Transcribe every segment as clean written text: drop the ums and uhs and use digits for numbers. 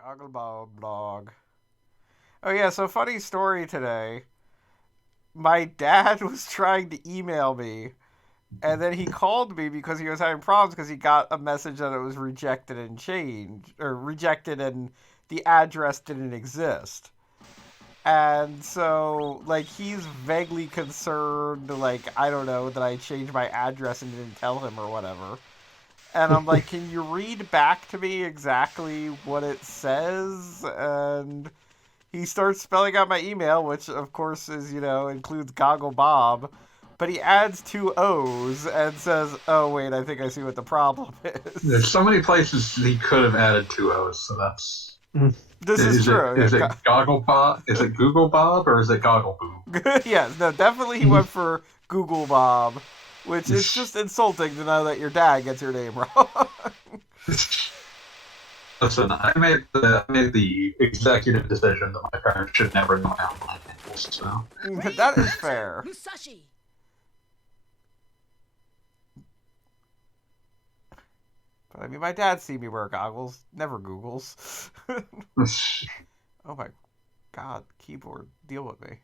Goggleball blog. Oh yeah, so funny story today. My dad was trying to email me, and then he called me because he was having problems because he got a message that it was rejected and changed, or rejected and the address didn't exist. And so, like, he's vaguely concerned, like, I don't know, that I changed my address and didn't tell him or whatever. And I'm like, can you read back to me exactly what it says? And he starts spelling out my email, which of course is, includes Goggle Bob. But he adds two O's and says, oh, wait, I think I see what the problem is. There's so many places he could have added two O's, so that's... This is true. Is it Goggle Bob? Is it Google Bob, or is it Goggle Boob? Yes, no, definitely he went for Google Bob, which is just insulting to know that your dad gets your name wrong. Listen, I made the executive decision that my parents should never know how my handles, so... That is fair. Musashi. But I mean, my dad's seen me wear goggles, never Googles. Oh my god, keyboard, deal with me.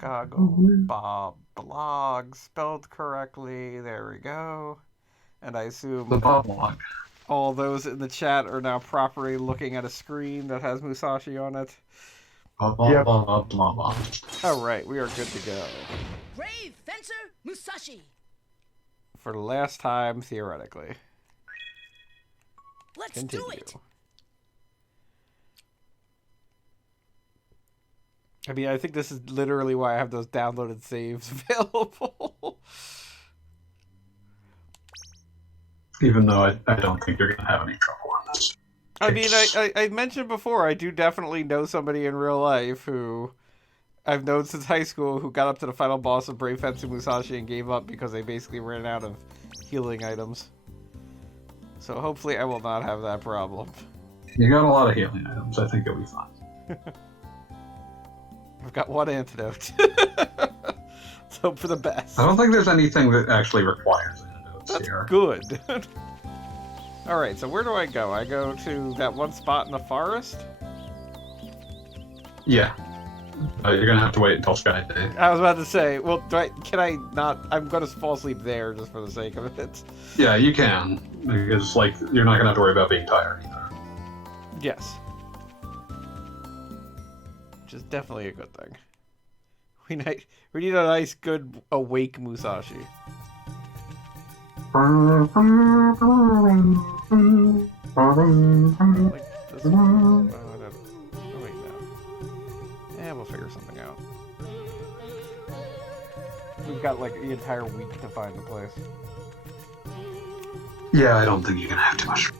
Goggle Bob blog, spelled correctly, there we go. And I assume The Bob blog. all those in the chat are now properly looking at a screen that has Musashi on it. Yep. Alright, we are good to go. Brave Fencer Musashi. For the last time, theoretically. Let's Continue. do it. I mean, I think this is literally why I have those downloaded saves available. Even though I don't think you're going to have any trouble on this. I mean, I mentioned before, I do definitely know somebody in real life who I've known since high school who got up to the final boss of Brave Fencer Musashi and gave up because they basically ran out of healing items. So hopefully I will not have that problem. You got a lot of healing items. I think you'll be fine. I've got one antidote. Let's hope for the best. I don't think there's anything that actually requires antidotes That's here. good. Alright, so where do I go? I go to that one spot in the forest? Yeah. You're going to have to wait until Sky Day. I was about to say, well, can I not? I'm going to fall asleep there just for the sake of it. Yeah, you can. Because, you're not going to have to worry about being tired either. Yes. Which is definitely a good thing. We need a nice, good, awake Musashi. Like this one. Oh, wait, no. Yeah, we'll figure something out. We've got, the entire week to find the place. Yeah, I don't think you're going to have too much.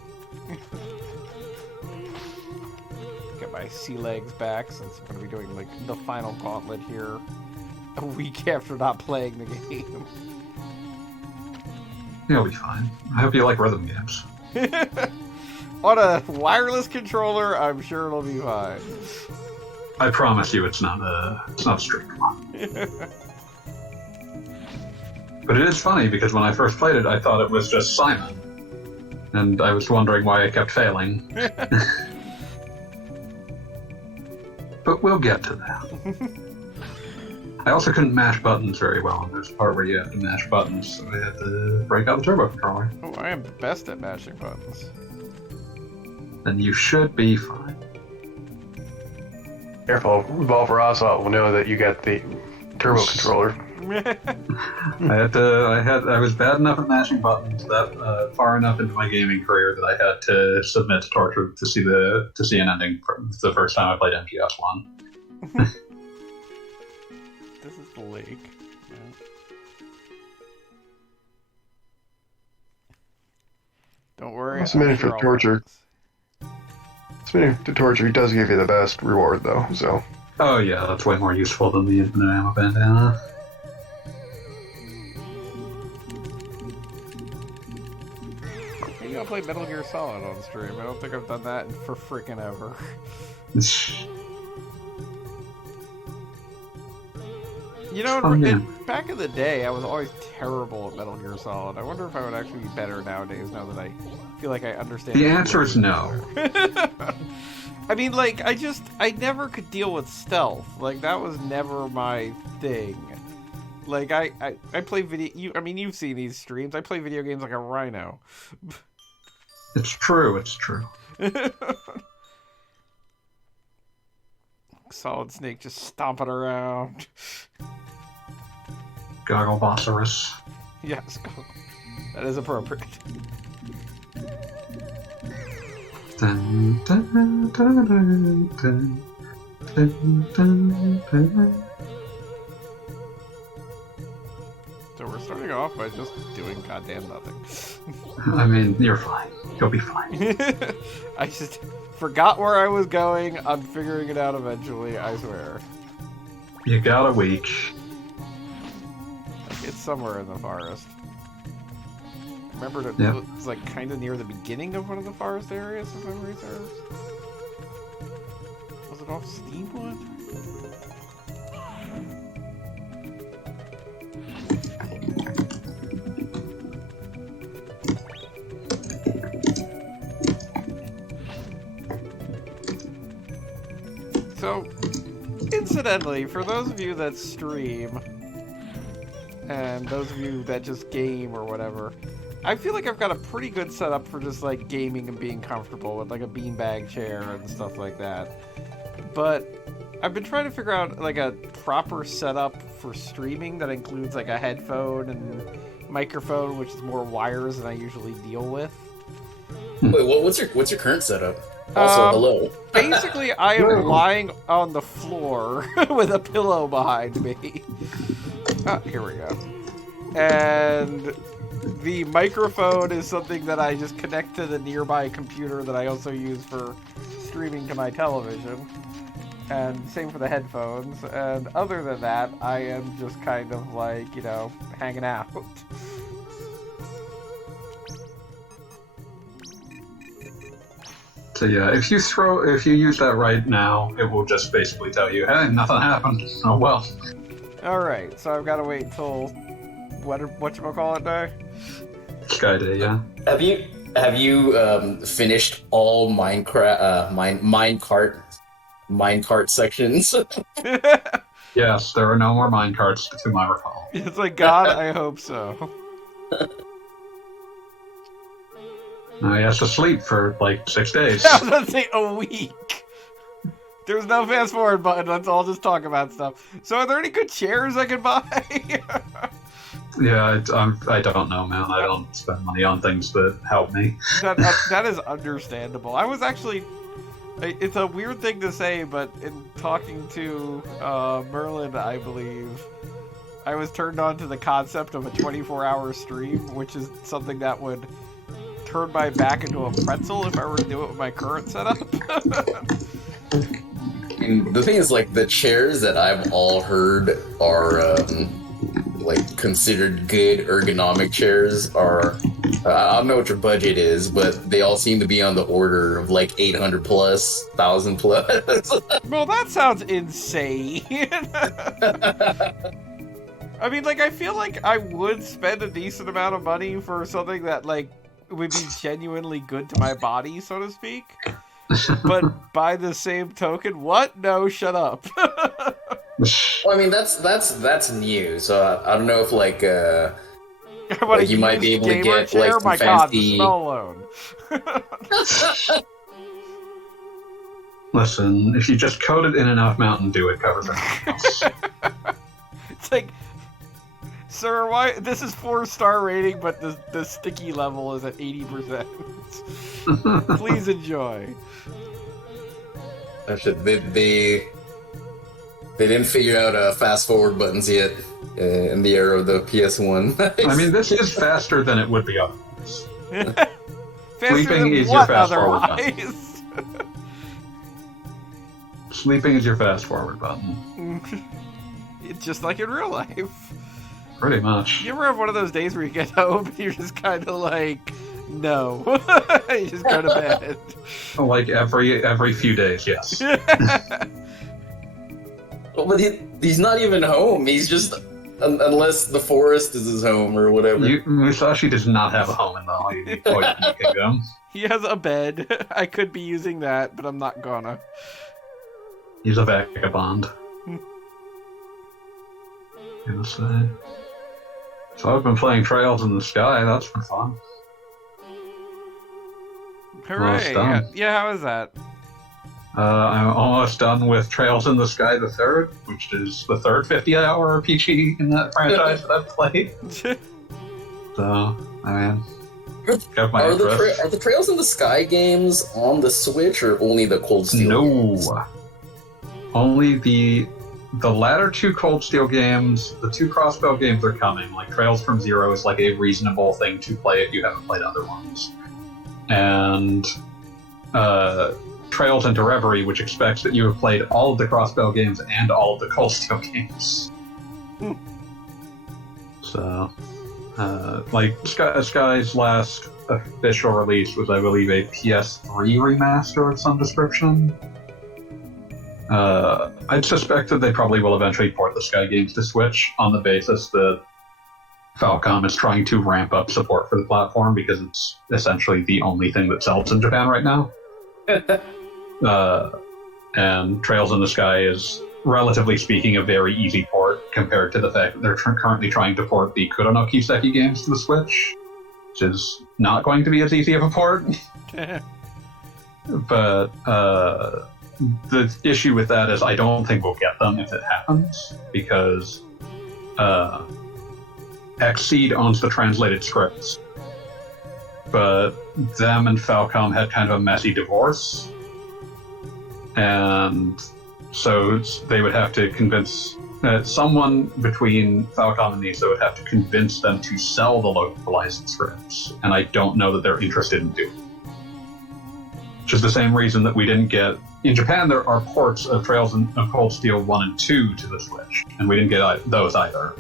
Get my sea legs back since I'm going to be doing, the final gauntlet here a week after not playing the game. You'll be fine. I hope you like rhythm games. On a wireless controller, I'm sure it'll be fine. I promise you it's not a strict one. But it is funny because when I first played it, I thought it was just Simon. And I was wondering why I kept failing. But we'll get to that. I also couldn't mash buttons very well, and there's a part where you have to mash buttons, so I had to break out the turbo controller. Oh, I am the best at mashing buttons. Then you should be fine. Careful, Revolver Oswald will know that you got the turbo controller. I was bad enough at mashing buttons that far enough into my gaming career that I had to submit to torture to see an ending for the first time I played MGS1. This is the lake. Yeah. Don't worry. Submitting for torture. Submitting to torture does give you the best reward, though, so... Oh yeah, that's way more useful than the infinite ammo bandana. Maybe I'll play Metal Gear Solid on stream. I don't think I've done that for freaking ever. Back in the day, I was always terrible at Metal Gear Solid. I wonder if I would actually be better nowadays now that I feel like I understand. The answer is no. I mean, like, I never could deal with stealth. Like, that was never my thing. Like, I play video... I mean, you've seen these streams. I play video games like a rhino. It's true, it's true. Solid Snake just stomping around. Gogglebosaurus. Yes, that is appropriate. Dun, dun, dun, dun, dun, dun, dun, dun. So we're starting off by just doing goddamn nothing. I mean, you're fine. You'll be fine. I just forgot where I was going. I'm figuring it out eventually, I swear. You got a week. It's somewhere in the forest. I remember it was like kind of near the beginning of one of the forest areas, if memory serves. Was it off Steamwood? So, incidentally, for those of you that stream, and those of you that just game or whatever, I feel like I've got a pretty good setup for just like gaming and being comfortable with like a beanbag chair and stuff like that. But I've been trying to figure out like a proper setup for streaming that includes like a headphone and microphone, which is more wires than I usually deal with. Wait, what's your current setup? Also, hello. Basically, I am lying on the floor with a pillow behind me. Here we go. And the microphone is something that I just connect to the nearby computer that I also use for streaming to my television. And same for the headphones. And other than that, I am just kind of like, you know, hanging out. So yeah, if you use that right now, it will just basically tell you, hey, nothing happened. Oh well. Alright, so I've got to wait till whatchamacallit day? Sky Day, yeah. Have you finished all minecart sections? Yes, there are no more minecarts to my recall. It's like, God, I hope so. He has to sleep for like 6 days. I was going to say a week. There's no fast forward button. Let's all just talk about stuff. So, are there any good chairs I can buy? Yeah, I don't know, man. I don't spend money on things that help me. That is understandable. I was actually... It's a weird thing to say, but in talking to Merlin, I believe, I was turned on to the concept of a 24-hour stream, which is something that would turn my back into a pretzel if I were to do it with my current setup. And the thing is, like, the chairs that I've all heard are, like, considered good ergonomic chairs are, I don't know what your budget is, but they all seem to be on the order of, like, 800 plus, 1,000 plus. Well, that sounds insane. I mean, like, I feel like I would spend a decent amount of money for something that, like, would be genuinely good to my body, so to speak. But by the same token, what? No, shut up. Well, I mean, that's new, so I don't know if, like, Like you might be able to get, chair? like, some My God, the fancy... smell alone. Listen, if you just coat it in enough Mountain Dew, it covers everything else. It's like, sir, why? This is 4-star rating, but the sticky level is at 80%. Please enjoy. They didn't figure out fast forward buttons yet in the era of the PS1. I mean, this is faster than it would be otherwise. Faster Sleeping than is what your fast forward button. otherwise? Sleeping is your fast forward button. It's just like in real life. Pretty much. You ever have one of those days where you get home and you're just kind of like, no. You just go to bed. Like every few days, yes. But he's not even home. He's just... unless the forest is his home or whatever. Musashi does not have a home in the All You Can Kingdom. He has a bed. I could be using that, but I'm not gonna. He's a vagabond. Insane. So I've been playing Trails in the Sky. That's been fun. Hooray! done. Yeah, how is that? I'm almost done with Trails in the Sky the Third, which is the third 50-hour RPG in that franchise that I've played. So, I mean, got my interest. Are the Trails in the Sky games on the Switch or only the Cold Steel games? No. Only the latter two Cold Steel games, the two Crossbow games are coming. Like, Trails from Zero is like a reasonable thing to play if you haven't played other ones. And, Trails into Reverie, which expects that you have played all of the Crossbow games and all of the Cold Steel games. So, like, Sky's last official release was, I believe, a PS3 remaster of some description. I'd suspect that they probably will eventually port the Sky games to Switch on the basis that Falcom is trying to ramp up support for the platform because it's essentially the only thing that sells in Japan right now. And Trails in the Sky is, relatively speaking, a very easy port compared to the fact that they're currently trying to port the Kurono Kiseki games to the Switch, which is not going to be as easy of a port. But the issue with that is I don't think we'll get them if it happens, because Xseed owns the translated scripts, but them and Falcom had kind of a messy divorce. And so they would have to convince someone between Falcom and NISA would have to convince them to sell the localized scripts, and I don't know that they're interested in doing it. Which is the same reason that we didn't get... In Japan, there are ports of Trails of Cold Steel 1 and 2 to the Switch, and we didn't get those either.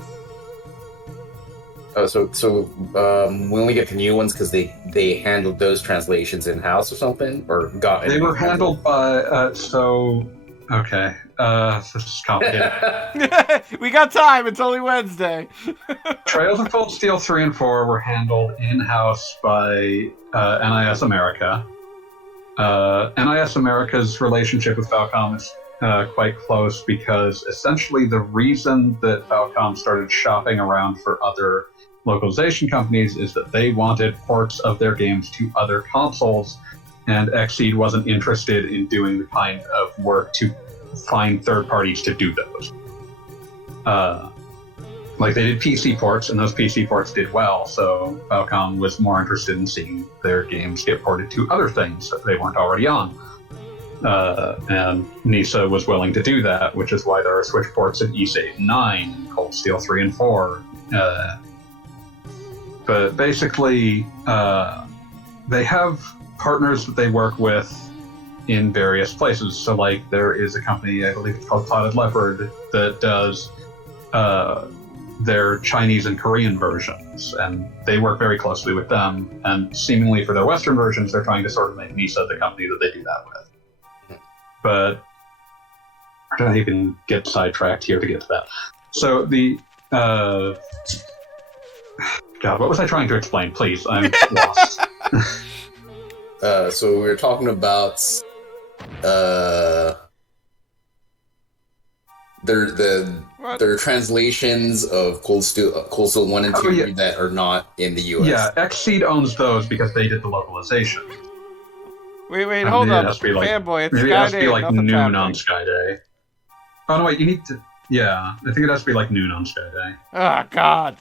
Oh, so we only get the new ones because they handled those translations in-house or something? Or got They were handled by... Okay. This is complicated. We got time. It's only Wednesday. Trails of Cold Steel 3 and 4 were handled in-house by NIS America. NIS America's relationship with Falcom is quite close because essentially the reason that Falcom started shopping around for other localization companies is that they wanted ports of their games to other consoles, and Xseed wasn't interested in doing the kind of work to find third parties to do those. Like, they did PC ports, and those PC ports did well, so Falcom was more interested in seeing their games get ported to other things that they weren't already on. And NISA was willing to do that, which is why there are Switch ports of Ys 8 and 9, and Cold Steel 3 and 4. But basically, they have partners that they work with in various places. So, like, there is a company, I believe it's called Clouded Leopard, that does their Chinese and Korean versions, and they work very closely with them. And seemingly for their Western versions, they're trying to sort of make NISA the company that they do that with. But I don't even get sidetracked here to get to that. So the God, what was I trying to explain? Please, I'm lost. So we were talking about there are translations of Cold Steel 1 and 2 that are not in the US. Yeah, Xseed owns those because they did the localization. Wait, hold up. Fanboy, it's Sky Day. Maybe it has to be like nothing's noon happening. on Sky Day. Oh no, wait, you need to... Yeah, I think it has to be like noon on Sky Day. Oh, God.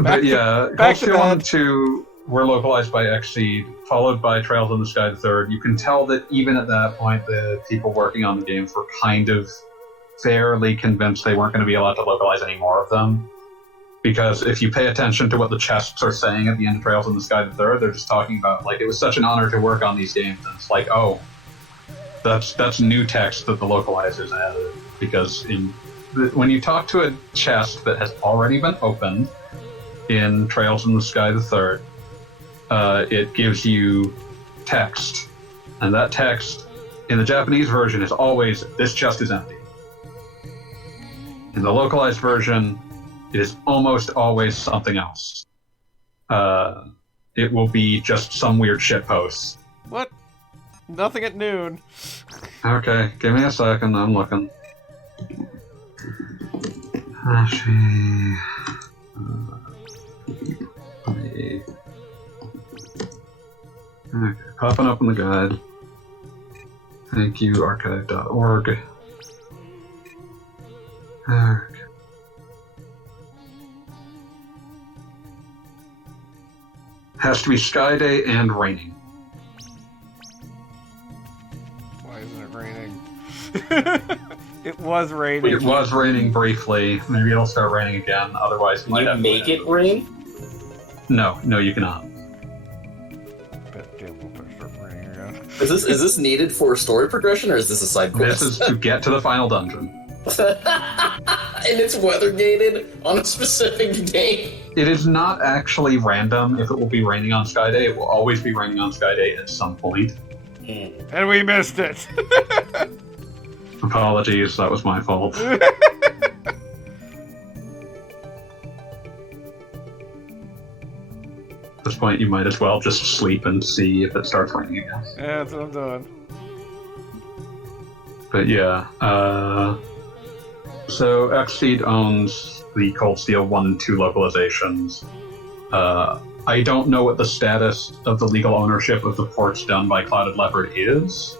But yeah, Cold Steel 1 and 2 were localized by Xseed, followed by Trails in the Sky the Third. You can tell that even at that point, the people working on the games were kind of fairly convinced they weren't going to be allowed to localize any more of them. Because if you pay attention to what the chests are saying at the end of Trails in the Sky the Third, they're just talking about, like, it was such an honor to work on these games, and it's like, oh, that's new text that the localizers added. Because when you talk to a chest that has already been opened in Trails in the Sky the Third, it gives you text. And that text, in the Japanese version, is always, this chest is empty. In the localized version, it is almost always something else. it will be just some weird shitpost. What? Nothing at noon. Okay, give me a second, I'm looking. Okay, popping up in the guide. Thank you, archive.org. Okay. Has to be sky day and raining. Why isn't it raining? It was raining. It was raining briefly. Maybe it'll start raining again. Otherwise, Can you make it rain? No, you cannot. Is this needed for story progression, or is this a side quest? This is to get to the final dungeon. And it's weather gated on a specific day. It is not actually random if it will be raining on Sky Day. It will always be raining on Sky Day at some point. And we missed it. Apologies, that was my fault. At this point, you might as well just sleep and see if it starts raining again. Yeah, that's what I'm doing. But yeah, so Xseed owns the Cold Steel 1 and 2 localizations. I don't know what the status of the legal ownership of the ports done by Clouded Leopard is.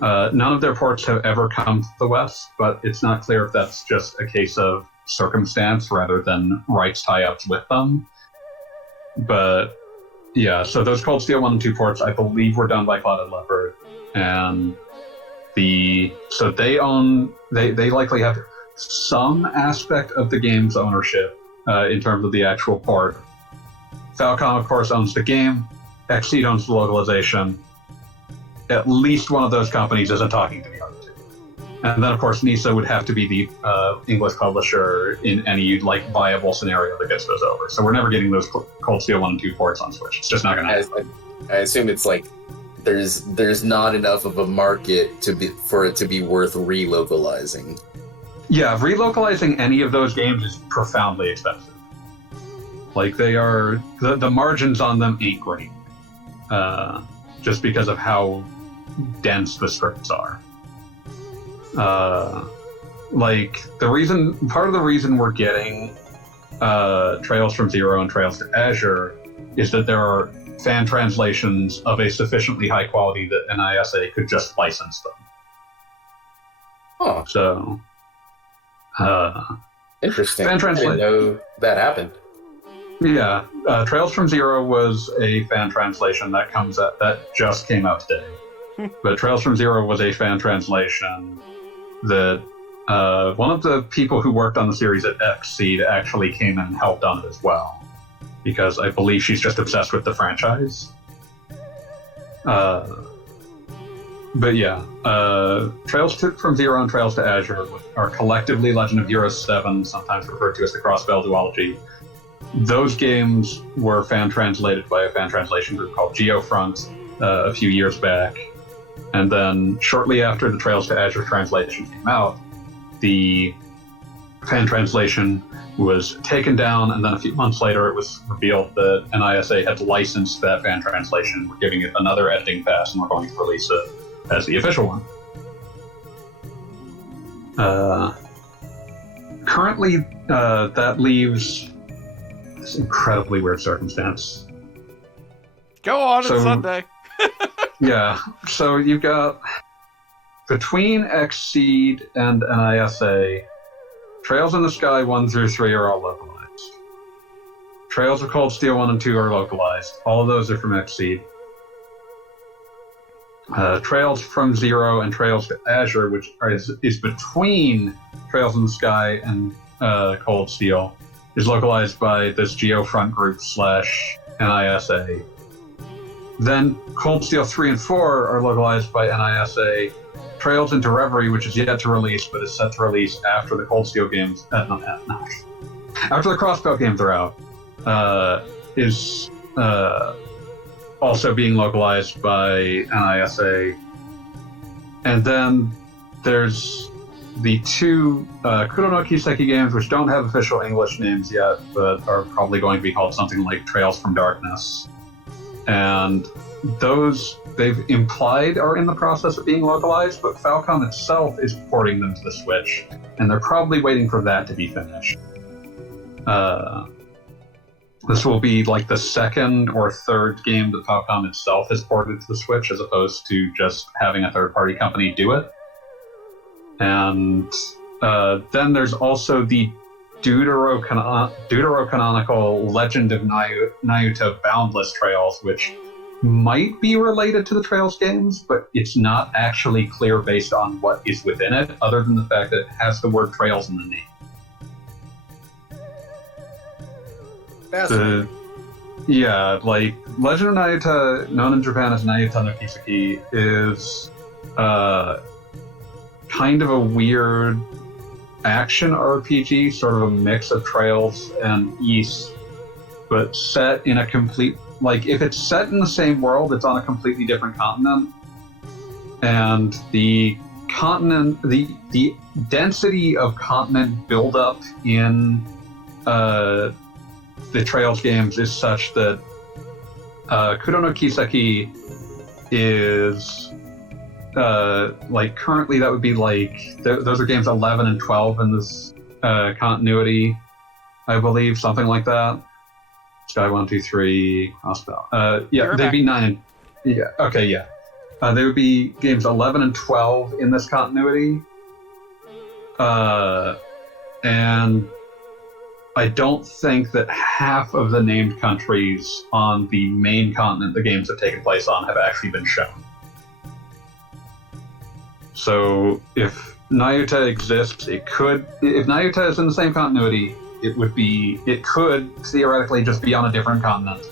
None of their ports have ever come to the West, but it's not clear if that's just a case of circumstance rather than rights tie-ups with them. But yeah, so those Cold Steel 1 and 2 ports, I believe, were done by Clouded Leopard, and so they likely have some aspect of the game's ownership in terms of the actual port. Falcom, of course, owns the game. Xseed owns the localization. At least one of those companies isn't talking to the other two. And then, of course, NISA would have to be the English publisher in any viable scenario that gets those over. So we're never getting those Cold Steel 1 and 2 ports on Switch. It's just not going to happen. I assume it's there's not enough of a market for it to be worth relocalizing. Yeah, relocalizing any of those games is profoundly expensive. They are the margins on them ain't great, just because of how dense the scripts are. Part of the reason we're getting Trails from Zero and Trails to Azure is that there are fan translations of a sufficiently high quality that NISA could just license them. Oh, so interesting. Fan I didn't know that happened. Yeah, Trails from Zero was a fan translation that just came out today. But Trails from Zero was a fan translation that one of the people who worked on the series at Xseed actually came and helped on it as well, because I believe she's just obsessed with the franchise. But yeah, Trails from Zero and Trails to Azure are collectively Legend of Heroes 7, sometimes referred to as the Crossbell duology. Those games were fan translated by a fan translation group called Geofront a few years back. And then shortly after the Trails to Azure translation came out, the fan translation was taken down, and then a few months later it was revealed that NISA had licensed that fan translation. We're giving it another editing pass, and we're going to release it as the official one. Currently, that leaves this incredibly weird circumstance. Go on, it's Sunday. Yeah, so you've got, between Xseed and NISA, Trails in the Sky 1 through 3 are all localized. Trails of Cold Steel 1 and 2 are localized. All of those are from Xseed. Trails from Zero and Trails to Azure, which is between Trails in the Sky and Cold Steel, is localized by this Geofront group / NISA. Then Cold Steel 3 and 4 are localized by NISA. Trails into Reverie, which is yet to release, but is set to release after the Cold Steel games. After the Crossbell games are out, is also being localized by NISA. And then there's the two Kuro no Kiseki games, which don't have official English names yet, but are probably going to be called something like Trails from Darkness. and those they've implied are in the process of being localized, but Falcom itself is porting them to the Switch, and they're probably waiting for that to be finished. This will be like the second or third game that Falcom itself has ported to the Switch, as opposed to just having a third-party company do it. And then there's also the Deuterocanonical Legend of Nayuta Boundless Trails, which might be related to the Trails games, but it's not actually clear based on what is within it, other than the fact that it has the word Trails in the name. Like Legend of Nayuta, known in Japan as Nayuta no Kiseki, is kind of a weird action RPG, sort of a mix of Trails and Ys, but set in a complete, like, if it's set in the same world, it's on a completely different continent, and the continent, the density of continent buildup in the Trails games is such that Kuro no Kiseki is like, currently that would be like, those are games 11 and 12 in this continuity, I believe, something like that. Sky 1, 2, 3, Hospital. Yeah, they'd be 9 and... Yeah, okay, yeah. They would be games 11 and 12 in this continuity. And I don't think that half of the named countries on the main continent the games have taken place on have actually been shown. So if Nayuta exists, it could... If Nayuta is in the same continuity, it could theoretically just be on a different continent.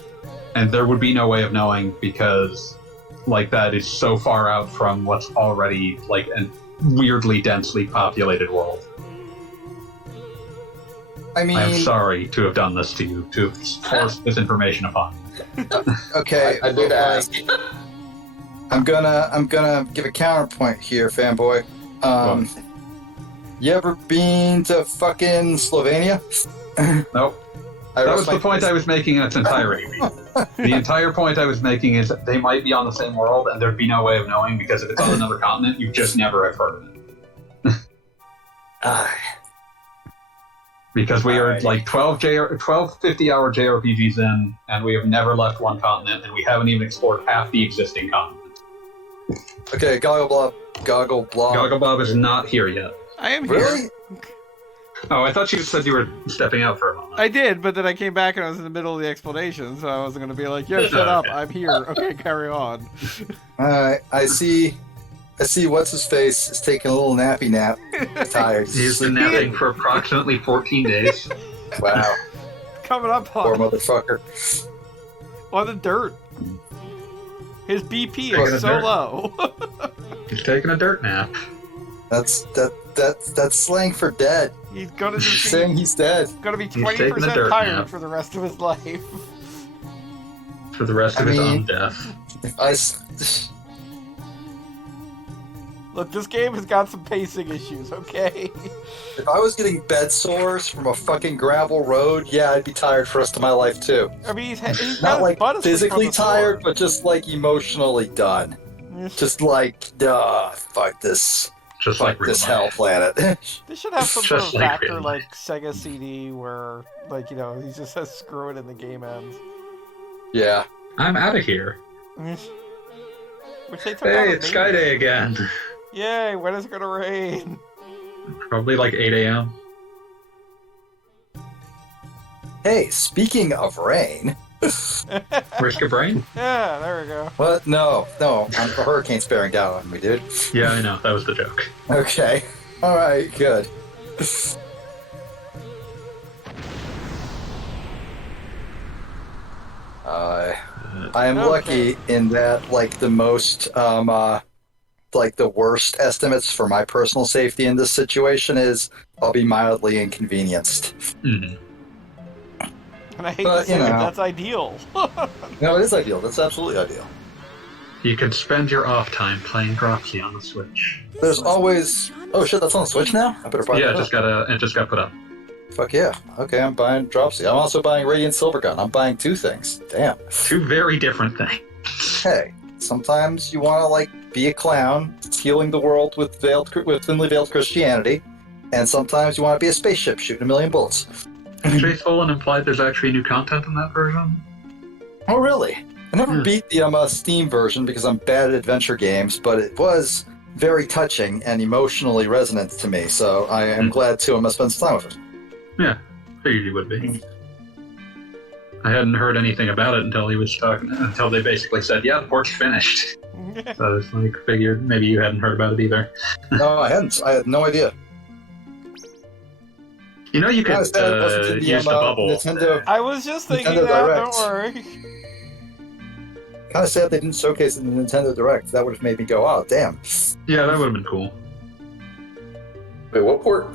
And there would be no way of knowing, because, like, that is so far out from what's already, like, a weirdly densely populated world. I mean, I'm sorry to have done this to you, to have forced this information upon you. Okay, I did ask. I'm gonna give a counterpoint here, fanboy. You ever been to fucking Slovenia? Nope. That was the point I was making in its entirety. The entire point I was making is that they might be on the same world, and there'd be no way of knowing, because if it's on another continent, you just never have heard of it. Because we are like 12 50-hour JRPGs in, and we have never left one continent, and we haven't even explored half the existing continent. Okay, Goggle Gogglebob is not here yet. I am here. Really? Oh, I thought you said you were stepping out for a moment. I did, but then I came back and I was in the middle of the explanation, so I wasn't going to be like, "Yo, shut up, I'm here." Okay, carry on. Alright, I see what's his face is taking a little nappy nap. Tired. He's been napping for approximately 14 days. Wow. Coming up Poor on motherfucker. the dirt. His BP Taking is a so dirt. low. He's taking a dirt nap. That's slang for dead. He's gonna just be, Saying he's dead. gonna be He's taking a 20% dirt tired nap. for the rest of his life. For the rest of his own death. If Look, this game has got some pacing issues, okay? I was getting bed sores from a fucking gravel road, yeah, I'd be tired for the rest of my life too. I mean, he's got Not his like butt asleep physically on the tired, floor. but just like emotionally done. Just like, fuck this. Just Fuck like real this life. hell planet. They should have some sort of Just like factor real like Sega CD where, like, you know, he just says screw it and the game ends. Yeah. I'm out of here. Which they took out Hey, of it's Mania. Sky Day again. Yay, when is it gonna rain? Probably like 8 a.m. Hey, speaking of rain. Risk a brain? Yeah, there we go. What? No. I'm a hurricane's bearing down on me, dude. Yeah, I know. That was the joke. Okay. Alright, good. I am Okay. lucky in that, like, the most, like, the worst estimates for my personal safety in this situation is I'll be mildly inconvenienced. Mhm. And I hate But, to say you it, know. that's ideal. No, it is ideal. That's absolutely ideal. You can spend your off time playing Dropsy on the Switch. There's always... Oh shit, that's on the Switch now? I better buy Yeah, that it just got put up. Fuck yeah. Okay, I'm buying Dropsy. I'm also buying Radiant Silvergun. I'm buying 2 things. Damn. 2 very different things. Hey, sometimes you want to like be a clown, healing the world with thinly veiled Christianity, and sometimes you want to be a spaceship shooting a million bullets. Faithful and implied there's actually new content in that version. Oh, really? I never beat the Steam version because I'm bad at adventure games, but it was very touching and emotionally resonant to me, so I am glad to. I'm gonna spend some time with it. Yeah, figured you would be. I hadn't heard anything about it until until they basically said, "Yeah, the port's finished." So I was like, figured maybe you hadn't heard about it either. No, I hadn't. I had no idea. You know, you could use the bubble. Nintendo. I was just thinking Nintendo that. Direct. Don't worry. Kind of sad they didn't showcase it in the Nintendo Direct. That would have made me go, "Oh, damn." Yeah, that would have been cool. Wait, what port?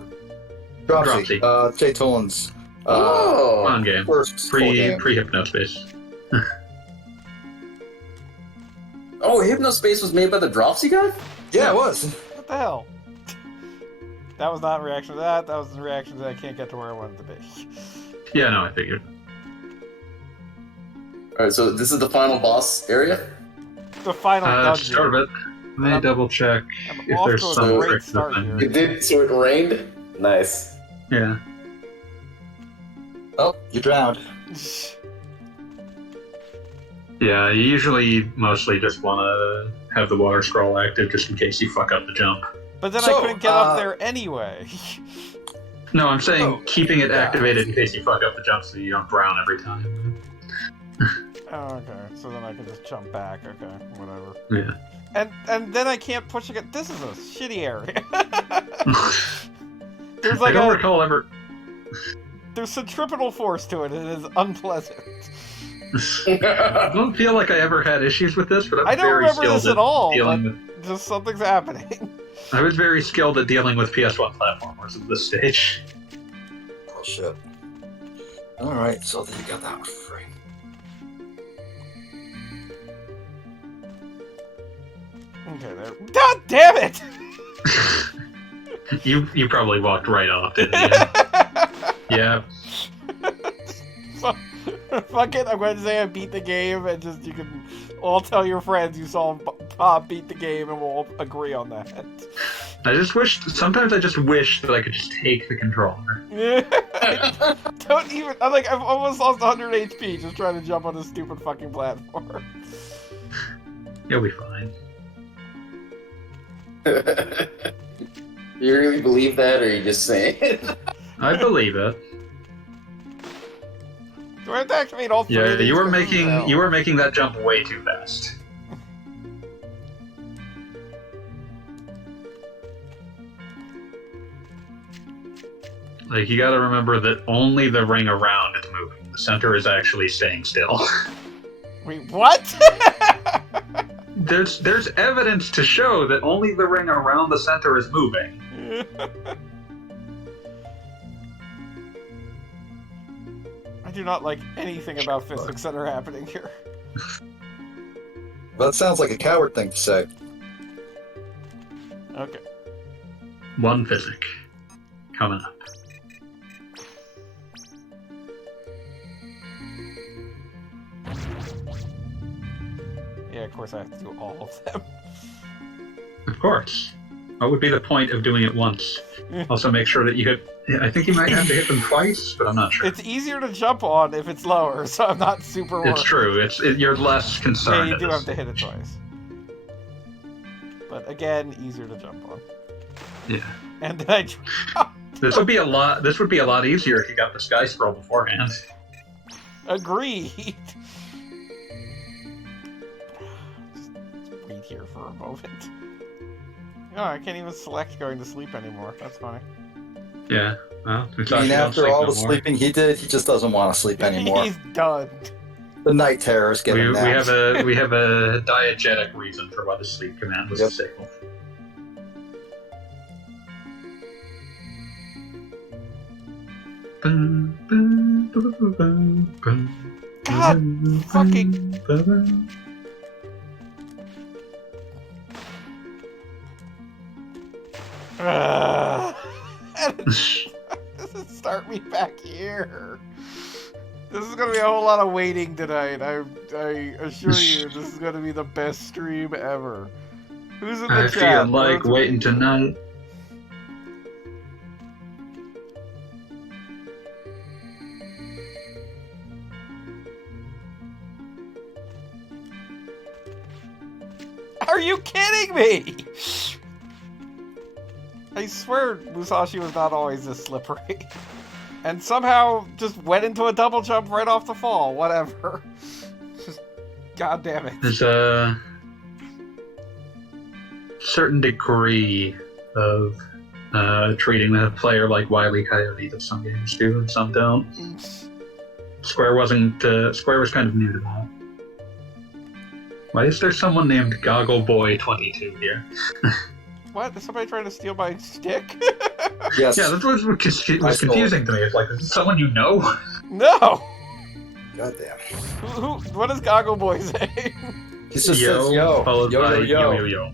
Dropsy. Jay Tolan's. On game. First full game. Pre-Hypnospace. Oh, Hypnospace was made by the Dropsy guy? Yeah, it was. What the hell? That was not a reaction to that. That was a reaction that I can't get to where I wanted to be. Yeah, no, I figured. Alright, so this is the final boss area? The final dungeon. Start of it. Let me double check I'm if off there's to a some great tricks start in here. It did, so it rained? Nice. Yeah. Oh, you drowned. Yeah, you usually mostly just want to have the water scroll active just in case you fuck up the jump. But then So, I couldn't get up there anyway. No, I'm saying keeping it activated in case you fuck up the jump so you don't drown every time. Oh, okay. So then I can just jump back. Okay, whatever. Yeah. And then I can't push again. This is a shitty area. There's I like don't recall ever... there's centripetal force to it. It is unpleasant. I don't feel like I ever had issues with this, but I'm I don't very remember skilled this at all. dealing But with... just something's happening. I was very skilled at dealing with PS1 platformers at this stage. Oh, shit. Alright, so then you got that one for free. Okay, there. God damn it! You probably walked right off, didn't you? Yeah. Fuck it, I'm going to say I beat the game, and just you can all tell your friends you saw Bob beat the game, and we'll all agree on that. Sometimes I just wish that I could just take the controller. Don't even, I've almost lost 100 HP just trying to jump on this stupid fucking platform. You'll be fine. You really believe that, or are you just saying it? I believe it. Do I have to activate all three Yeah, of these? you were making that jump way too fast. Like, you gotta remember that only the ring around is moving. The center is actually staying still. Wait, what? There's evidence to show that only the ring around the center is moving. I do not like anything about physics that are happening here. That sounds like a coward thing to say. Okay. One physic. Coming up. Yeah, of course I have to do all of them. Of course. What would be the point of doing it once? Also make sure that you hit... I think you might have to hit them twice, but I'm not sure. It's easier to jump on if it's lower, so I'm not super worried. It's true. You're less concerned. Yeah, you do have to hit it twice. But again, easier to jump on. Yeah. And then I This would be a lot easier if you got the sky scroll beforehand. agreed. Just wait here for a moment. No, I can't even select going to sleep anymore. That's funny. Yeah. Well, I mean, after all the sleeping he did, he just doesn't want to sleep anymore. He's done. The night terrors get him we now. have a diegetic reason for why the sleep command was disabled. God fucking. This is start me back here. This is gonna be a whole lot of waiting tonight. I assure you, this is gonna be the best stream ever. Who's in the I chat? feel like That's waiting amazing. tonight. Are you kidding me? I swear Musashi was not always this slippery. And somehow just went into a double jump right off the fall. Whatever. Just, god damn it. There's a certain degree of treating the player like Wile E. Coyote that some games do and some don't. Square was kind of new to that. Why is there someone named Goggle Boy 22 here? What? Is somebody trying to steal my stick? Yes. Yeah, that's what was confusing to me. It's like, is this someone you know? No! Goddamn. What does Goggle Boy say? He just says yo. Followed Yo, by yo, yo. yo, yo.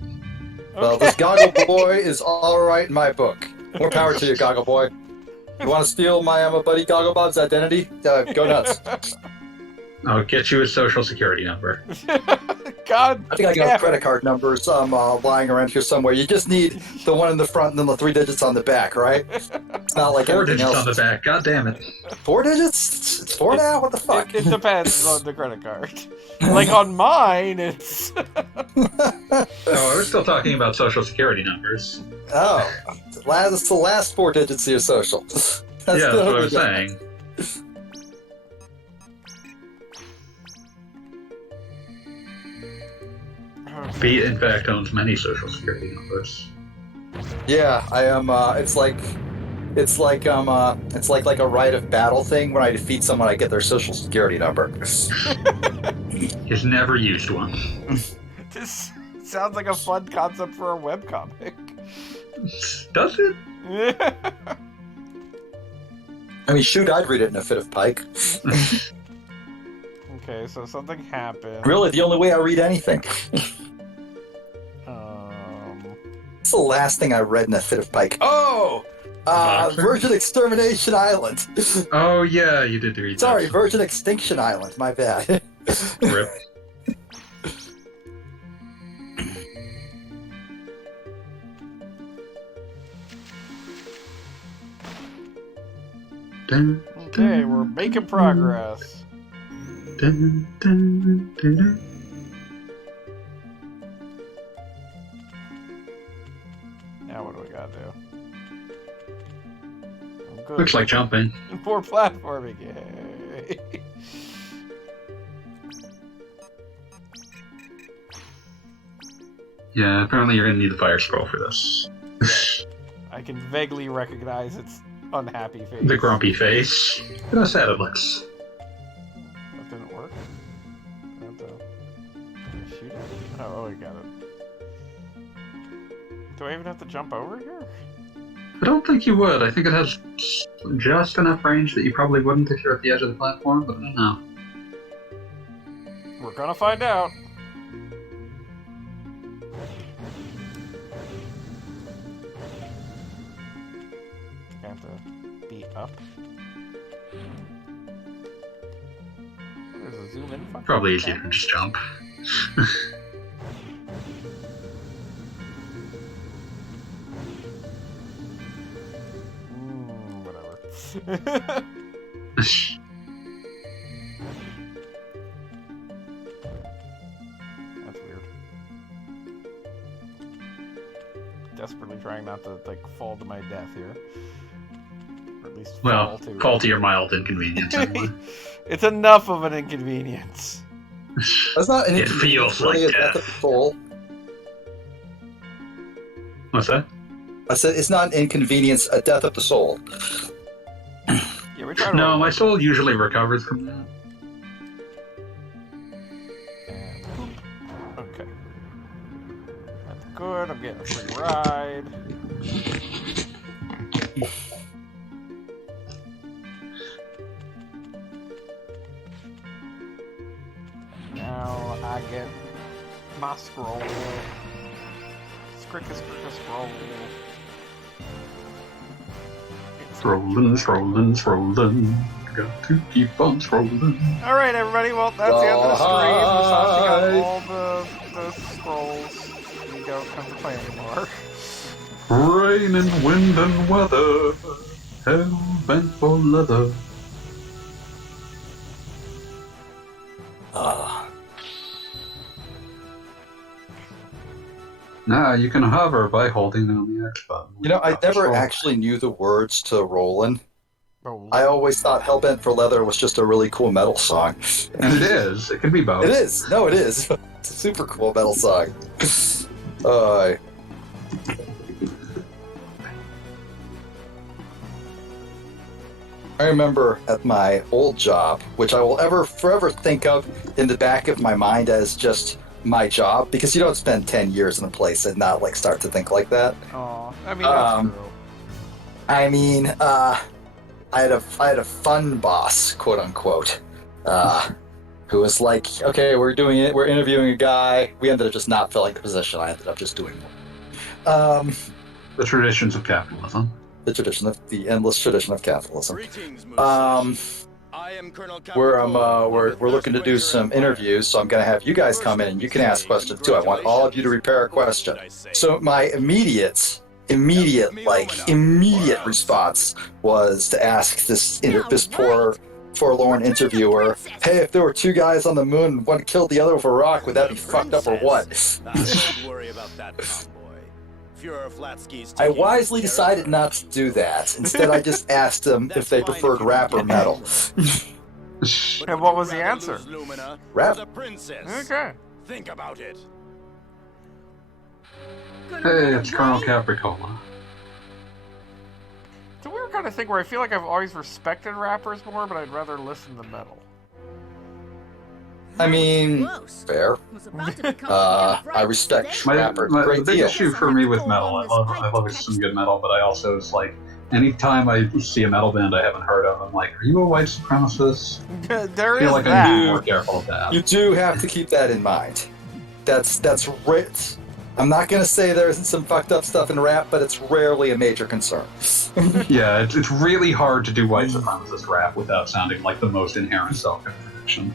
Well, this Goggle Boy is alright in my book. More power to you, Goggle Boy. You want to steal my buddy Goggle Bob's identity? Go nuts. I'll get you his social security number. God I think I damn got it. credit card numbers lying around here somewhere. You just need the one in the front and then the 3 digits on the back, right? It's not like 4 everything digits else. on the back. God damn it. 4 digits? It's 4 now? What the fuck? It depends on the credit card. Like on mine, it's... Oh, we're still talking about social security numbers. Oh, it's the last 4 digits of your social. That's Yeah, that's the- what I was saying. Beat, in fact, owns many social security numbers. Yeah, I am. It's like a rite of battle thing. When I defeat someone, I get their social security number. He's never used one. This sounds like a fun concept for a webcomic. Does it? I mean, shoot, I'd read it in a fit of pike. Okay, so something happened. Really, the only way I read anything. It's the last thing I read in a fit of pike. Oh! Boxer? Virgin Extermination Island. Oh, yeah, you did read Sorry, that. Virgin Extinction Island. My bad. Rip. Dun, Okay, we're making progress. dun, dun, dun, dun. Now what do we gotta do? I'm good. Looks like jumping. More platforming, yay! Yeah, apparently you're gonna need the fire scroll for this. I can vaguely recognize its unhappy face. The grumpy face. Look how sad it looks. That didn't work. I have to shoot it? Oh, I got it. Do I even have to jump over here? I don't think you would. I think it has just enough range that you probably wouldn't if you're at the edge of the platform, but I don't know. We're gonna find out. I have to be up. There's a zoom in function. Probably easier to just jump. Whatever. That's weird. Desperately trying not to fall to my death here. Or at least Well, fall to fall to your mild inconvenience anyway. It's enough of an inconvenience. That's not an It inconvenience, feels like really, a death. death of the soul. What's that? I said it's not an inconvenience, a death of the soul. Yeah, we're trying to No, my soul usually recovers from that. And boop. Okay. That's good. I'm getting a free ride. Now I get my scroll. Scroll. Scrolling. Got to keep on scrolling. All right, everybody. Well, that's the end of the stream. Musashi got all the scrolls. You don't come to play anymore. Rain and wind and weather, hell bent for leather. Now you can hover by holding down the X button. You know, I never actually knew the words to Rollin'. Oh, I always thought Hellbent for Leather was just a really cool metal song. And it is. It can be both. It is. No, it is. It's a super cool metal song. I remember at my old job, which I will forever think of in the back of my mind as just my job, because you don't spend 10 years in a place and not like start to think like that. oh, I mean, that's true. I mean, I had a fun boss, quote unquote, who was like, okay, we're interviewing a guy. We ended up just not filling the position. I ended up just doing more. The traditions of capitalism. The endless tradition of capitalism. Greetings, Musashi. I am Colonel We're looking to do some interviews, so I'm going to have you guys come in and you can ask questions too. I want all of you to prepare a question. So my immediate response was to ask this poor forlorn interviewer, hey, if there were two guys on the moon and one killed the other with a rock, would that be fucked up or what? Don't worry about that, tomboy. I wisely decided not to do that. Instead, I just asked them if they preferred rap or metal. And what was the answer? Rap. Okay. Think about it. Hey, it's Colonel Capricola. It's a weird kind of thing where I feel like I've always respected rappers more, but I'd rather listen to metal. I mean, fair. I respect rappers a great the big deal. issue for me with metal, I love some good metal, but I also is like, anytime I see a metal band I haven't heard of, I'm like, are you a white supremacist? There I feel is like that. I'm more careful of that. You do have to keep that in mind. That's rich. I'm not going to say there isn't some fucked up stuff in rap, but it's rarely a major concern. Yeah, it's really hard to do white supremacist rap without sounding like the most inherent self-contradiction.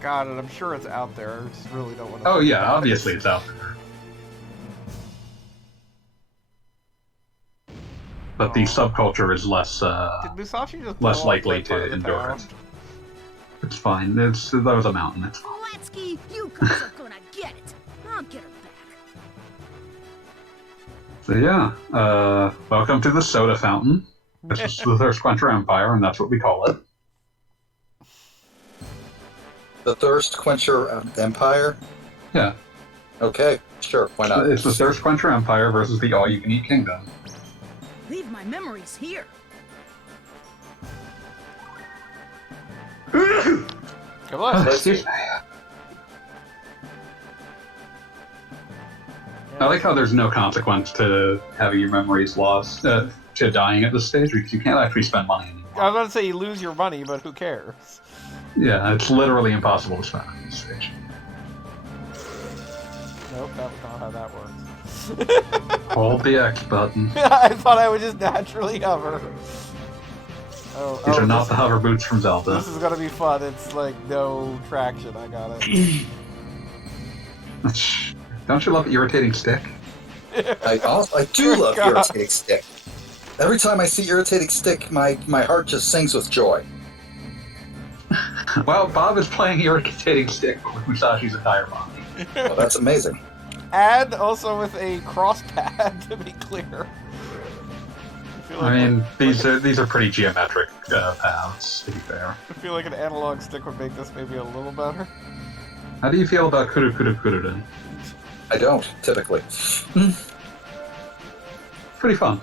God, and I'm sure it's out there. I just really don't want to. Oh yeah, obviously it's out there. But the subculture is less Did Musashi just less blow up, likely like, part to of the endure town? it. It's fine. That was a mountain. It's fine. Latsky, you guys are gonna get it. I'll get her back. So yeah, welcome to the soda fountain. This is the Thirst Quencher Empire, and that's what we call it. The Thirst Quencher Empire? Yeah. Okay, sure, why not? It's the Thirst Quencher Empire versus the All-You-Can-Eat Kingdom. Leave my memories here. Good luck. Excuse me. I like how there's no consequence to having your memories lost, to dying at this stage, because you can't actually spend money anymore. I was about to say you lose your money, but who cares? Yeah, it's literally impossible to spend at this stage. Nope, that was not how that works. Hold the X button. I thought I would just naturally hover. These are not the hover boots from Zelda. This is gonna be fun. It's like no traction. I got it. Don't you love Irritating Stick? I do love God. Irritating Stick. Every time I see Irritating Stick, my heart just sings with joy. Well, Bob is playing Irritating Stick, but with Musashi's entire body. Well, that's amazing. And also with a cross pad, to be clear. I mean, these are pretty geometric paths, to be fair. I feel like an analog stick would make this maybe a little better. How do you feel about Kuru Kuru Kuruden? I don't, typically. Pretty fun.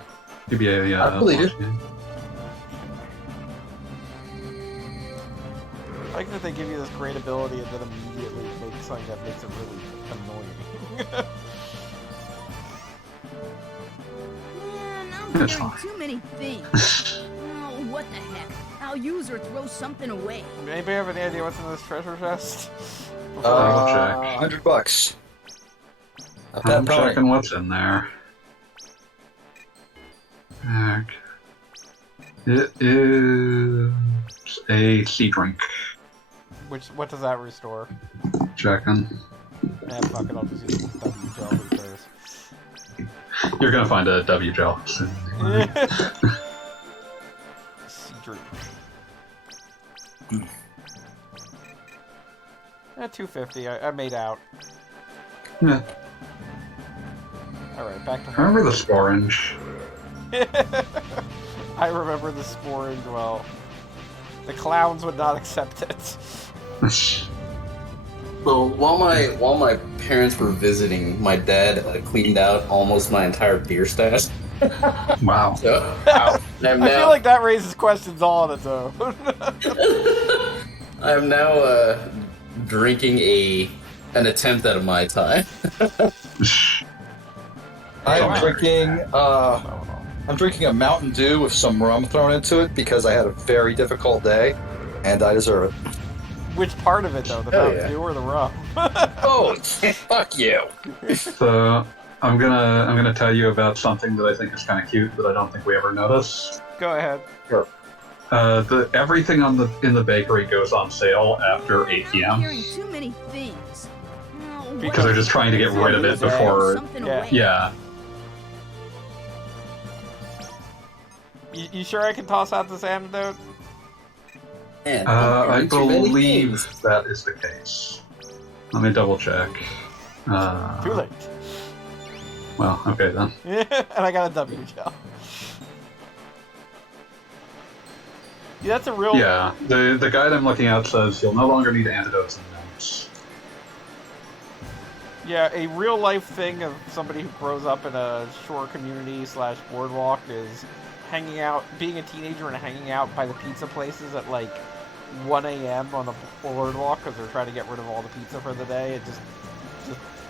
Could be a I believe launch it. game. I like that they give you this great ability and then immediately make something that makes it really annoying. Man, I'm That's hearing fine. too many things. Oh, what the heck? I'll use or throw something away. Anybody have any idea what's in this treasure chest? check. $100. A pet I'm pony. checking what's in there. Okay. It is a sea drink. What does that restore? Checking. Fuck it, I'll just use W gel. Who cares? You're gonna find a W gel soon. Sea drink. 250. I made out. Yeah. Alright, back to I remember the sporange. I remember the sporange well. The clowns would not accept it. So while my parents were visiting, my dad cleaned out almost my entire beer stash. Wow. So, I I'm now, feel like that raises questions all on its own. I'm now drinking an attempt at a Mai Tai. I'm drinking a Mountain Dew with some rum thrown into it because I had a very difficult day, and I deserve it. Which part of it, though? The Mountain Dew or the rum? Oh, fuck you! So I'm gonna tell you about something that I think is kind of cute that I don't think we ever noticed. Go ahead. Sure. Everything in the bakery goes on sale after 8 p.m. Hearing too many things. because they're just trying to get rid of it before. Yeah. You sure I can toss out this antidote? Man, I too many believe things. that is the case. Let me double check. Too late. Well, okay then. And I got a W gel. Yeah, that's a real... Yeah, the guide I'm looking at says you'll no longer need antidotes and notes. Yeah, a real life thing of somebody who grows up in a shore community / boardwalk is hanging out, being a teenager and hanging out by the pizza places at like 1 a.m. on the boardwalk because they're trying to get rid of all the pizza for the day and just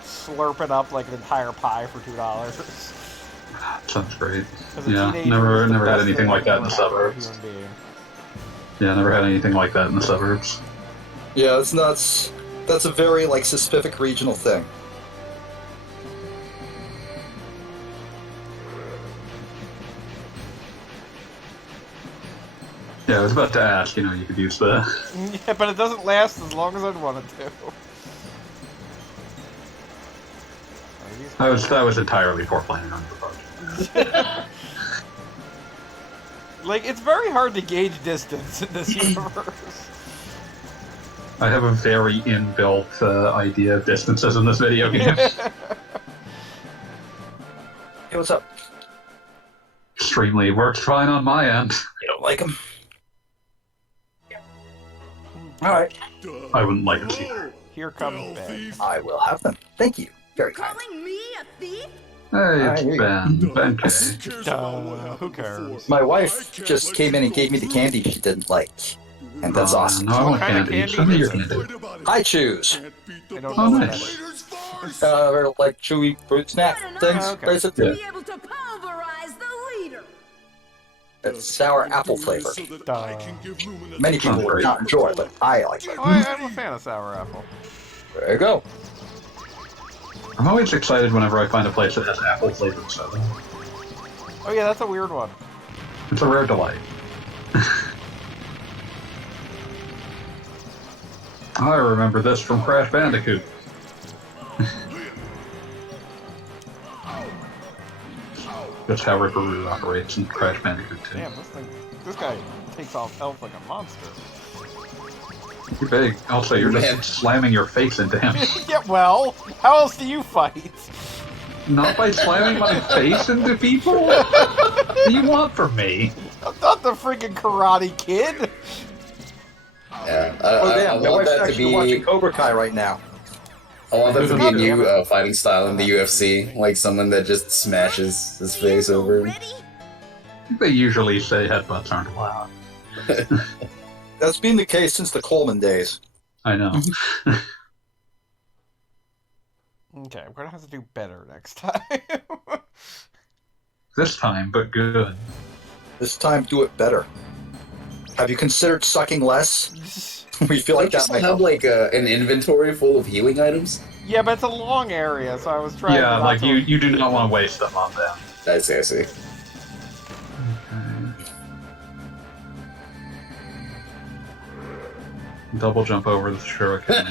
slurp it up like an entire pie for $2. Sounds great. As a Yeah, teenager, never it's the had best anything thing like that in I've the ever had for a suburbs. human being. Yeah, never had anything like that in the suburbs. Yeah, that's a very like specific regional thing. Yeah, I was about to ask, you could use the... Yeah, but it doesn't last as long as I'd want it to. That was entirely poor planning on your part. Like, it's very hard to gauge distance in this universe. I have a very inbuilt idea of distances in this video game. Hey, what's up? Extremely worked fine on my end. You don't like them? All right, I wouldn't like it either. Here comes Ben. I will have them. Thank you. Very kind. Calling me a thief? Hey, it's Here you Ben. Ben K. Who cares? My wife just came in and gave me the candy she didn't like, and that's awesome. No, I want kind of candy. candy Show me your is candy. I choose. I don't Oh, know nice. They're like chewy fruit snack things. Oh, okay. Basically, Yeah. Be able to pulverize the leader. it's sour apple flavor. Many people Sounds would great. not enjoy, but I like it. Oh, I'm a fan of sour apple. There you go. I'm always excited whenever I find a place that has apple flavored soda. Oh yeah, that's a weird one. It's a rare delight. I remember this from Crash Bandicoot. That's how Ripperoo operates in Crash Bandicoot 2. Damn, this guy takes off health like a monster. You're big. Also, you're Man. just slamming your face into him. Yeah, well, how else do you fight? Not by slamming my face into people? What do you want from me? I'm not the freaking Karate Kid. Yeah, Oh I damn, my want wife's that to actually watching be. Cobra Kai right now. I want that to be a new Damn fighting style in the UFC, like someone that just smashes his face over. Ready? They usually say headbutts aren't allowed. That's been the case since the Coleman days. I know. Okay, I'm gonna have to do better next time. This time, but good. This time, do it better. Have you considered sucking less? We feel like Don't you that still might have help. like an inventory full of healing items? Yeah, but it's a long area, so I was trying. Yeah, not like to- you do not want to waste them on them. I see. Double jump over the shuriken.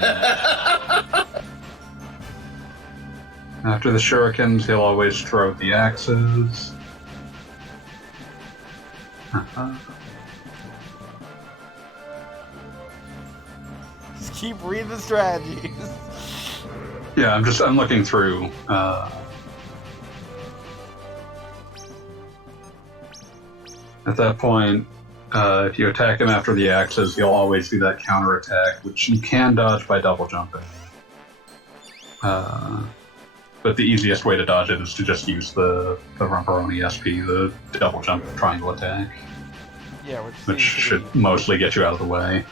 After the shurikens, he'll always throw the axes. Just keep reading the strategies. Yeah, I'm looking through. At that point, if you attack him after the axes, he'll always do that counter attack, which you can dodge by double jumping. But the easiest way to dodge it is to just use the Rumperoni SP, the double jump triangle attack. Yeah, which should mostly get you out of the way.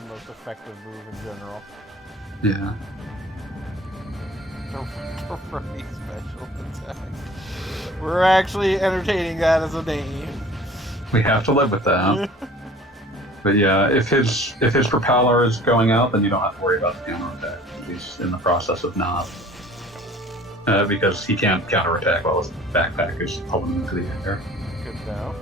The most effective move in general. Yeah. Rumperoni special attack. We're actually entertaining that as a name. We have to live with that. But yeah, if his propeller is going out, then you don't have to worry about the counterattack. He's in the process of not. Because he can't counterattack while his backpack is pulling him into the air. Good to know.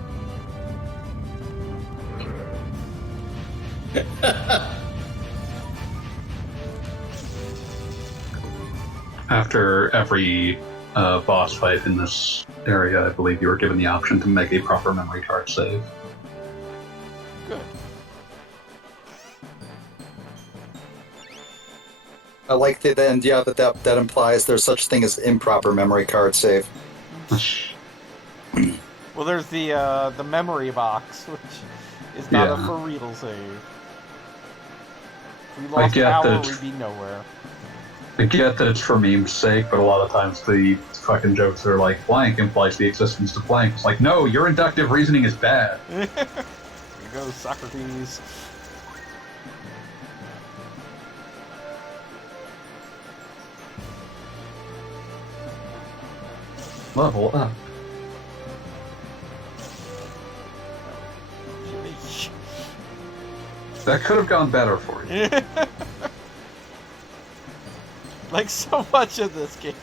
After every boss fight in this area, I believe you were given the option to make a proper memory card save. Good. I like the end. Yeah, that implies there's such thing as improper memory card save. Well, there's the memory box, which is not a for real save. If we lost power, we'd be nowhere. I get that it's for meme's sake, but a lot of times the fucking jokes are like, blank implies the existence of blank. It's like, no, your inductive reasoning is bad. Here goes Socrates. Level up. That could have gone better for you. Like so much of this game.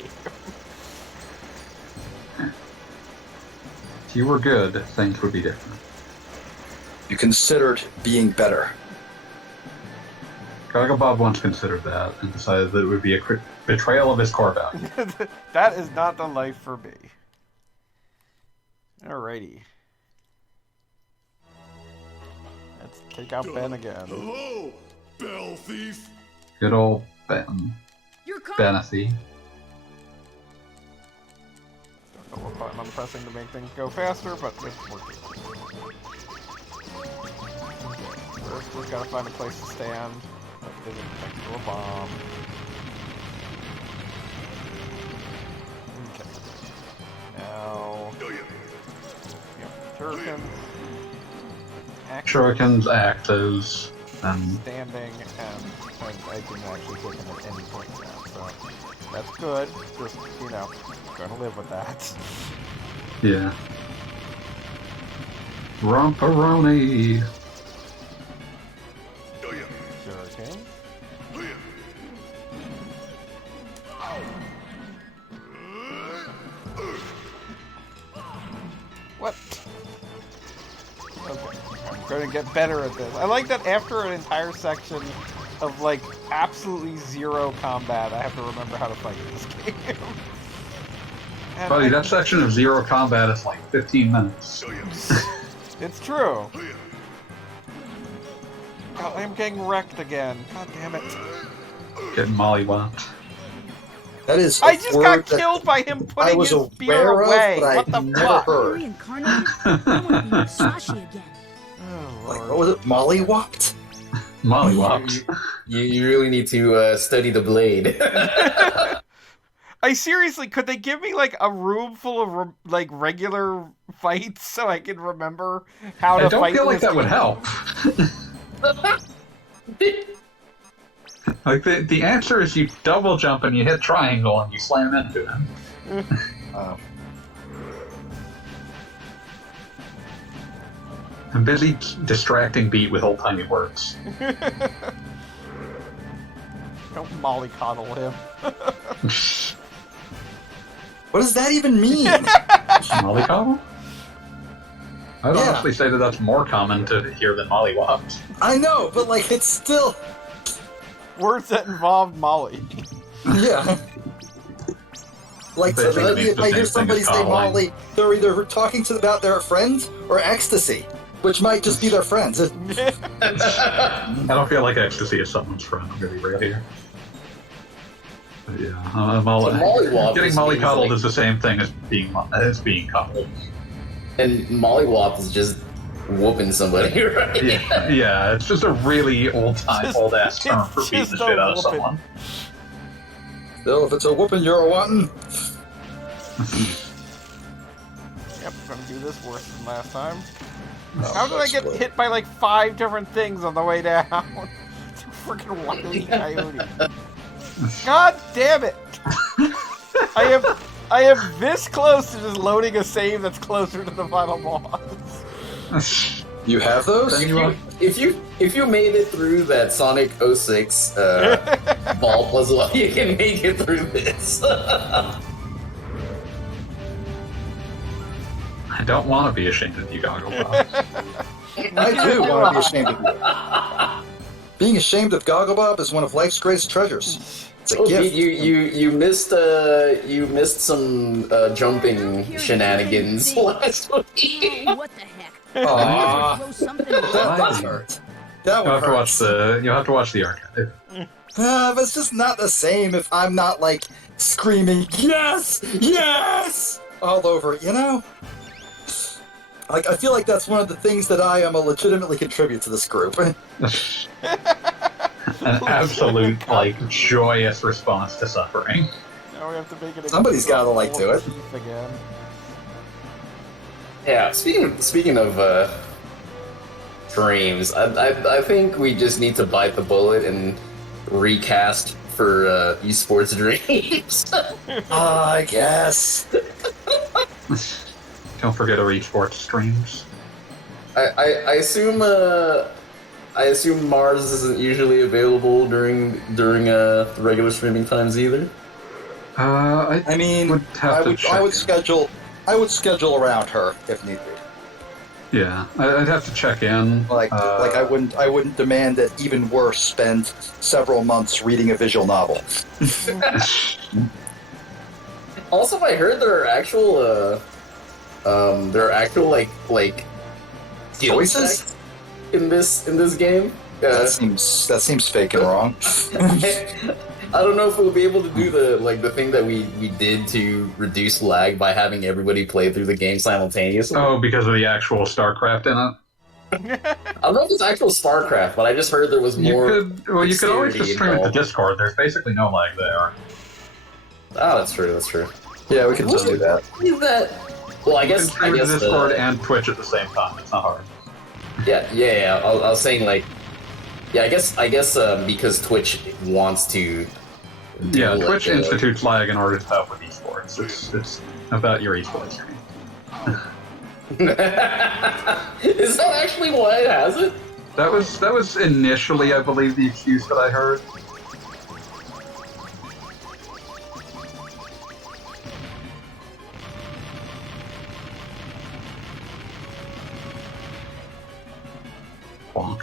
If you were good, things would be different. You considered being better. Gaga Bob once considered that and decided that it would be a betrayal of his core value. That is not the life for me. Alrighty. Let's take out Ben again. Hello, bell thief. Good old Ben. You're Benathy. Don't know what button I'm pressing to make things go faster, but it's working. First, we've got to find a place to stand. Next to a bomb. Okay. Now... Shuriken. Shurikens, axes, and... Standing, and I can actually hit him at any point now, so... That's good. Just, you know, gonna live with that. Yeah. Rumperoni. Shuriken. What? Okay, I'm gonna get better at this. I like that after an entire section of, like, absolutely zero combat, I have to remember how to fight in this game. Buddy, that section of zero combat is like 15 minutes. It's true. God, I'm getting wrecked again. God damn it. Getting mollywopped. That is. I just got killed by him putting his spear away. But what the never fuck? heard. Reincarnated? I want to be Musashi again. Oh, Like, Lord. what was it? Mollywopped? Mollywopped. You really need to study the blade. I seriously, could they give me like a room full of like regular fights so I can remember how to fight? I don't feel like this that would game? help. Like the answer is you double jump and you hit triangle and you slam into him. I'm busy distracting Beat with old timey words. Don't mollycoddle him. What does that even mean? Mollycoddle? I'd Yeah. honestly say that that's more common to hear than mollywops. I know, but like it's still Words that involve Molly. yeah. Like so Basically maybe means if the I same hear thing somebody as say coddling. Molly, they're either talking about their friend or ecstasy, which might just be their friends. I don't feel like ecstasy is someone's friend. I'm gonna be real here. But yeah, mollywop getting just mollycoddled means, like- is the same thing as being coddled. And mollywop is just whooping somebody, right? Yeah, it's just a really old ass term for it's beating the just a shit out of whooping. someone. Still, if it's a whooping, you're a wanting. Yep, gonna do this worse than last time. How did I get hit by like 5 different things on the way down? Freaking wily coyote. God damn it! I am this close to just loading a save that's closer to the final boss. You have those? If you made it through that Sonic 06 ball puzzle, you can make it through this. I don't want to be ashamed of you, Gogglebob. I do want to be ashamed of you. Being ashamed of Gogglebob is one of life's greatest treasures. It's a gift. You missed some jumping shenanigans last week. Oh, what the heck? Aw. Throw something That does hurt. That You'll one hurts. have to watch the archive. But it's just not the same if I'm not like screaming yes, yes all over it, you know? Like I feel like that's one of the things that I am a legitimately contribute to this group. An absolute joyous response to suffering. Now we have to make it. Somebody's gotta do it. Again. Yeah, speaking of dreams, I think we just need to bite the bullet and recast for esports dreams. I guess. Don't forget to read sports streams. I assume Mars isn't usually available during regular streaming times either. I mean, would have to check. I would schedule around her if need be. Yeah, I'd have to check in. Like I wouldn't demand that even worse spend several months reading a visual novel. Also, I heard there are actual like skill Voices? checks in this game. That seems fake and wrong. I don't know if we'll be able to do the thing that we did to reduce lag by having everybody play through the game simultaneously. Oh, because of the actual StarCraft in it? I don't know if it's actual StarCraft, but I just heard there was more. You could always dexterity just stream it to involved. Discord. There's basically no lag there. Oh, that's true. That's true. Yeah, we can just do that. Is that? Well, I You can guess stream it to Discord and Twitch at the same time. It's not hard. Yeah. I was saying I guess because Twitch wants to. Yeah, do, Twitch institutes lag in order to help with esports. It's about your esports stream. Is that actually why it has it? That was initially, I believe, the excuse that I heard. Bonk.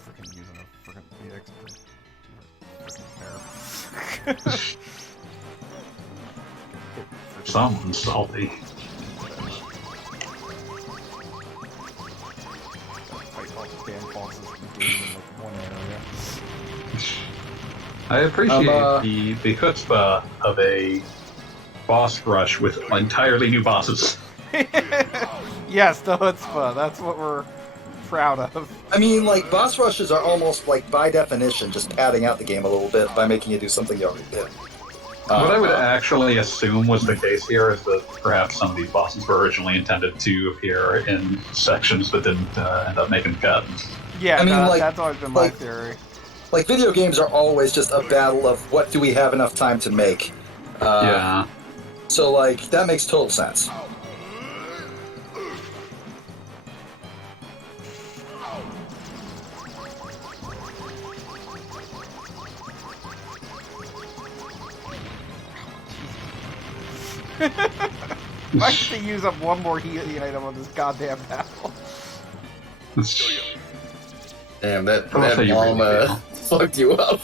Freaking using a freaking EX freaking hair. Someone's salty. Fight all the damn bosses in the game in like one area. I appreciate the chutzpah of a boss rush with entirely new bosses. Yes, the chutzpah. That's what we're proud of. I mean, like boss rushes are almost like by definition just padding out the game a little bit by making you do something you already did. What I would actually assume was the case here is that perhaps some of these bosses were originally intended to appear in sections that didn't end up making the cut. Yeah, I mean, that's always been my theory. Like video games are always just a battle of what do we have enough time to make. Yeah. So like that makes total sense. I have to use up one more healing item on this goddamn battle. Damn, that I'll you bomb really feel. fucked you up.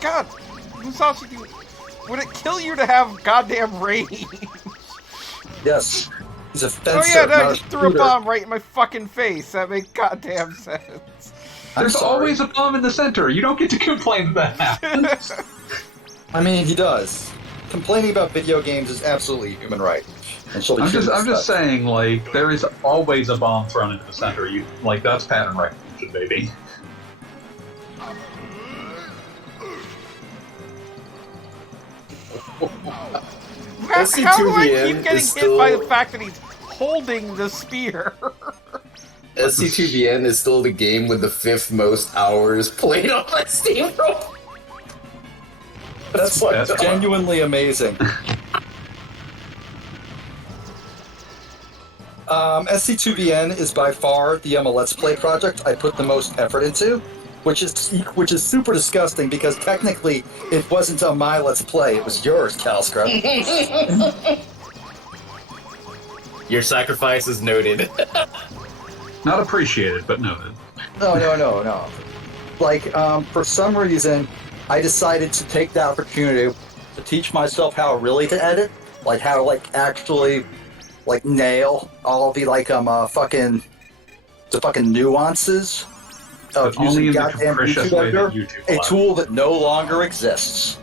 God, Musashi, would it kill you to have goddamn range? Yes. He's a fencer. Oh yeah, no, not I a just threw a shooter. bomb right in my fucking face. That makes goddamn sense. I'm There's sorry. always a bomb in the center. You don't get to complain that happens. I mean, he does. Complaining about video games is absolutely a human right. And she'll be I'm treated just as such. saying, like, there is always a bomb thrown into the center. You like that's pattern recognition, baby. How do I SC2VN keep getting is hit by the still- fact that he's holding the spear? SC2VN is still the game with the 5th most hours played on my Steam roll. That's That's genuinely amazing. SC2VN is by far the Let's Play project I put the most effort into, which is super disgusting because technically it wasn't on my Let's Play, it was yours, Kalskra. Your sacrifice is noted. Not appreciated, but noted. No. Like, for some reason, I decided to take the opportunity to teach myself how really to edit, like how to actually nail all the fucking nuances of But only using in the goddamn capricious YouTube way that editor, YouTube a allows. tool that no longer exists.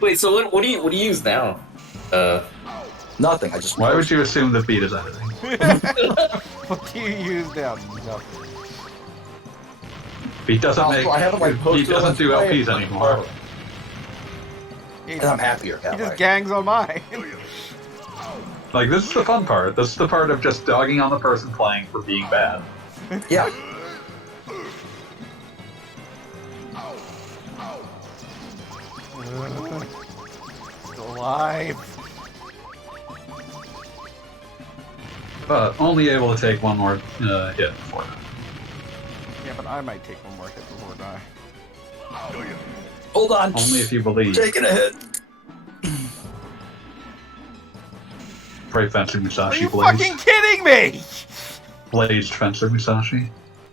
Wait, so what do you use now? Nothing. I just Why would you assume that Beat is editing? What do you use now? Nothing. Beat doesn't Also, make. I haven't Beat posted a doesn't do Let's Play LPs in anymore. forever. He And I'm happier that he just way. gangs on mine. Like this is the fun part. This is the part of just dogging on the person playing for being bad. Yeah. Still alive. But only able to take one more hit before that. Yeah, but I might take one more hit before I die. Hold on. Only if you believe. Taking a hit. Brave Fencer Are Musashi you blazed. fucking kidding me? Blazed Fencer Musashi.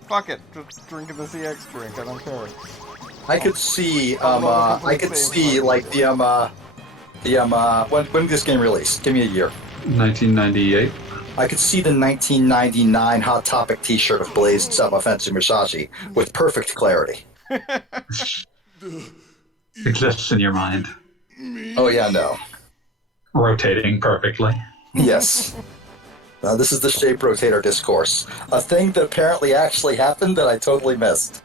Fuck it, just drinking the CX drink. I don't care. I could see, Oh, I could see, like, when did this game release? Give me a year. 1998. I could see the 1999 Hot Topic t-shirt of Blazed Fencer Musashi with perfect clarity. Exists in your mind. Oh, yeah, no. Rotating perfectly. Yes. This is the shape rotator discourse. A thing that apparently actually happened that I totally missed.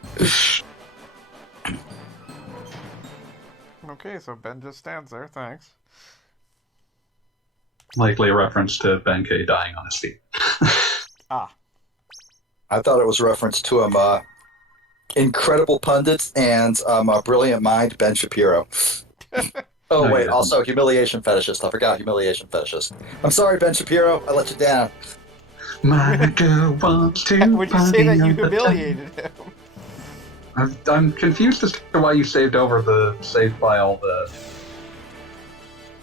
Okay, so Ben just stands there. Thanks. Likely a reference to Benkei dying on his feet. Ah. I thought it was a reference to incredible pundit and a brilliant mind, Ben Shapiro. Oh, No, wait, you also humiliation fetishist. I forgot humiliation fetishist. I'm sorry, Ben Shapiro. I let you down. My girl wants to. Would you say that you party on the humiliated him? I'm confused as to why you saved over the save file that,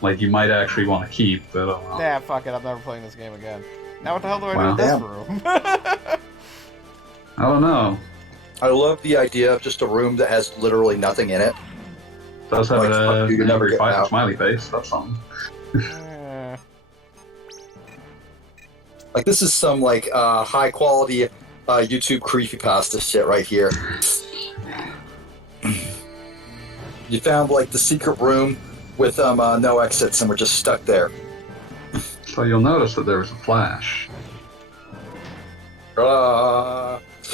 like, you might actually want to keep, but oh well. Nah, fuck it. I'm never playing this game again. Now what the hell do I Wow. do in this Damn. room? I don't know. I love the idea of just a room that has literally nothing in it. Does have Like, fuck you, you're never angry getting out. smiley face. That's something. Eh, Like, this is some, high quality YouTube creepypasta shit right here. You found, the secret room with no exits, and we're just stuck there. So you'll notice that there was a flash. Wait,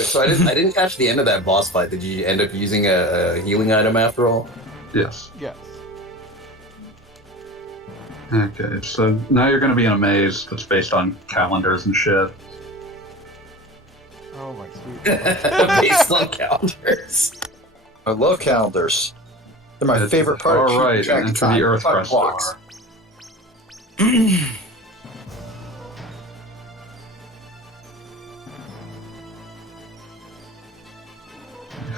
so I didn't catch the end of that boss fight. Did you end up using a healing item after all? Yes. yes. Okay, so now you're going to be in a maze that's based on calendars and shit. Oh my sweet. Based on calendars. I love calendars. They're my favorite part of All right, keeping track of enter time. the Earth Fuck Crest blocks. door.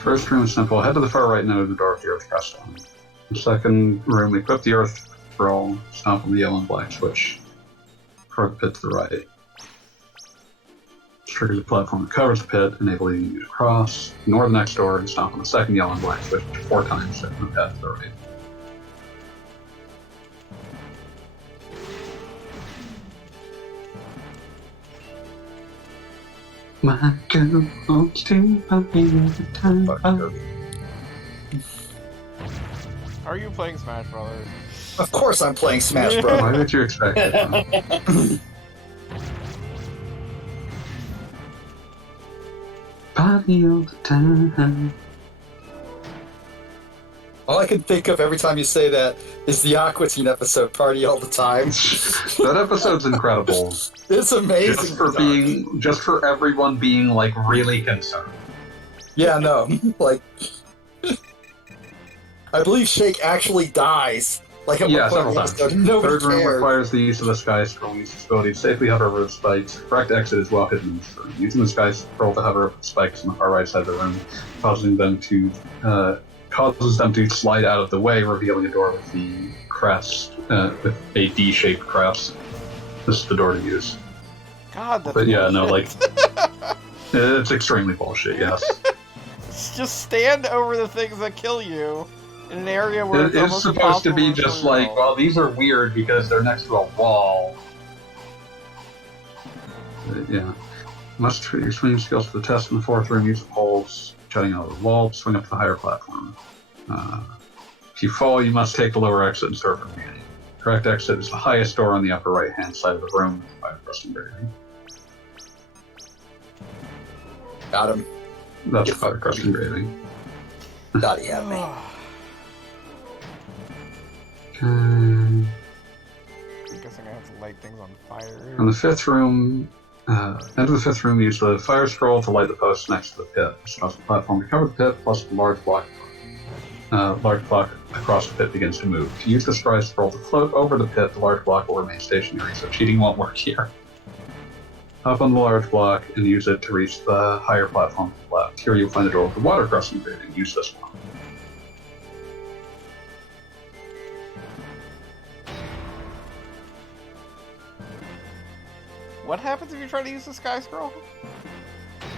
First room is simple. Head to the far right and enter the door with the Earth Crest on. The second room, equip the earth scroll, stomp on the yellow and black switch. For the pit to the right. Trigger the platform that covers the pit, enabling you to cross. Ignore the next door and stomp on the second yellow and black switch 4 times, setting the path to the right. My girl wants to pop in the time. How are you playing Smash Brothers? Of course I'm playing Smash Bros. Why did you expect it? Party all the time. All I can think of every time you say that is the Aqua Teen episode, Party All the Time. That episode's incredible. It's amazing. Just for everyone being like really concerned. Yeah, no. Like, I believe Shake actually dies. Like at one point several in the times. episode. Nobody Third room cares. requires the use of the sky scroll. Use this ability to safely hover over the spikes. Correct exit is well hidden in this room. Using the sky scroll to hover over the spikes on the far right side of the room, causes them to slide out of the way, revealing a door with the crest, with a D-shaped crest. This is the door to use. God, that's But yeah, no, bullshit. like, it's extremely bullshit, yes. Just stand over the things that kill you in an area where it's It's almost supposed to impossible be to just kill like, you. well, these are weird because they're next to a wall. Yeah. Must treat your swinging skills for the test in the fourth room. Use the poles jutting out of the wall. Swing up the higher platform. If you fall, you must take the lower exit and start from the beginning. Correct exit is the highest door on the upper right-hand side of the room by the first engraving. Got him. That's by the crust engraving. Thought he had me. I'm guessing I have to light things on fire. On the fifth room, enter the fifth room, use the fire scroll to light the post next to the pit. Cause the platform to cover the pit, plus the large block across the pit begins to move. To use the fire scroll to float over the pit, the large block will remain stationary, so cheating won't work here. Hop on the large block and use it to reach the higher platform to the left. Here you'll find the door with the water crossing engraving. Use this one. What happens if you try to use the sky scroll?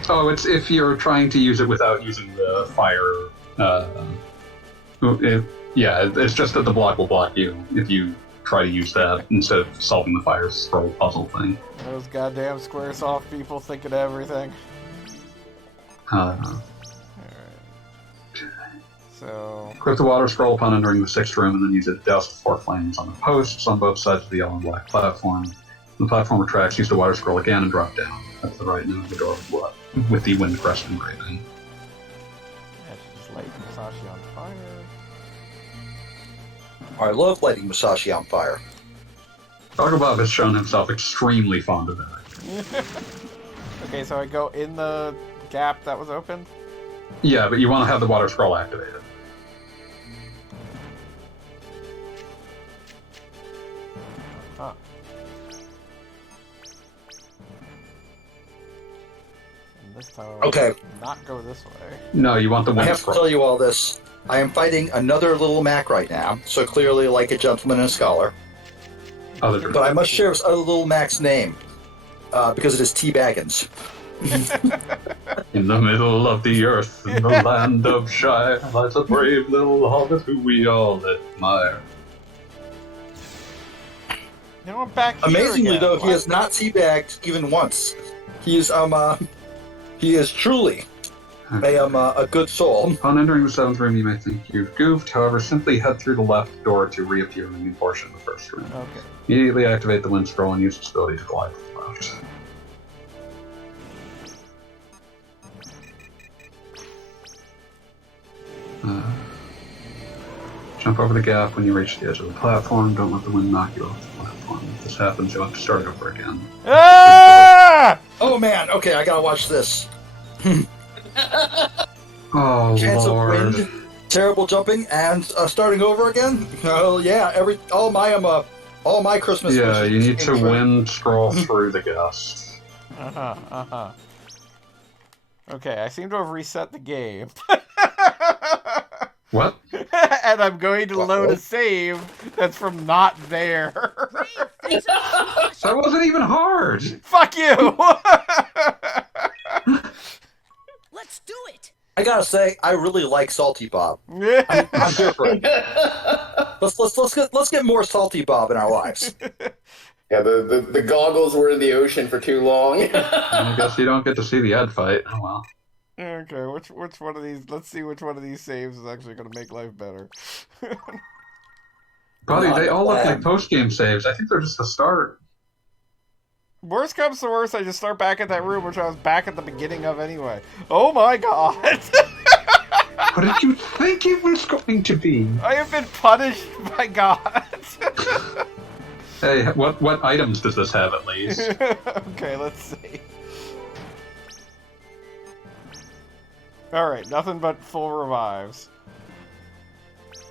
Oh, it's if you're trying to use it without using the fire. It's just that the block will block you if you try to use that instead of solving the fire scroll puzzle thing. Those goddamn Squaresoft people thinking of everything. Uh, So, Equip the water scroll upon entering the sixth room, and then use it to douse the 4 flames on the posts on both sides of the yellow and black platform. When the platform retracts, use the water scroll again and drop down. That's the right end of the door with the wind crest engraving. I should just light Musashi on fire. I love lighting Musashi on fire. Doggo Bob has shown himself extremely fond of that. Okay, so I go in the gap that was opened? Yeah, but you want to have the water scroll activated. Huh. And this time I Okay. will not go this way. No, you want the I wind have to scroll. tell you all this. I am fighting another little Mac right now, so clearly like a gentleman and a scholar. Other But I must share this other little Mac's name, because it is T. Baggins. In the middle of the earth, in the land of Shire, lies a brave little hobbit who we all admire. Now I'm back here Amazingly, again. though, he What? has not teabagged even once. He is truly a good soul. Upon entering the seventh room, you may think you've goofed. However, simply head through the left door to reappear in the new portion of the first room. Okay. Immediately activate the wind scroll and use its ability to glide to the left. Jump over the gap when you reach the edge of the platform. Don't let the wind knock you off the platform. If this happens, you'll have to start over again. Ah! Oh man, okay, I gotta watch this. Oh, Chance of Lord. wind, terrible jumping, and starting over again. Oh yeah, all my Christmas. Yeah, wishes you need to came true. wind scroll through the guest. Uh-huh. Okay, I seem to have reset the game. What? And I'm going to load a save that's from not there. That wasn't even hard. Fuck you! Let's do it. I gotta say, I really like Salty Bob. I'm here for it. Let's get more Salty Bob in our lives. Yeah, the goggles were in the ocean for too long. I guess you don't get to see the Ed fight. Oh well. Okay, which one of these? Let's see which one of these saves is actually going to make life better. Buddy, they all look like post-game saves. I think they're just the start. Worst comes to worst, I just start back at that room, which I was back at the beginning of anyway. Oh my god! What did you think it was going to be? I have been punished by God. Hey, what items does this have at least? Okay, let's see. Alright, nothing but full revives.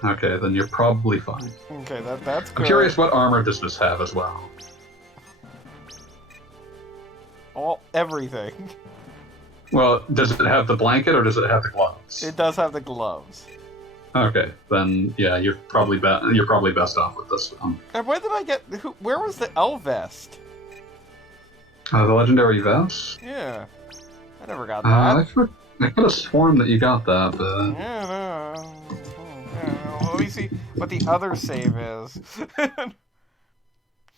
Okay, then you're probably fine. Okay, that's good. I'm curious what armor does this have as well? Everything. Well, does it have the blanket or does it have the gloves? It does have the gloves. Okay, then yeah, you're probably best off with this one. And when did I get... where was the L vest? The legendary vest? Yeah. I never got that. I could have sworn that you got that, but... Yeah, no. Yeah, let me see what the other save is.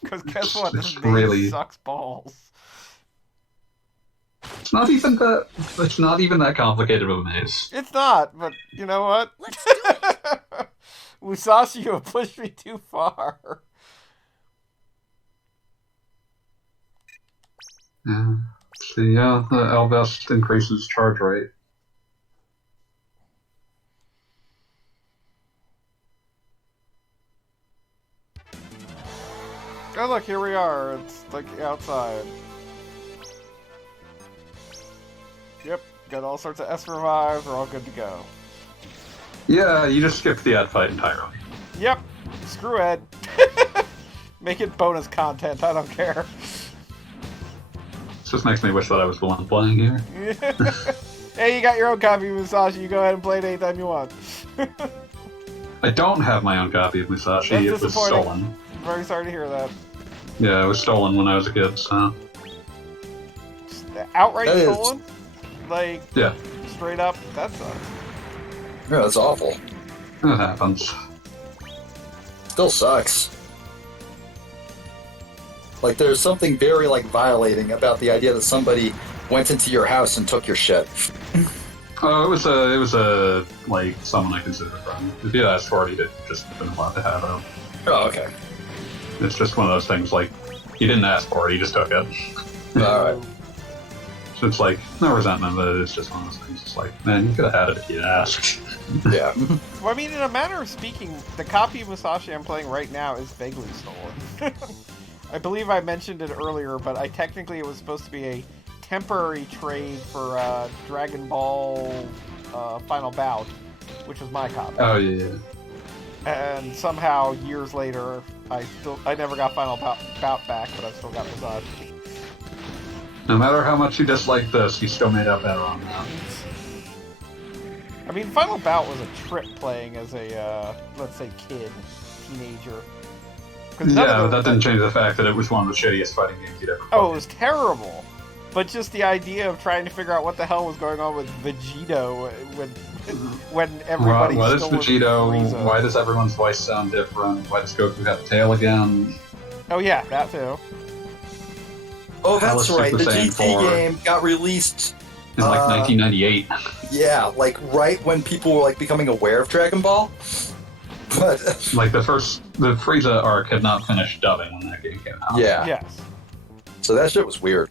Because guess what? This It's maze really- sucks balls. It's not even that complicated of a maze. It's not, but you know what? Let's do it. Musashi, you have pushed me too far. Yeah. See, yeah, the L-Vest increases charge rate. Oh look, here we are. It's like outside. Yep, got all sorts of S revives. We're all good to go. Yeah, you just skipped the ad fight entirely. Yep, screw Ed. Make it bonus content. I don't care. This just makes me wish that I was the one playing here. Hey, you got your own copy of Musashi. You go ahead and play it anytime you want. I don't have my own copy of Musashi. That's It was disappointing. stolen. Very sorry to hear that. Yeah, it was stolen when I was a kid, so... Outright That is- stolen? Like, Yeah, straight up? That sucks. Yeah, that's awful. it happens. Still sucks. Like, there's something very, like, violating about the idea that somebody went into your house and took your shit. Oh, it was like, someone I considered a friend. If he asked for it, he'd have just been allowed to have it. Oh, okay. It's just one of those things, like, he didn't ask for it, he just took it. Alright. So it's like, no resentment, but it's just one of those things. It's like, man, you could have had it if you'd asked. Yeah. Well, I mean, in a manner of speaking, the copy of Musashi I'm playing right now is vaguely stolen. I believe I mentioned it earlier, but technically it was supposed to be a temporary trade for Dragon Ball Final Bout, which was my copy. Oh, yeah. And somehow, years later, I never got Final Bout back, but I still got Musashi. No matter how much you dislike this, you still made out better on that. I mean, Final Bout was a trip playing as a, let's say, teenager. 'Cause none Yeah, of but that didn't change the fact that it was one of the shittiest fighting games you'd ever played. Oh, it was terrible. But just the idea of trying to figure out what the hell was going on with Vegito when everybody What is still was Vegito? Frieza. Why does everyone's voice sound different? Why does Goku have tail again? Oh yeah, that too. Oh, How that's is right. Super The Saiyan GT 4? game got released, In like 1998. yeah, like right when people were like becoming aware of Dragon Ball. But Like the Frieza arc had not finished dubbing when that game came out. yeah, Yes. so that shit was weird.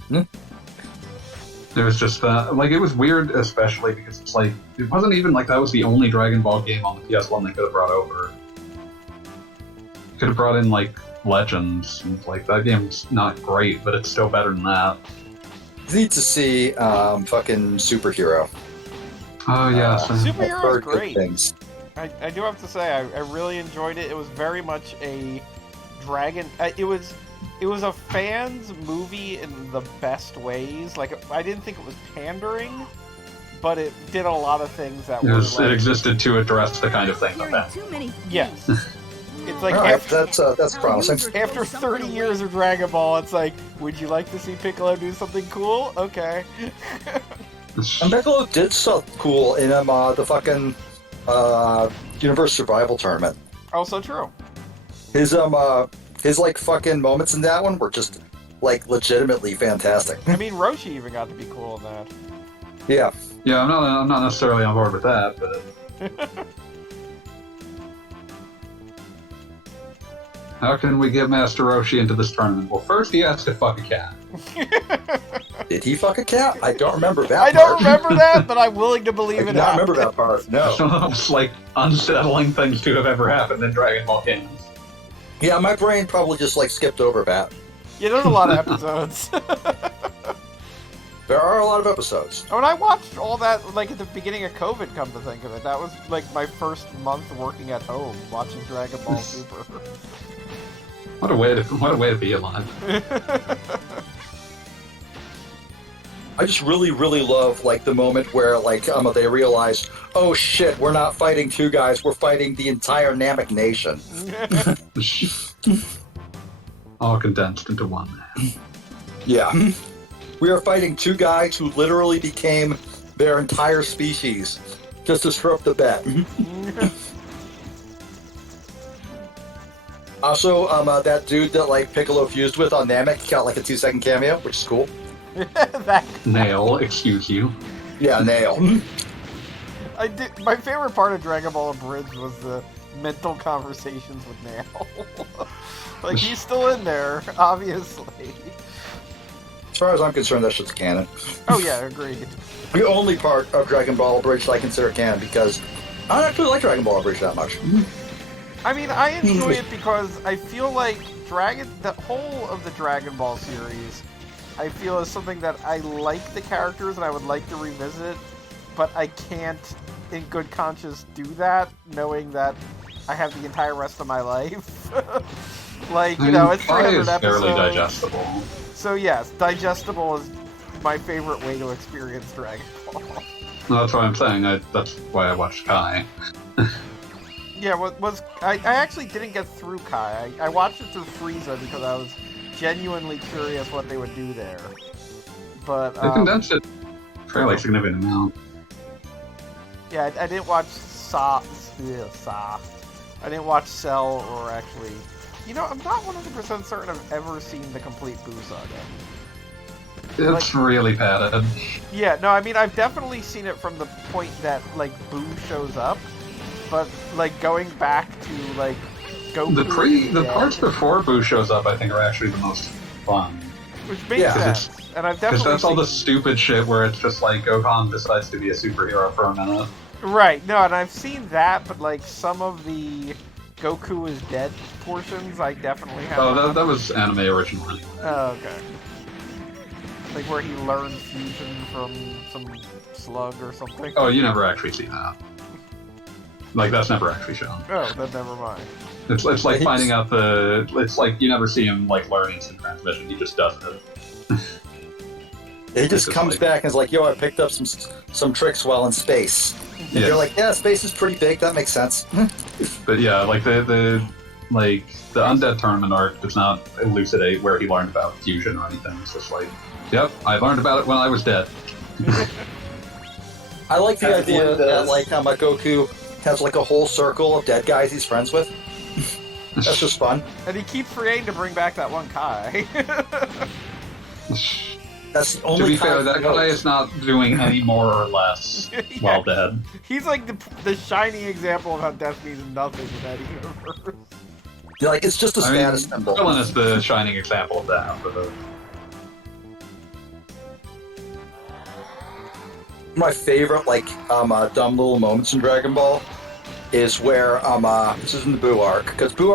It was just like it was weird, especially because it's like it wasn't even like that was the only Dragon Ball game on the PS1 they could have brought over. Could have brought in like Legends, and like that game's not great, but it's still better than that. You need to see fucking Superhero. Oh yeah, so- Superhero's I've heard good great. things. I do have to say I really enjoyed it. It was very much a dragon. It was a fans movie in the best ways. Like I didn't think it was pandering, but it did a lot of things that It, were was, like, it existed to address the kind of thing Hearing that too many yes. things. It's like All right, after, that's promising. after 30 years of Dragon Ball, it's like, would you like to see Piccolo do something cool? Okay. And Piccolo did stuff cool in the fucking Universe Survival Tournament. Also true. His like fucking moments in that one were just like legitimately fantastic. I mean, Roshi even got to be cool in that. Yeah. Yeah, I'm not necessarily on board with that, but how can we get Master Roshi into this tournament? Well, first he has to fuck a cat. Did he fuck a cat? I don't remember that I part. don't remember that, but I'm willing to I believe do it not happened. remember that part. No. It's one of the most, like, unsettling things to have ever happened in Dragon Ball games. Yeah, my brain probably just like skipped over that. Yeah, there's a lot of episodes. There are a lot of episodes. When I watched all that, like, at the beginning of COVID, come to think of it, that was, like, my first month working at home, watching Dragon Ball Super. What a way to be alive. I just really, really love like the moment where like they realize, oh shit, we're not fighting two guys, we're fighting the entire Namek nation. All condensed into one man. Yeah. We are fighting two guys who literally became their entire species just to screw up the bet. Also, that dude that like Piccolo fused with on Namek got like a 2-second cameo, which is cool. that, Nail, excuse you. Yeah, nail. I did. My favorite part of Dragon Ball Abridged was the mental conversations with Nail. Like, he's still in there, obviously. As far as I'm concerned, that shit's canon. Oh yeah, agreed. The only part of Dragon Ball Bridge that I consider canon because I don't actually like Dragon Ball Bridge that much. I mean, I enjoy it because I feel like the whole of the Dragon Ball series, I feel is something that I like the characters and I would like to revisit, but I can't, in good conscience, do that, knowing that I have the entire rest of my life. Like, you know, it's 300 is episodes. fairly digestible. So yes, digestible is my favorite way to experience Dragon Ball. No, that's what I'm saying. That's why I watched Kai. Yeah, I actually didn't get through Kai. I watched it through Frieza because I was genuinely curious what they would do there. But They condensed it fairly significant amount. yeah, I didn't watch Sa. I didn't watch Cell or actually. You know, I'm not 100% certain I've ever seen the complete Buu saga. It's really padded. Yeah, no, I mean, I've definitely seen it from the point that, like, Buu shows up, but, like, going back to, like, Goku... The parts before Boo shows up, I think, are actually the most fun. Which makes sense, and I've definitely Because that's all seen... the stupid shit where it's just like Gohan decides to be a superhero for a minute. Right, no, and I've seen that, but, like, some of the Goku is dead portions, I definitely have. Oh, that was anime originally. Oh, okay. Like where he learned fusion from some slug or something. Oh, you never actually see that. Like, that's never actually shown. Oh, then never mind. It's like finding out it's like you never see him like learn instant transmission. He just does it. He just comes back and is like, "Yo, I picked up some tricks while in space." And Yeah. you're like, "Yeah, space is pretty big. That makes sense." But yeah, like the Undead Tournament arc does not elucidate where he learned about fusion or anything. It's just like, yep, I learned about it when I was dead. I like the idea Everyone that does. like my Goku has like a whole circle of dead guys he's friends with. That's just fun. And he keeps forgetting to bring back that one Kai. That's the To only be fair, time that he guy knows. is not doing any more or less Yeah. while dead. He's like the shining example of how death means nothing in that universe. You're like, it's just a I mean, status symbol. Krillin is the shining example of that. But, My favorite like dumb little moments in Dragon Ball is where this is in the Buu arc, because Buu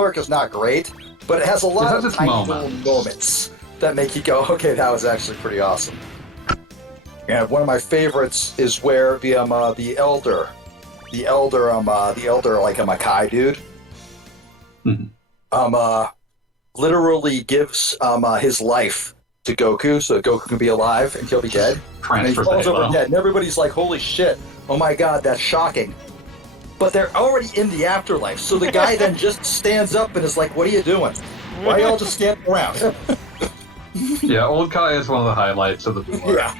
arc is not great, but it has a lot has of its tiny moments. little moments that make you go, okay, that was actually pretty awesome. And one of my favorites is where the elder like a Kai dude Mhm. literally gives his life to Goku so that Goku can be alive and he'll be dead. And he Transfers falls the over Halo. dead, and everybody's like, "Holy shit! Oh my god, that's shocking!" But they're already in the afterlife, so the guy then just stands up and is like, "What are you doing? Why are y'all just standing around?" Yeah, Old Kai is one of the highlights of the Boo arc. Yeah.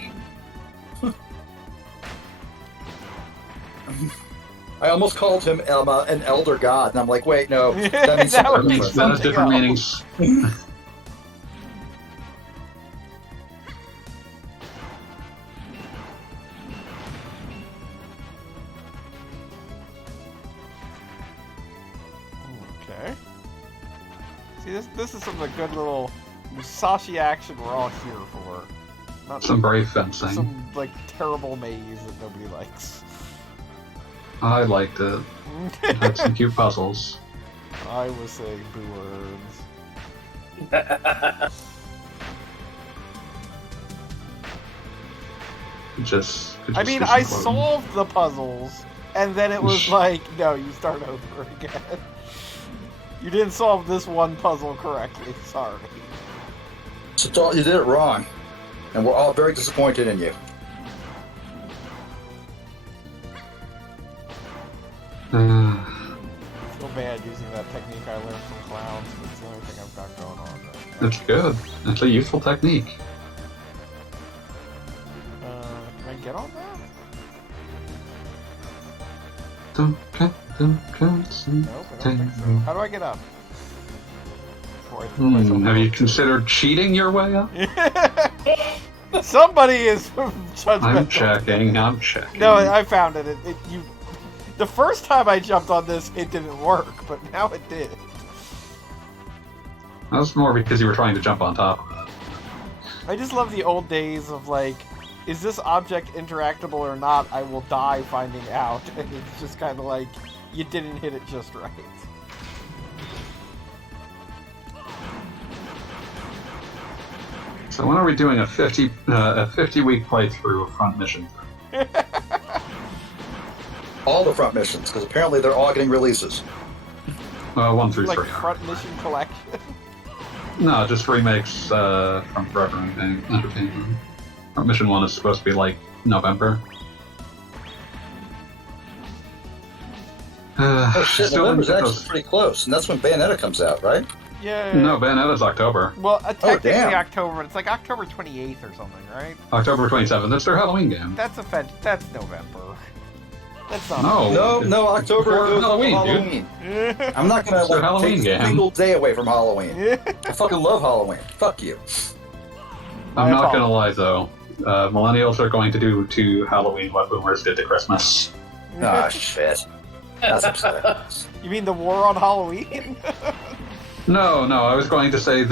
I almost called him an elder god, and I'm like, wait, no, that means That That would something be means different. that has different meanings. Okay. See, this is some of the good little Musashi action we're all here for. Not Some brave fencing. some like terrible maze that nobody likes. I liked it. It had some cute puzzles. I was saying boo words. I mean, I solved the puzzles, and then it was like, no, you start over again. You didn't solve this one puzzle correctly. Sorry. So you did it wrong, and we're all very disappointed in you. I feel bad using that technique I learned from clowns. It's the only thing I've got going on. It's good. It's a useful technique. Can I get on that? Nope, I don't think so. How do I get up? Before I throw myself Have you off. considered cheating your way up? Somebody is judgmental. I'm checking. No, I found it. The first time I jumped on this, it didn't work, but now it did. That was more because you were trying to jump on top of it. I just love the old days of like, is this object interactable or not? I will die finding out. And it's just kind of like, you didn't hit it just right. So when are we doing a 50-week playthrough of Front Mission? All the front missions, because apparently they're all getting releases. 1 through Like 3. front mission collection. No, just remakes from Forever Entertainment. Front Mission 1 is supposed to be like November. Oh shit, still November's didn't get actually those- pretty close, and that's when Bayonetta comes out, right? Yeah. No, Bayonetta's October. Well, technically damn. October. It's like October 28th or something, right? October 27th. That's their Halloween game. That's November. That's not. No, October before goes Halloween, Halloween. I'm not gonna It's their like Halloween take game. a single day away from Halloween. Yeah. I fucking love Halloween. Fuck you. I'm not gonna lie though. Millennials are going to do to Halloween what boomers did to Christmas. Ah, shit. That's upsetting. You mean the war on Halloween? No, I was going to say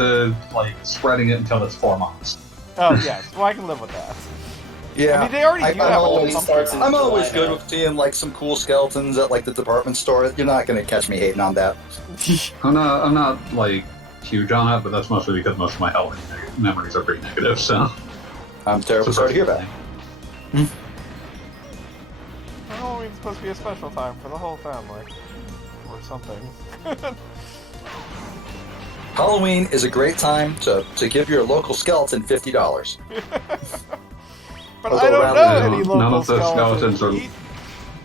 spreading it until it's 4 months. Oh yes. Well, I can live with that. Yeah. I mean, they already do I'm have a always, whole pumpkin. I'm always July good now. with seeing like some cool skeletons at like the department store. You're not gonna catch me hating on that. I'm not like huge on it, but that's mostly because most of my Halloween memories are pretty negative. So I'm terribly sorry to hear that. Halloween's supposed to be a special time for the whole family, or something. Halloween is a great time to give your local skeleton $50. But Although I don't around know the- any local none of the skeletons are. Pete.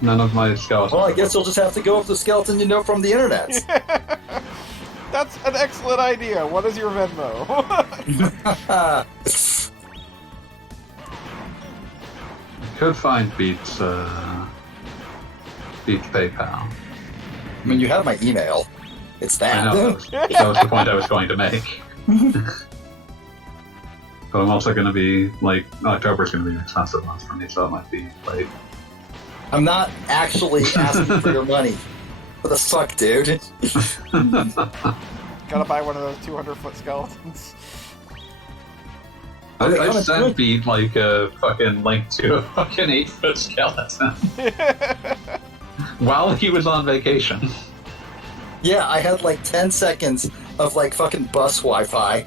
None of my skeletons. Well, I are guess you'll just have to go with the skeleton you know from the internet. That's an excellent idea. What is your Venmo? Could find Beats PayPal. I mean, you have my email. It's I that. know that was the point I was going to make. But I'm also going to be like October's going to be an expensive month for me, so it might be late. I'm not actually asking for your money. What the fuck, dude? Gotta buy one of those 200-foot skeletons. I sent Beat like a fucking link to a fucking 8-foot skeleton while he was on vacation. Yeah, I had like 10 seconds of like fucking bus Wi-Fi.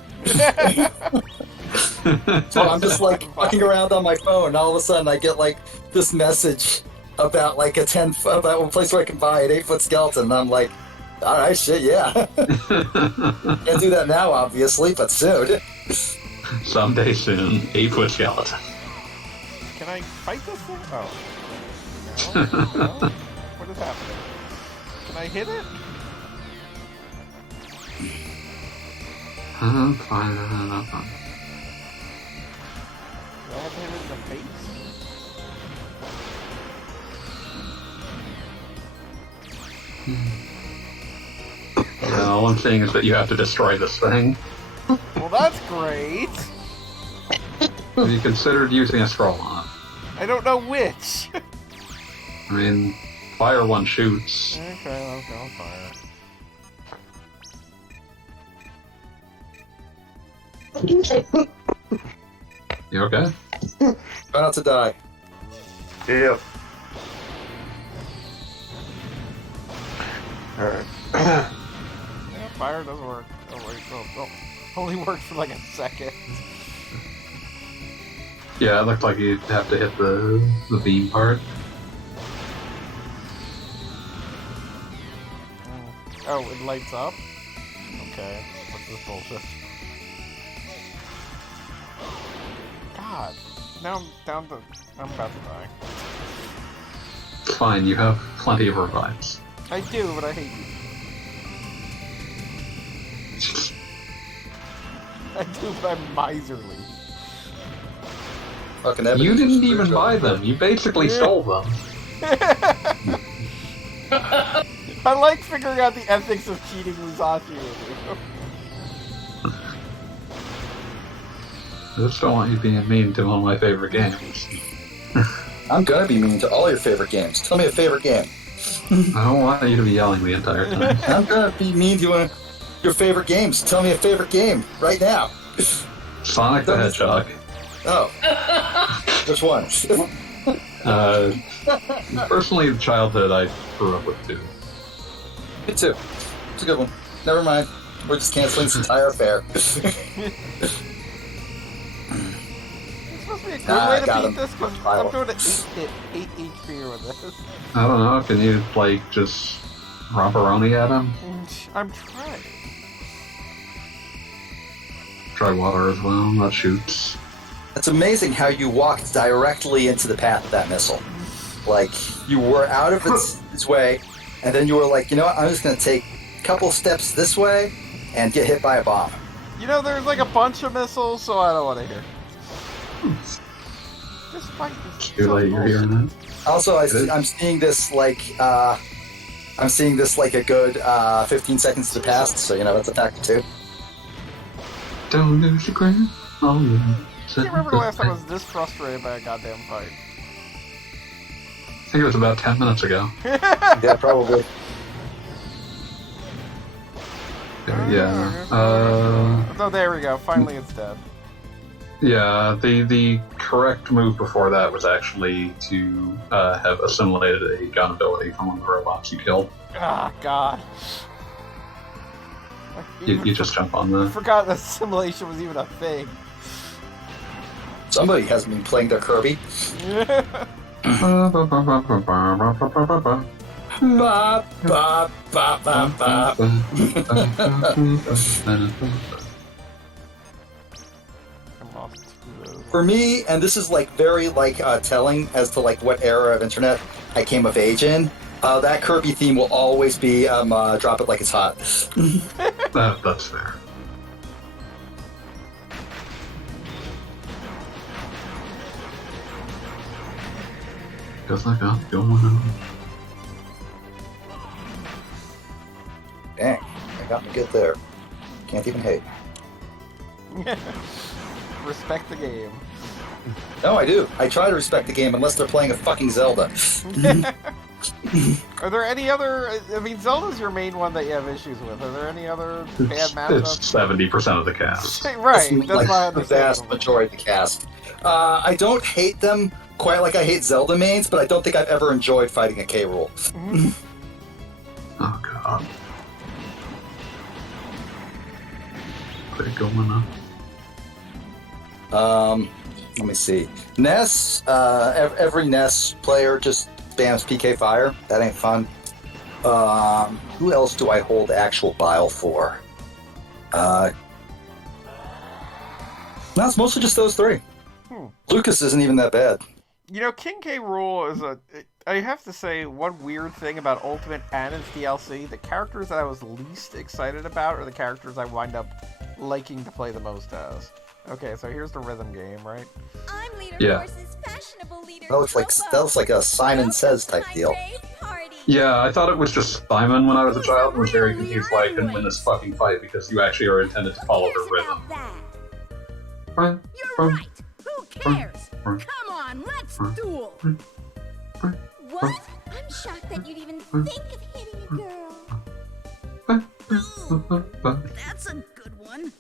So I'm just like fucking around on my phone, and all of a sudden I get like this message about like about one place where I can buy an 8-foot skeleton, and I'm like, all right, shit, yeah. Can't do that now, obviously, but soon. Someday soon, 8-foot skeleton. Can I fight this thing? Oh. No? What is happening? Can I hit it? Fine, fine. Do I have to hit it in the face? All I'm saying is that you have to destroy this thing. Well, that's great. Have you considered using a scroll on it? I don't know which. I mean, fire one shoots. Okay, I'll fire. You okay? Try not to die. Yep. Alright. Yeah, fire does work. Oh, wait, only worked for like a second. Yeah, it looked like you'd have to hit the beam part. Oh, it lights up? Okay, what's this bullshit? God, now I'm down to... I'm about to die. It's fine, you have plenty of revives. I do, but I hate you. I do, but I'm miserly. Fucking You didn't even buy them. You basically stole them. I like figuring out the ethics of cheating Musashi with you. I just don't want you being mean to one of my favorite games. I'm gonna be mean to all your favorite games. Tell me a favorite game. I don't want you to be yelling the entire time. I'm gonna be mean to one of your favorite games. Tell me a favorite game right now. Sonic the Hedgehog. Oh. Which one? Personally, the childhood I grew up with too. Me too. It's a good one. Never mind. We're just canceling this entire affair. It's supposed to be a good way to beat this, because I'm doing an 8 HP with this. I don't know, can you, like, just romperoni at him? I'm trying. Try water as well, that shoots. It's amazing how you walked directly into the path of that missile. Like, you were out of its way, and then you were like, you know what, I'm just going to take a couple steps this way and get hit by a bomb. You know, there's like a bunch of missiles, so I don't want to hear. Just fight this. Too late, you're hearing that. Also, I'm seeing this like a good 15 seconds to pass, so you know that's a factor too. Don't lose your grip. Oh, yeah. I can't remember the last time I was this frustrated by a goddamn fight. I think it was about 10 minutes ago. Yeah, probably. Yeah. Oh, there we go. Finally, it's dead. Yeah, the correct move before that was actually to have assimilated a gun ability from one of the robots you killed. Ah, God. You just jump on I the... forgot that simulation was even a thing. Somebody hasn't been playing their Kirby. Ba, ba, ba, ba, ba. For me, and this is like very like telling as to like what era of internet I came of age in. That Kirby theme will always be "Drop It Like It's Hot." That's fair. Guess I got going on. Dang, I got me good there. Can't even hate. Respect the game. No, I do. I try to respect the game unless they're playing a fucking Zelda. Are there any other... I mean, Zelda's your main one that you have issues with. Are there any other bad It's matchups? 70% of the cast. Right, It's that's why I like the understand. vast majority of the cast. I don't hate them quite like I hate Zelda mains, but I don't think I've ever enjoyed fighting a K. Rool. Oh god. Quit going up. Let me see. Ness, every Ness player just spams PK Fire. That ain't fun. Who else do I hold actual bile for? No, it's mostly just those three. Hmm. Lucas isn't even that bad. You know, King K. Rool is a... I have to say, one weird thing about Ultimate and its DLC, the characters that I was least excited about are the characters I wind up liking to play the most as. Okay, so here's the rhythm game, right? I'm Leader Yeah. Force's fashionable leader. That looks like a Simon Says type deal. Yeah, I thought it was just Simon when I was a child and was very confused why I couldn't win this fucking fight because you actually are intended to follow her rhythm. You're right. Who cares? Come on, let's duel. What? I'm shocked that you'd even think of hitting a girl. That's a good one.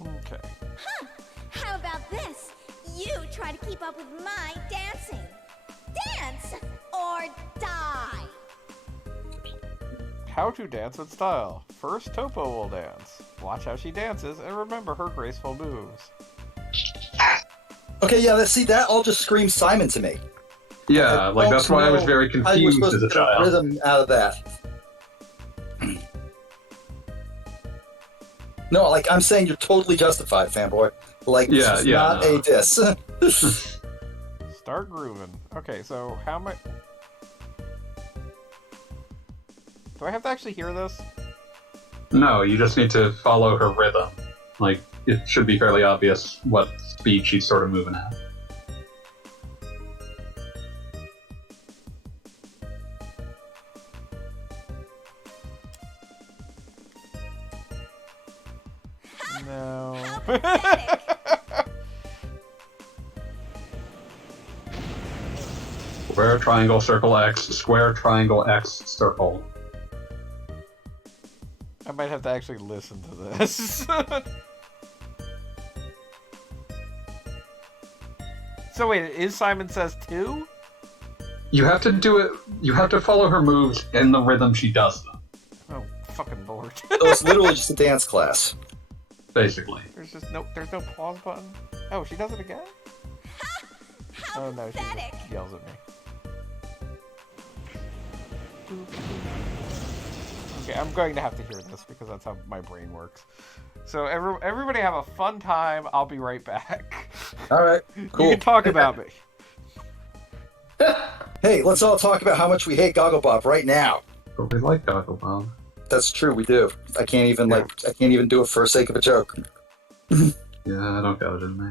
Okay. Huh. How about this? You try to keep up with my dancing. Dance or die. How to dance with style. First, Topo will dance. Watch how she dances and remember her graceful moves. Okay, yeah, that all just screams Simon to me. Yeah, like that's why I was very confused as a child. Rhythm out of that. No, like I'm saying, you're totally justified, fanboy. Like this is not a diss. Start grooving. Okay, so how much... Do I have to actually hear this? No, you just need to follow her rhythm. Like, it should be fairly obvious what speed she's sort of moving at. No. Square, triangle, circle, X, square, triangle, X, circle. I might have to actually listen to this. So wait, is Simon Says 2? You have to do it, you have to follow her moves in the rhythm she does them, Oh, fucking lord. So it's literally just a dance class. basically. There's no pause button. Oh, she does it again? Oh no, she just yells at me. Okay, I'm going to have to hear this because that's how my brain works. So everybody have a fun time. I'll be right back. All right, cool. You can talk about me. Hey, let's all talk about how much we hate Gogglebop right now. But we like Gogglebop. That's true, we do. I can't even do it for the sake of a joke. Yeah, I don't got it in me.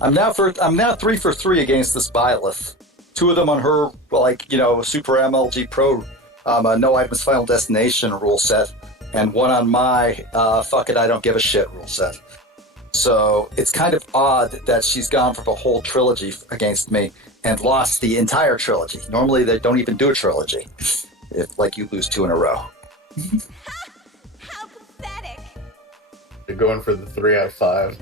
I'm now 3 for 3 against this Byleth. 2 of them on her, Super MLG Pro, no items Final Destination rule set, and 1 on my fuck it, I don't give a shit rule set. So it's kind of odd that she's gone for the whole trilogy against me and lost the entire trilogy. Normally they don't even do a trilogy if you lose 2 in a row. How pathetic. You're going for the 3 out of 5.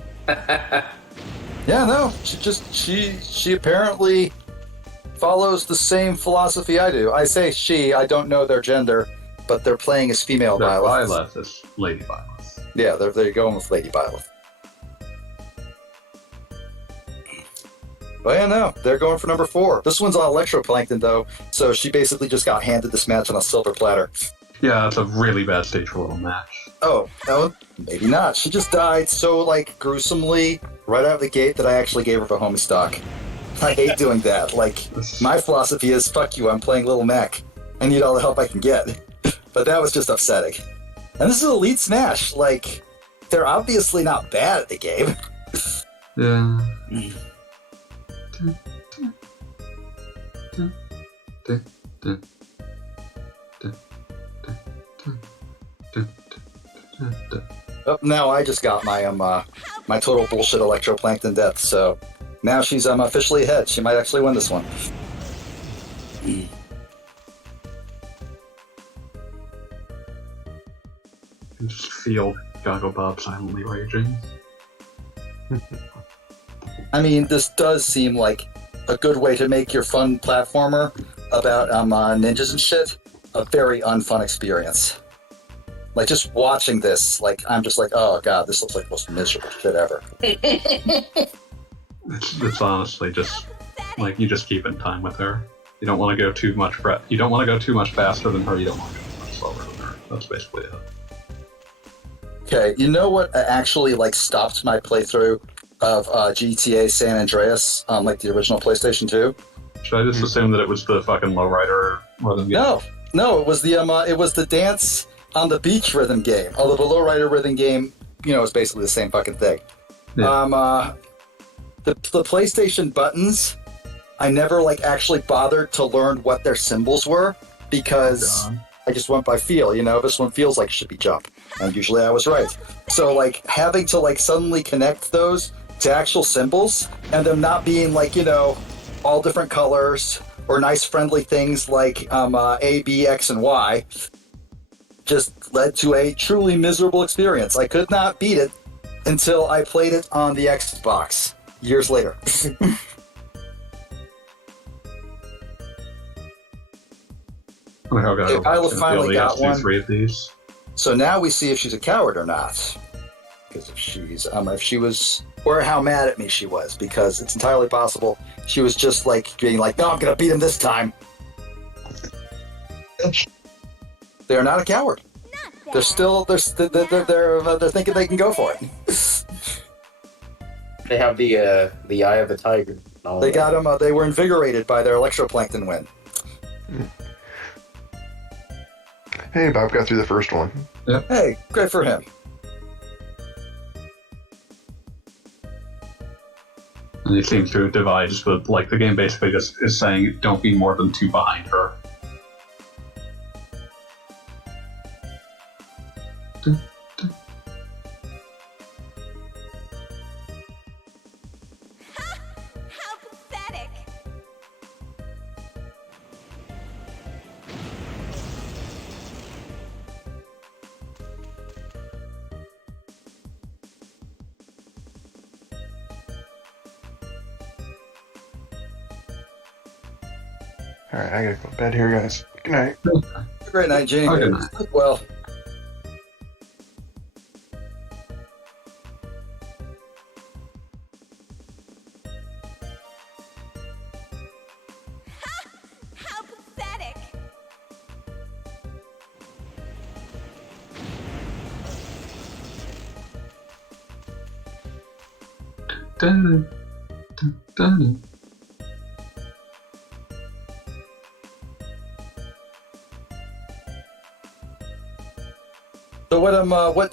Yeah, no, she apparently follows the same philosophy I do. I say she, I don't know their gender, but they're playing as female Byleth. Byleth is Lady Byleth. Yeah, they're going with Lady Byleth. But yeah, no, they're going for number 4. This one's on Electroplankton, though, so she basically just got handed this match on a silver platter. Yeah, it's a really bad stage for a little match. Oh, no, maybe not. She just died so, gruesomely right out of the gate that I actually gave her the homie stock. I hate doing that. My philosophy is, fuck you, I'm playing Little Mac. I need all the help I can get. But that was just upsetting. And this is Elite Smash. They're obviously not bad at the game. Yeah. Oh, now I just got my my total bullshit Electroplankton death, so now she's officially ahead. She might actually win this one. You can just feel Gogglebop silently raging. I mean, this does seem like a good way to make your fun platformer about ninjas and shit a very unfun experience. Just watching this, I'm just oh god, this looks like the most miserable shit ever. It's honestly just you just keep in time with her. You don't want to go too much. You don't want to go too much faster than her. You don't want to go too much slower than her. That's basically it. Okay, you know what actually like stopped my playthrough of GTA San Andreas on like the original PlayStation 2? Should I just assume that it was the fucking lowrider rhythm game? No, it was the dance on the beach rhythm game. Although the lowrider rhythm game, is basically the same fucking thing. Yeah. The PlayStation buttons, I never like actually bothered to learn what their symbols were because I just went by feel. This one feels like it should be jump, and usually I was right. So like having to like suddenly connect those to actual symbols and them not being like all different colors or nice friendly things like A, B, X, and Y just led to a truly miserable experience. I could not beat it until I played it on the Xbox years later. Isla finally got one. 3 of these. So now we see if she's a coward or not. Because if she was, or how mad at me she was, because it's entirely possible she was just like being like, no, I'm going to beat him this time. They're not a coward. They're still, they're thinking they can go for it. They have the eye of the tiger. They got them, they were invigorated by their electroplankton win. Hey, Bob got through the first one. Yeah. Hey, good for him. And they seem to divide, but like the game basically just is saying don't be more than 2 behind her. How pathetic! Alright, I gotta go to bed here, guys. Good night. Great night, Jenny. Oh, good night. Well, How pathetic! Dun, dun, dun.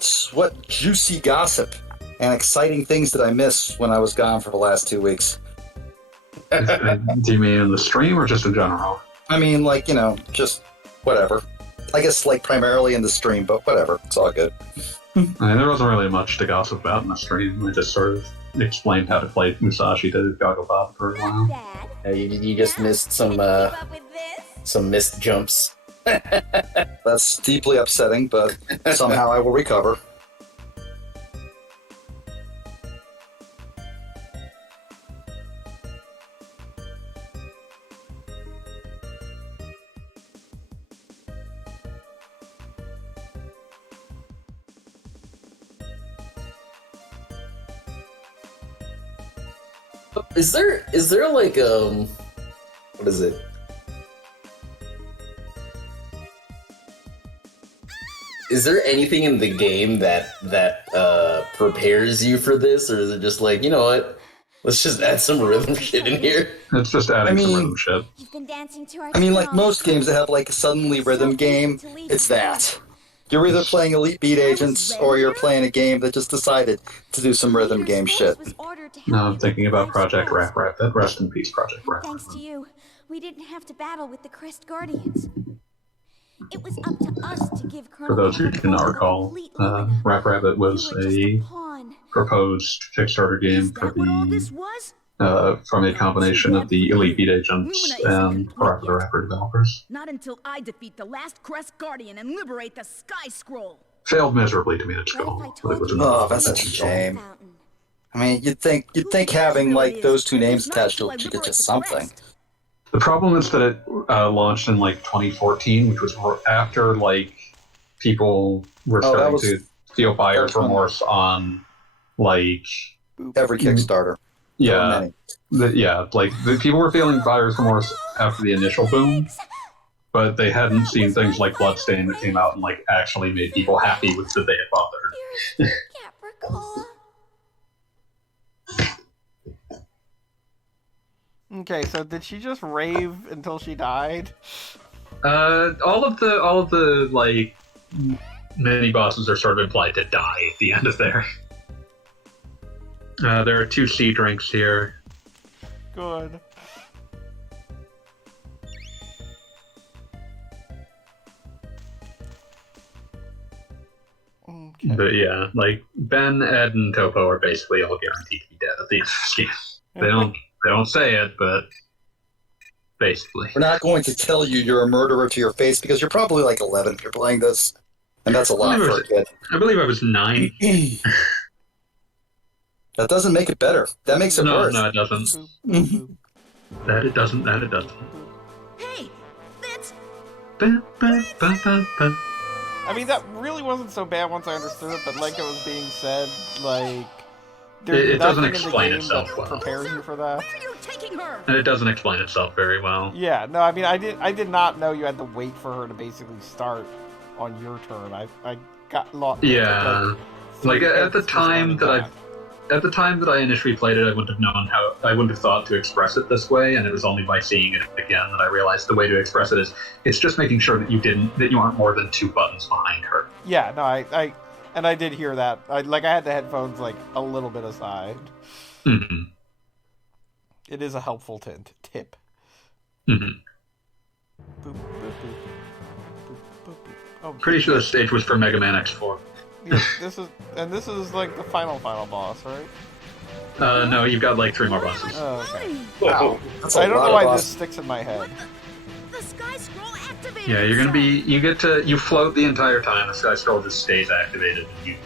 so what juicy gossip and exciting things did I miss when I was gone for the last 2 weeks? Do you mean in the stream or just in general? I mean, like, just whatever. I guess, like, primarily in the stream, but whatever. It's all good. I mean, there wasn't really much to gossip about in the stream. I just sort of explained how to play Musashi to Gogglebop for a while. Dad, You just missed keep up with this? some missed jumps. That's deeply upsetting, but somehow I will recover. Is there like what is it? Is there anything in the game that prepares you for this, or is it just like, you know what? Let's just add some rhythm shit in here. It's just adding some rhythm shit. You've been dancing to our I mean, like song. most games that have, like, a suddenly rhythm game, it's that. You're either playing Elite Beat Agents, or you're playing a game that just decided to do some rhythm game shit. No, I'm thinking about Project Rap Rap. That rest in peace, Project Rap Rap. Thanks to you, we didn't have to battle with the Crest Guardians. It was up to us to give Colonel For those who do not recall, complete arena. Rap Rabbit was You were just a pawn. proposed Kickstarter game for That what all this the was? from a combination of the Elite Beat Agents and Rap the Rapper developers. Not until I defeat the last Crest Guardian and liberate the Sky Scroll. Failed miserably to meet its What if I goal, but it was told enough. Oh, that's a That's shame. Fountain. I mean, you'd think having, like, those two names attached to it should get you something. The problem is that it launched in like 2014, which was after like people were starting to feel buyer's remorse on like Every Kickstarter. yeah, like the people were feeling buyer's remorse after the initial boom, but they hadn't seen things like Bloodstain that came out and like actually made people happy with that they had bought You're a Capricola. Okay, so did she just rave until she died? All of the like mini bosses are sort of implied to die at the end of there. There are 2 sea drinks here. Good. Okay. But yeah, like Ben, Ed, and Topo are basically all guaranteed to be dead at the end of this game. They don't say it, but basically. We're not going to tell you you're a murderer to your face because you're probably like 11 if you're playing this, and that's a lot for a kid. I believe I was 9. That doesn't make it better. That makes it worse. No, it doesn't. That it doesn't. Hey, that's I mean, that really wasn't so bad once I understood it, but like it was being said, like... It doesn't nothing in the explain game itself that well. prepares you for that. where are you taking her? And it doesn't explain itself very well. Yeah, no, I mean, I did not know you had to wait for her to basically start on your turn. I got lost. Yeah, like at the time that I initially played it, I wouldn't have thought to express it this way, and it was only by seeing it again that I realized the way to express it is it's just making sure that you aren't more than 2 buttons behind her. Yeah, no, I did hear that. I had the headphones like a little bit aside. Mm-hmm. It is a helpful tip. Mm-hmm. Boop, boop, boop. Boop, boop, boop. Oh, Pretty sure this stage was for Mega Man X4. Yeah, this is like the final boss, right? No, you've got like 3 more bosses. Oh, okay. Wow. That's a I don't lot know of why boss. this sticks in my head. The sky scroll activated. Yeah, you're gonna be. You float the entire time. The sky scroll just stays activated, and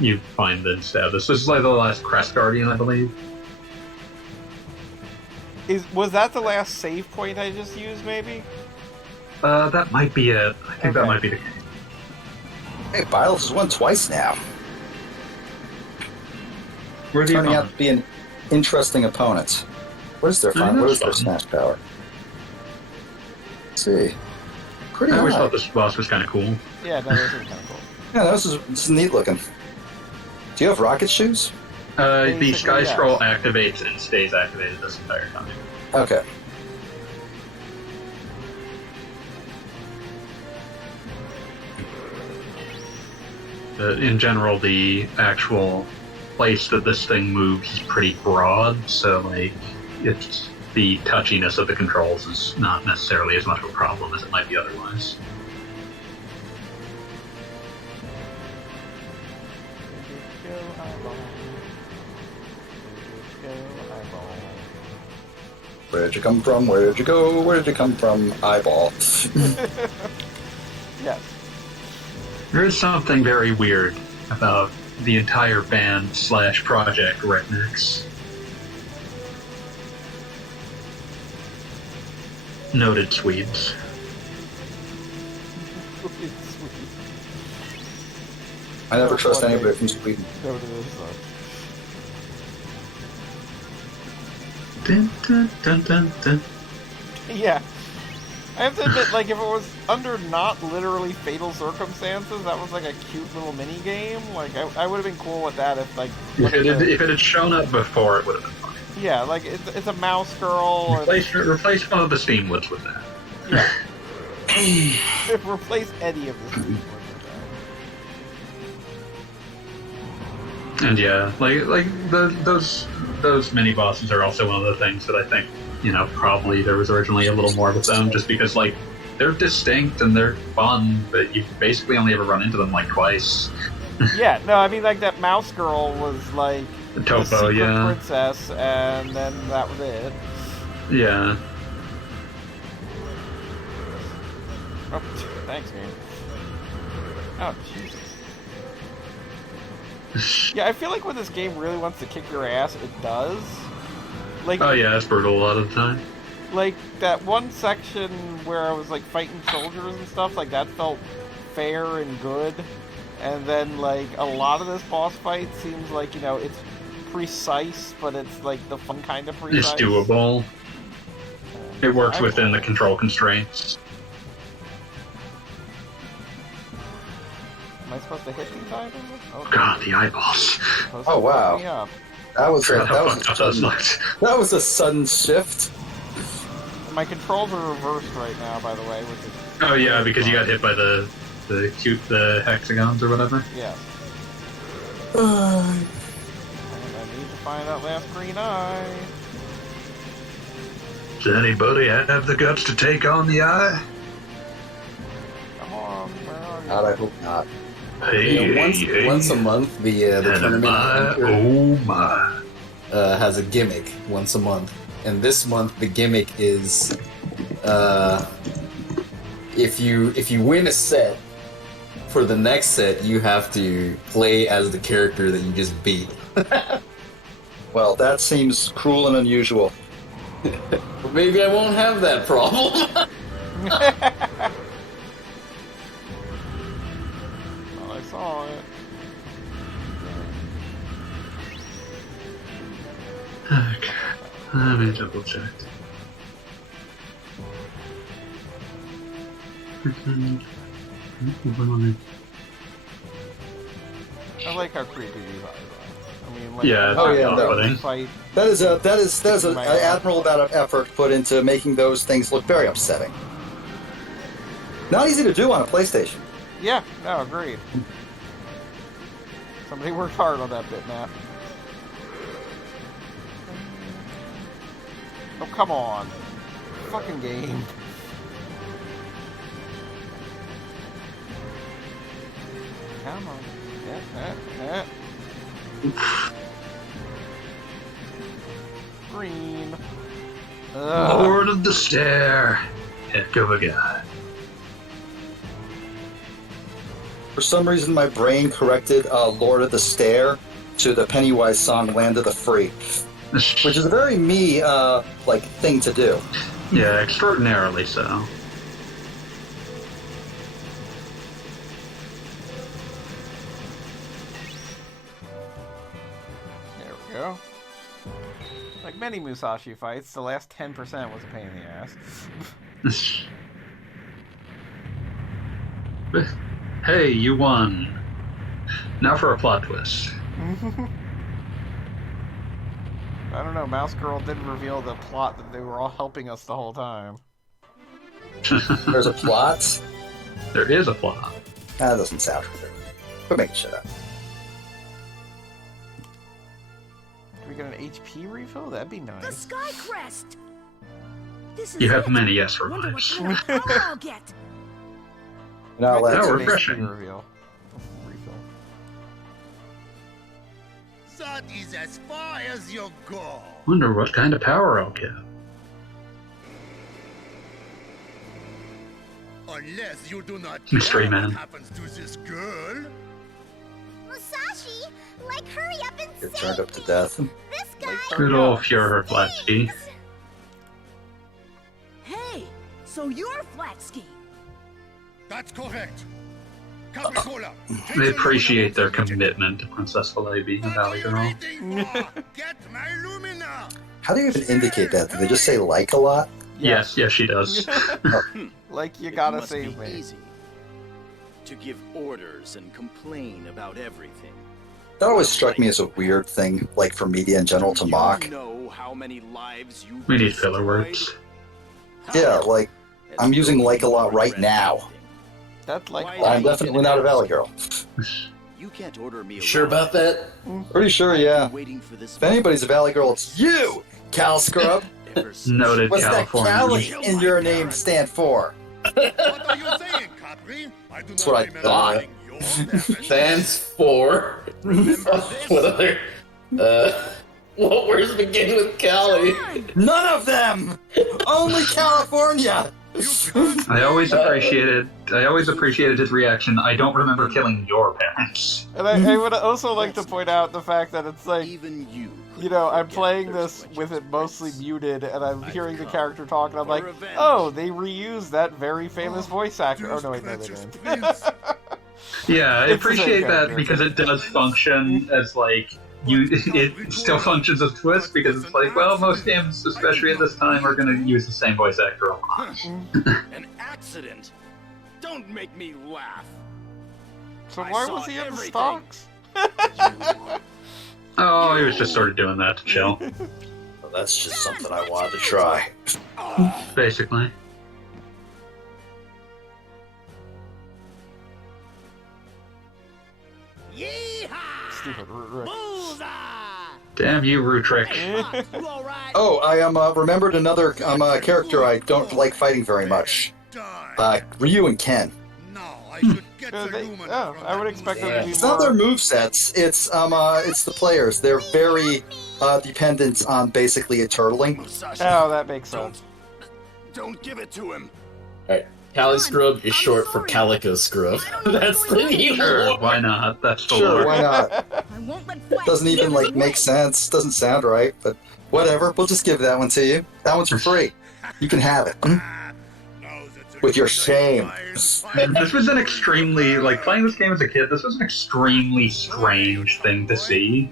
you find and stab. This is like the last Crest Guardian, I believe. Was that the last save point I just used? Maybe. That might be it. I think that Okay. might be the case. Hey, Biles has won twice now. Where do you Turning come? out to be an interesting opponent. What is their Yeah, what is that's their fun. smash power? Let's see. Pretty I always high. thought this boss was kind of cool. Yeah, no, this is kind of cool. Yeah, this is neat looking. Do you have rocket shoes? The Basically, sky yes. scroll activates and stays activated this entire time. Okay. In general, the actual place that this thing moves is pretty broad, so like it's the touchiness of the controls is not necessarily as much of a problem as it might be otherwise. Where'd you come from? Where'd you go? Where'd you come from? Eyeball. Yes. There is something very weird about the entire band / project Rednecks. Noted Swedes. I never trust anybody from Sweden. No, it is. Dun, dun, dun, dun, dun. Yeah. I have to admit, like, if it was under not literally fatal circumstances, that was like a cute little mini game. Like, I would have been cool with that if, like, If it had shown up before, it would have been fine. yeah, like it's a mouse girl. Replace one of the Steamwoods with that. Yeah. Replace any of this. And yeah, those mini bosses are also one of the things that I think, probably there was originally a little more with them, just because like they're distinct and they're fun, but you basically only ever run into them like twice. Yeah, no, I mean like that mouse girl was like The the Topo, secret yeah, princess, and then that was it. yeah. Oh, thanks, man. Oh, Jesus. Yeah, I feel like when this game really wants to kick your ass, it does. Like, Oh yeah, it's brutal a lot of the time. like that one section where I was like fighting soldiers and stuff, like that felt fair and good. And then like a lot of this boss fight seems like, it's precise, but it's like the fun kind of precise. It's doable. It works I- within the control constraints. supposed to hit these items? Oh, God, the eyeballs. supposed to Oh, wow. fuck me up. That was Forgot how fucked up those sudden, looked. that was a sudden shift. My controls are reversed right now, by the way, which is Oh yeah, because you got hit by the hexagons or whatever. yeah. And I need to find that last green eye. Does anybody have the guts to take on the eye? Come on, where are you? God, I hope not. Hey, Once a month, the tournament oh my. has a gimmick once a month, and this month the gimmick is if you win a set, for the next set you have to play as the character that you just beat. Well, that seems cruel and unusual. But maybe I won't have that problem. Well, I saw it. Okay, let me double check. I like how creepy these are. I mean, like, Yeah, Oh, yeah, no. off-putting. fight. That is an admirable amount of effort put into making those things look very upsetting. Not easy to do on a PlayStation. Yeah, no, agreed. Somebody worked hard on that bitmap. Oh, come on. Fucking game. Come on. Green. Lord of the Stair. Heck of a guy. For some reason, my brain corrected Lord of the Stair to the Pennywise song Land of the Free, which is a very me thing to do. Yeah, extraordinarily so. There we go. Like many Musashi fights, the last 10% was a pain in the ass. Hey, you won. Now for a plot twist. I don't know, Mouse Girl didn't reveal the plot that they were all helping us the whole time. There's a plot. There is a plot. That doesn't sound good. But make shit up. Can we get an HP refill? That'd be The nice. Sky Crest! This is You have it. many yes Wonder what revives. kind of power I'll get. Now Maybe let's. Oh, an refreshing. HP reveal. Refill. That is as far as you go. Wonder what kind of power I'll get. Unless you do not Mystery care man. what happens to this girl. Musashi, like, hurry up and You're save turned up to me. death. This guy. Good old Fuhrer Flatsky. Hey, so you're Flatsky. That's correct. Capricola. I appreciate their commitment to Princess Filet being a Valley Girl. Get my Lumina. How do you even indicate that? Do they just say like a lot? Yes, she does. Like, you It gotta must save be me. easy to give orders and complain about everything. That always struck me as a weird thing, like for media in general, to Do mock. You know how many lives you We need filler words. Yeah, like, I'm using like a lot right now. That's like. I'm definitely not a Valley Girl. You can't order me. Sure about that? Pretty sure, yeah. Waiting for this If anybody's a Valley Girl, it's you, Cal Scrub. Noted What's that Californian. Cali in your name stand for? What are you saying, Capri? I do That's not what I remember thought. reading your definition. Stands for. What other? What words begin with Cali? None of them! Only California! I always appreciated his reaction. I don't remember killing your parents. And I would also like to point out the fact that it's like, Even you. you know, I'm playing this with it mostly muted, and I'm hearing the character talk, and I'm like, oh, they reused that very famous voice actor. Oh, no, wait, no, they didn't. Yeah, I It's the same appreciate that character. because it does function as like it still functions as a twist because it's like, well, most games, especially at this time, are going to use the same voice actor a lot. An accident. Don't make me laugh. So I why saw was he in the everything. stocks? Oh, he was just sort of doing that to chill, Well, that's just something I wanted to try. basically. Yeehaw! Stupid Rick. Bullseye! Damn you, Rutrick. You all right? Oh, I remembered another character I don't like fighting very much. Ryu and Ken. No, I should get the They, lumen oh, from I would that expect them Musashi. to be It's not their more... movesets. It's the players. They're very dependent on basically a turtling. Musashi, Oh, that makes sense. don't give it to him. Alright. Cali Scrub is short for Calico Scrub. That's the evil Sure, one. why not? That's the Sure, lore. why not? I won't let Flash Doesn't get even in like his make way. sense. Doesn't sound right, but whatever. We'll just give that one to you. That one's for free. You can have it. With your shame. This was an extremely, like, playing this game as a kid, this was an extremely strange thing to see.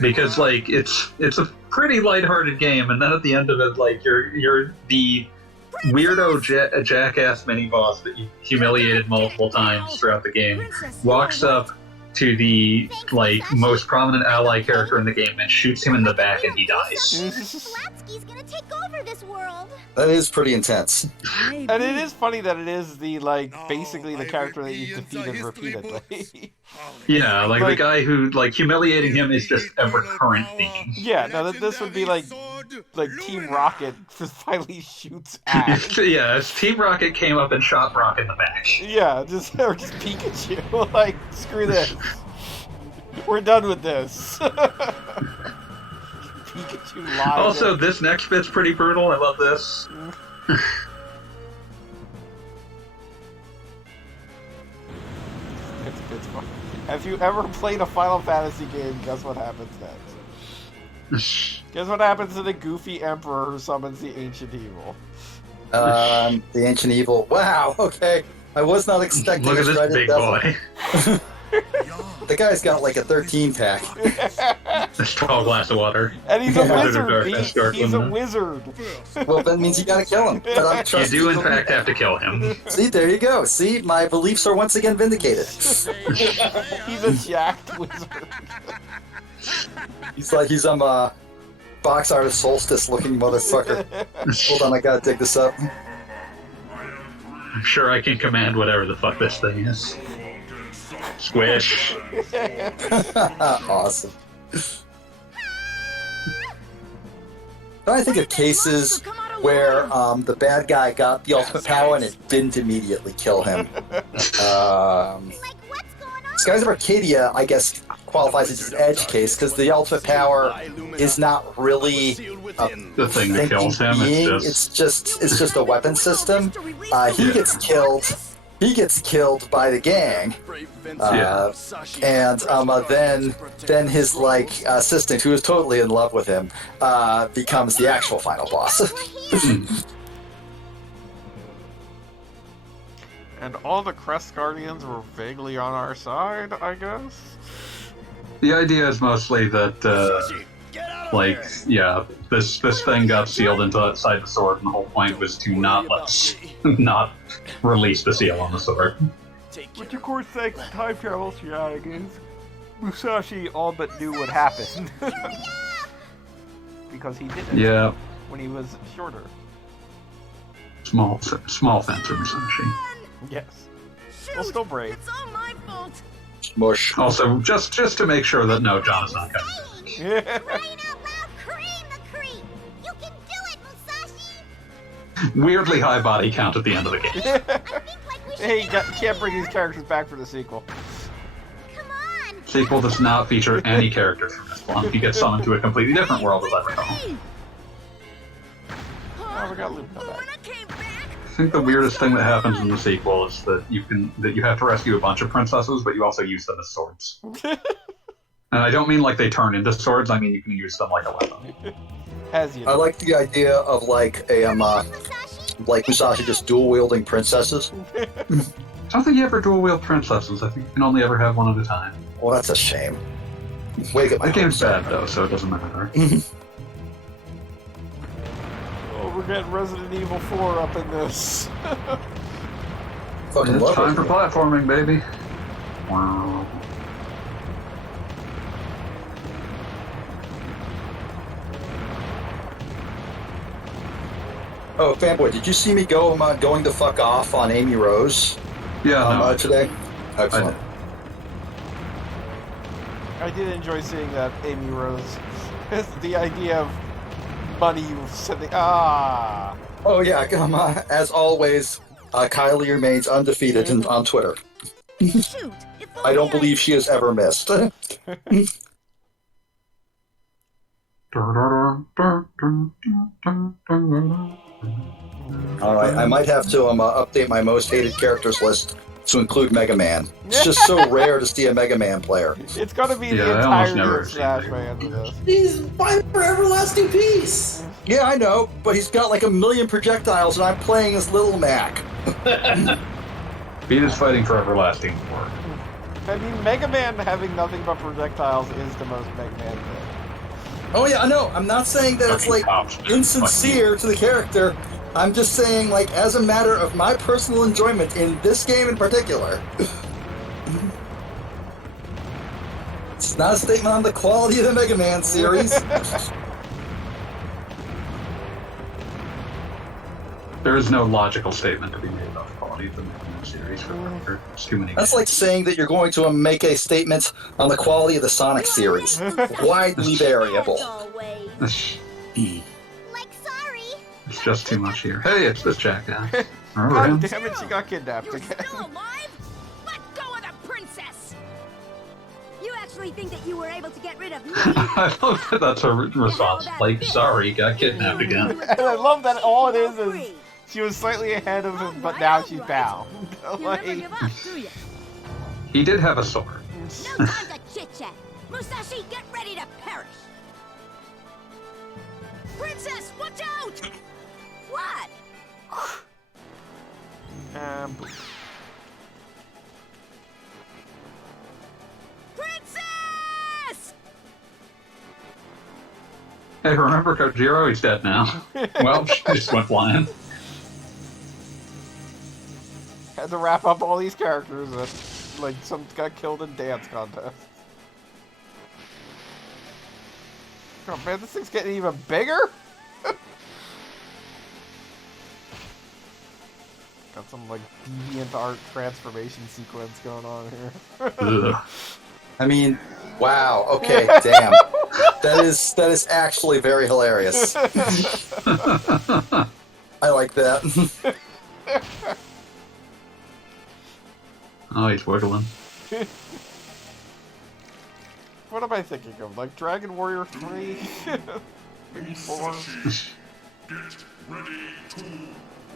Because, like, it's a pretty lighthearted game, and then at the end of it, like, you're the weirdo jackass mini-boss that you humiliated multiple times throughout the game walks up to the, like, most prominent ally character in the game and shoots him in the back and he dies. Pulaski's gonna take over this world. That is pretty intense. And it is funny that it is the, like, basically the character that you defeated repeatedly. Yeah, like, the Like- guy who, like, humiliating him is just a recurrent theme. Yeah, no, this would be like Team Rocket finally shoots Ash. Yeah, as Team Rocket came up and shot Rock in the back. Yeah, or just Pikachu. Like, screw this. We're done with this. Pikachu lies. Also, this next bit's pretty brutal. I love this. It's fun. Have you ever played a Final Fantasy game? Guess what happens next? Guess what happens to the goofy emperor who summons the ancient evil? The Ancient Evil. Wow, okay. I was not expecting Look at a this shredded big devil. boy. The guy's got like a 13-pack. This tall glass of water. And he's a Yeah. wizard. Darkness, dark He's a woman. wizard. Well, that means you gotta kill him. But I'm You trusting do, in fact, have to kill him. See, there you go. See, my beliefs are once again vindicated. He's a jacked wizard. He's box artist solstice looking motherfucker. Hold on, I gotta dig this up. I'm sure I can command whatever the fuck this thing is. Squish. Awesome. I think of cases where the bad guy got the ultimate power and it didn't immediately kill him. Like, what's going on? Skies of Arcadia, I guess, qualifies as an edge case because the ultimate power is not really a The thing that kills him. being. It's just... It's just a weapon system. He gets killed. He gets killed by the gang. Brave Yeah. Fencer Musashi. And then his like assistant, who is totally in love with him, becomes the actual final boss. And all the Crest Guardians were vaguely on our side, I guess. The idea is mostly that, Musashi, get out of like, there. yeah, this thing got sealed inside the sword, and the whole point was to not not release the seal on the sword. Take care. Which, of course, thanks to time travel shenanigans, Musashi all but knew what happened. Because he did it Yeah, when he was shorter. small fencer Musashi. Yes. Shoot, Well, still brave. It's all my fault. Mush. Also, just to make sure that no, John is not coming. Crying out loud, cream the creep! You can do it, Musashi! Weirdly high body count at the end of the game. I think like we should Hey, can't bring these characters back for the sequel. come on! Sequel does not feature any characters from this one. You get summoned to a completely different world, as I recall. Oh, we got Lupin back. When I came back, I think the weirdest thing that happens in the sequel is that you have to rescue a bunch of princesses, but you also use them as swords. And I don't mean like they turn into swords. I mean you can use them like a weapon. As you I know. like the idea of like a Musashi? like Musashi just dual wielding princesses. I don't think you ever dual wield princesses. I think you can only ever have one at a time. Well, that's a shame. Wake up, my The game's hopes up. bad though, so it doesn't matter. Oh, we're getting Resident Evil 4 up in this. Fucking It's love time it. for platforming, baby. Oh, fanboy, did you see me going to fuck off on Amy Rose today? Excellent. I did enjoy seeing that Amy Rose. The idea of money sending. Ah. Oh yeah, as always, Kylie remains undefeated on Twitter. Shoot! I don't believe she has ever missed. Alright, I might have to update my most hated characters list to include Mega Man. It's just so rare to see a Mega Man player. It's gonna be the entirety of Smash Man for this. He's fighting for everlasting peace. Yeah, I know, but he's got like 1 million projectiles and I'm playing as Little Mac. Beat is fighting for everlasting war. I mean, Mega Man having nothing but projectiles is the most Mega Man thing. Oh yeah, I know. I'm not saying that it's like insincere to the character. I'm just saying, like, as a matter of my personal enjoyment in this game in particular. It's not a statement on the quality of the Mega Man series. There is no logical statement to be made about the quality of the Mega Man series for the record. There's too many. That's like saying that you're going to make a statement on the quality of the Sonic series. Widely variable. Like, sorry. It's just too much here. Hey, it's this jackass. Remember God him? damn it, she got kidnapped You're again. still alive? Let go of the princess! You actually think that you were able to get rid of me? I love that that's her response. Like, sorry, got kidnapped again. And I love that all it is she was slightly ahead of him, but now she's bound. You never give up, do you? He did have a sword. No time to chit-chat. Musashi, get ready to perish. Princess, watch out! What? Princess! Hey, remember Kojiro? He's dead now. Well, she just went flying. Had to wrap up all these characters that, like, some got killed in dance contest. Oh man, this thing's getting even bigger? Got some, like, deviant art transformation sequence going on here. I mean, wow, okay, damn. That is actually very hilarious. I like that. Oh, he's wiggling. What am I thinking of? Like Dragon Warrior 3? Maybe 4? Get ready to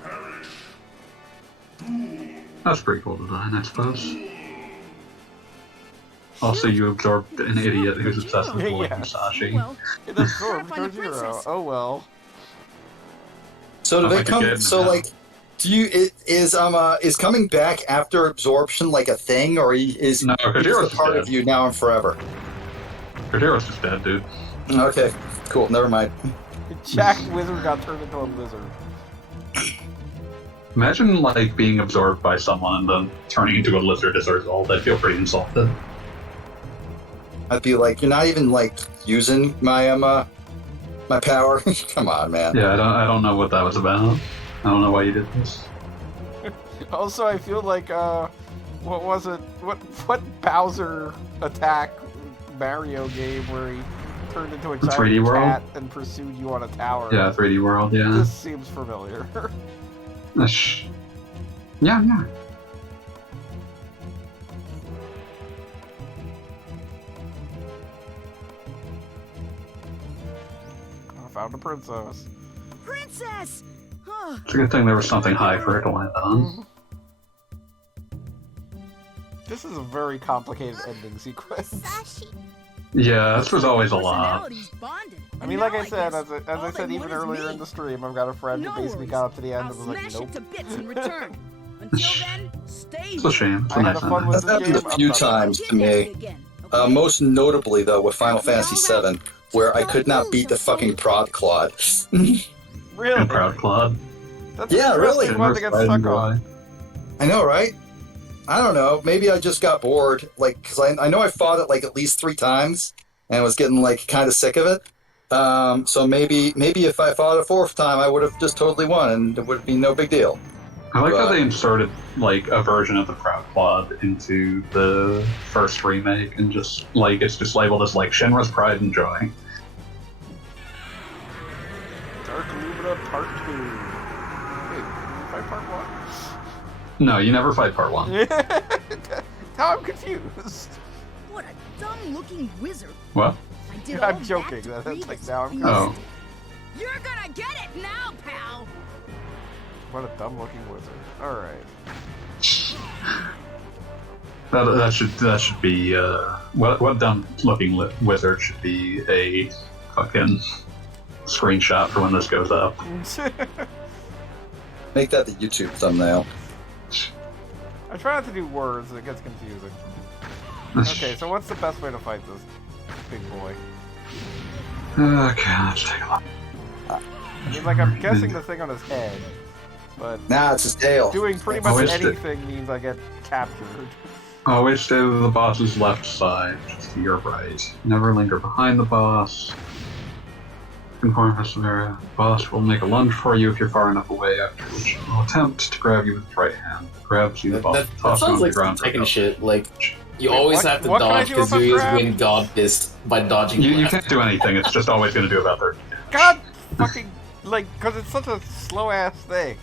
perish. That's pretty cool design, I suppose. Also, you absorbed an idiot who's obsessed with Brave Musashi. Well, It absorbed Find a Kojiro. princess. Oh well. So do I'm they like a come? kid So now. like, do you is coming back after absorption like a thing, or is No, he Kojiro's just a part dead. of you now and forever? Kojiro's just dead, dude. Okay, cool. Never mind. Jack Wizard got turned into a lizard. Imagine, like, being absorbed by someone and then turning into a lizard as a result. I'd feel pretty insulted. I'd be like, you're not even like using my my power. Come on, man. Yeah, I don't know what that was about. I don't know why you did this. Also, I feel like, what was it? What Bowser attack Mario game where he turned into a giant 3D World? cat and pursued you on a tower? Yeah, 3D World, yeah. This seems familiar. Yeah. I found a princess. Princess! Oh, It's a good thing there was something high for her to land on. This is a very complicated ending sequence. Musashi. Yeah, this was always a lot. personalities bonded. I And mean, like now I said, guess as all I they said even want is earlier me. in the stream, I've got a friend No who basically worries. got up to the end I'll and was like, smash nope. it to bits in return. Until then, stay It's a shame. It's a I had nice a fun ending. with That's happened a few times to me. Most notably, though, with Final Fantasy VII, where I could not beat the fucking Prod Claude. Really? And Proud Claude. That's Yeah, an really. interesting one to get stuck on. I know, right? I don't know. Maybe I just got bored. Like, because I know I fought it like at least 3 times and was getting like kind of sick of it. So maybe if I fought a 4th time, I would have just totally won, and it would be no big deal. I like how they inserted like a version of the Proud Claw into the first remake, and just like it's just labeled as like Shinra's Pride and Joy. Dark Lumina Part 2. Wait, fight Part 1? No, you never fight Part 1. Now I'm confused. What a dumb-looking wizard. What? I did I'm all joking. that to That's free like this now I'm beast. Oh. You're gonna get it now, pal. What a dumb looking wizard. Alright. That should be what dumb looking wizard should be a fucking screenshot for when this goes up. Make that the YouTube thumbnail. I try not to do words, it gets confusing. Okay, so what's the best way to fight this big boy? Okay, let's take a look. I mean, like, I'm guessing the thing on his head, but Nah, it's his tail. doing pretty much anything means I get captured. Always stay to the boss's left side, just to your right. Never linger behind the boss. Conform this area. The boss will make a lunge for you if you're far enough away, after which he will attempt to grab you with his right hand. Grabs you, the boss That tosses you sounds on like the ground. some Tekken shit. Like, you Wait, always what- have to what can I dodge do because if I you grab? win God Fist by dodging You left. can't do anything, it's just always going to do about 30 damage. God fucking, like, because it's such a slow ass thing.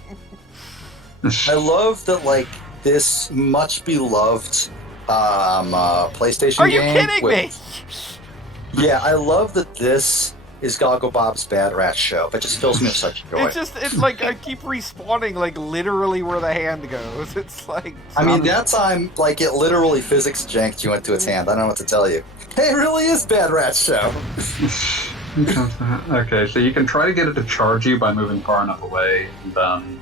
I love that, like, this much beloved PlayStation Are you game. kidding me? Yeah, I love that this is Goggle Bob's Bad Rat Show. That just fills me with such joy. It's like I keep respawning, like, literally where the hand goes. It's like. I mean, that time, like, it literally physics janked you into its hand. I don't know what to tell you. Hey, it really is Bad Rat Show. Okay, so you can try to get it to charge you by moving far enough away, and then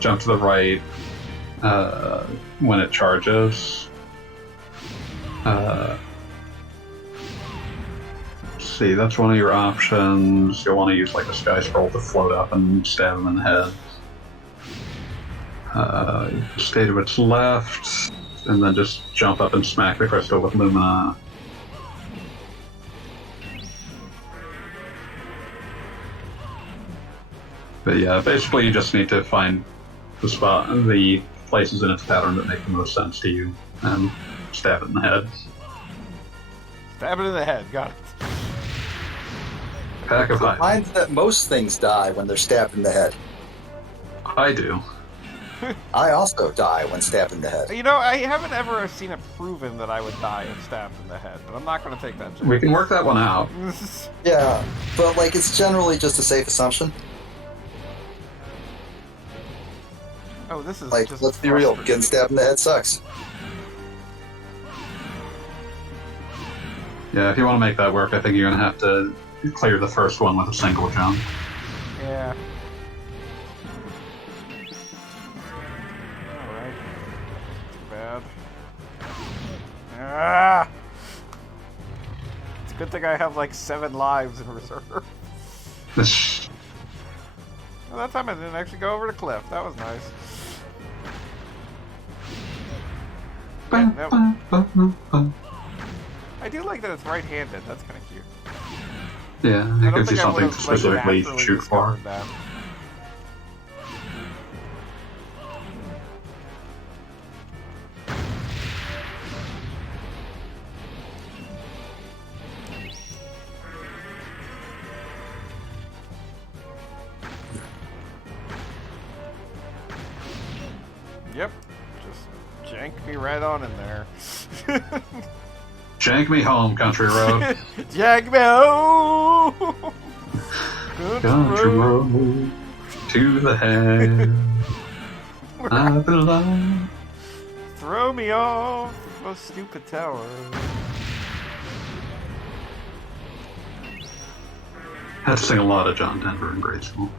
jump to the right when it charges. See, that's one of your options. You'll want to use like a sky scroll to float up and stab him in the head. Stay to its left, and then just jump up and smack the crystal with Lumina. But yeah, basically you just need to find the places in its pattern that make the most sense to you, and stab it in the head. Stab it in the head, got it. Pack of I high. find that most things die when they're stabbed in the head. I do. I also die when stabbed in the head. You know, I haven't ever seen it proven that I would die if stabbed in the head, but I'm not going to take that chance. We can work that one out. Yeah, but, like, it's generally just a safe assumption. Oh, this is Like, just let's be real, frustrating. getting stabbed in the head sucks. Yeah, if you want to make that work, I think you're going to have to clear the first one with a single jump. Yeah. Alright. Too bad. Ah! It's a good thing I have like 7 lives in reserve. Well, that time I didn't actually go over the cliff. That was nice. Yeah, I do like that it's right-handed. That's kind of cute. Yeah, I it don't gives you think I something would've, to like, specifically naturally shoot for. discovered that. Yep, just jank me right on in there. Jank me home, country road. Jank me home! Country road to the head. I belong. Throw me off a stupid tower. Had to sing a lot of John Denver in grade school.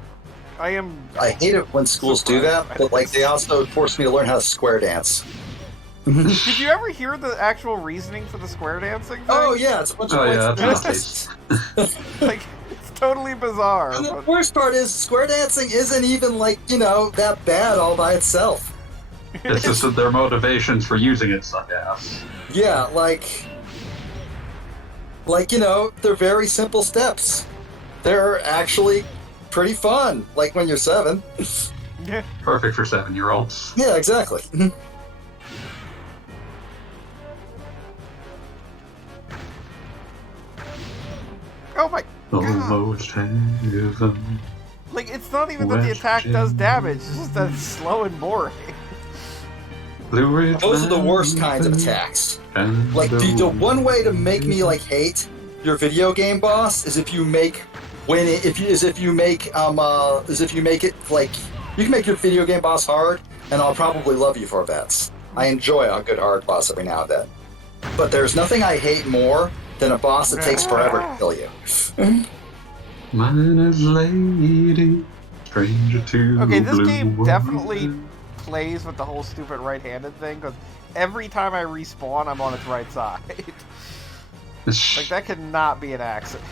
I hate it when schools do that, but, like, they also force me to learn how to square dance. Did you ever hear the actual reasoning for the square dancing thing? Oh, yeah, it's a bunch of that's like, it's totally bizarre. And the worst part is, square dancing isn't even, like, you know, that bad all by itself. It's just that their motivations for using it suck ass. Yeah, like they're very simple steps. They're actually pretty fun. Like when you're 7. Yeah. Perfect for 7-year-olds. Yeah, exactly. Oh my god. Almost heaven. Like, it's not even that the attack does damage, it's just that it's slow and boring. Those are the worst kinds of attacks. Like the one way to make me like hate your video game boss is if you make it like you can make your video game boss hard, and I'll probably love you for that. I enjoy a good hard boss every now and then, but there's nothing I hate more than a boss that takes forever to kill you. Mine is lady, stranger to Okay, this blue game water. definitely plays with the whole stupid right-handed thing, because every time I respawn, I'm on its right side. Like, that cannot be an accident.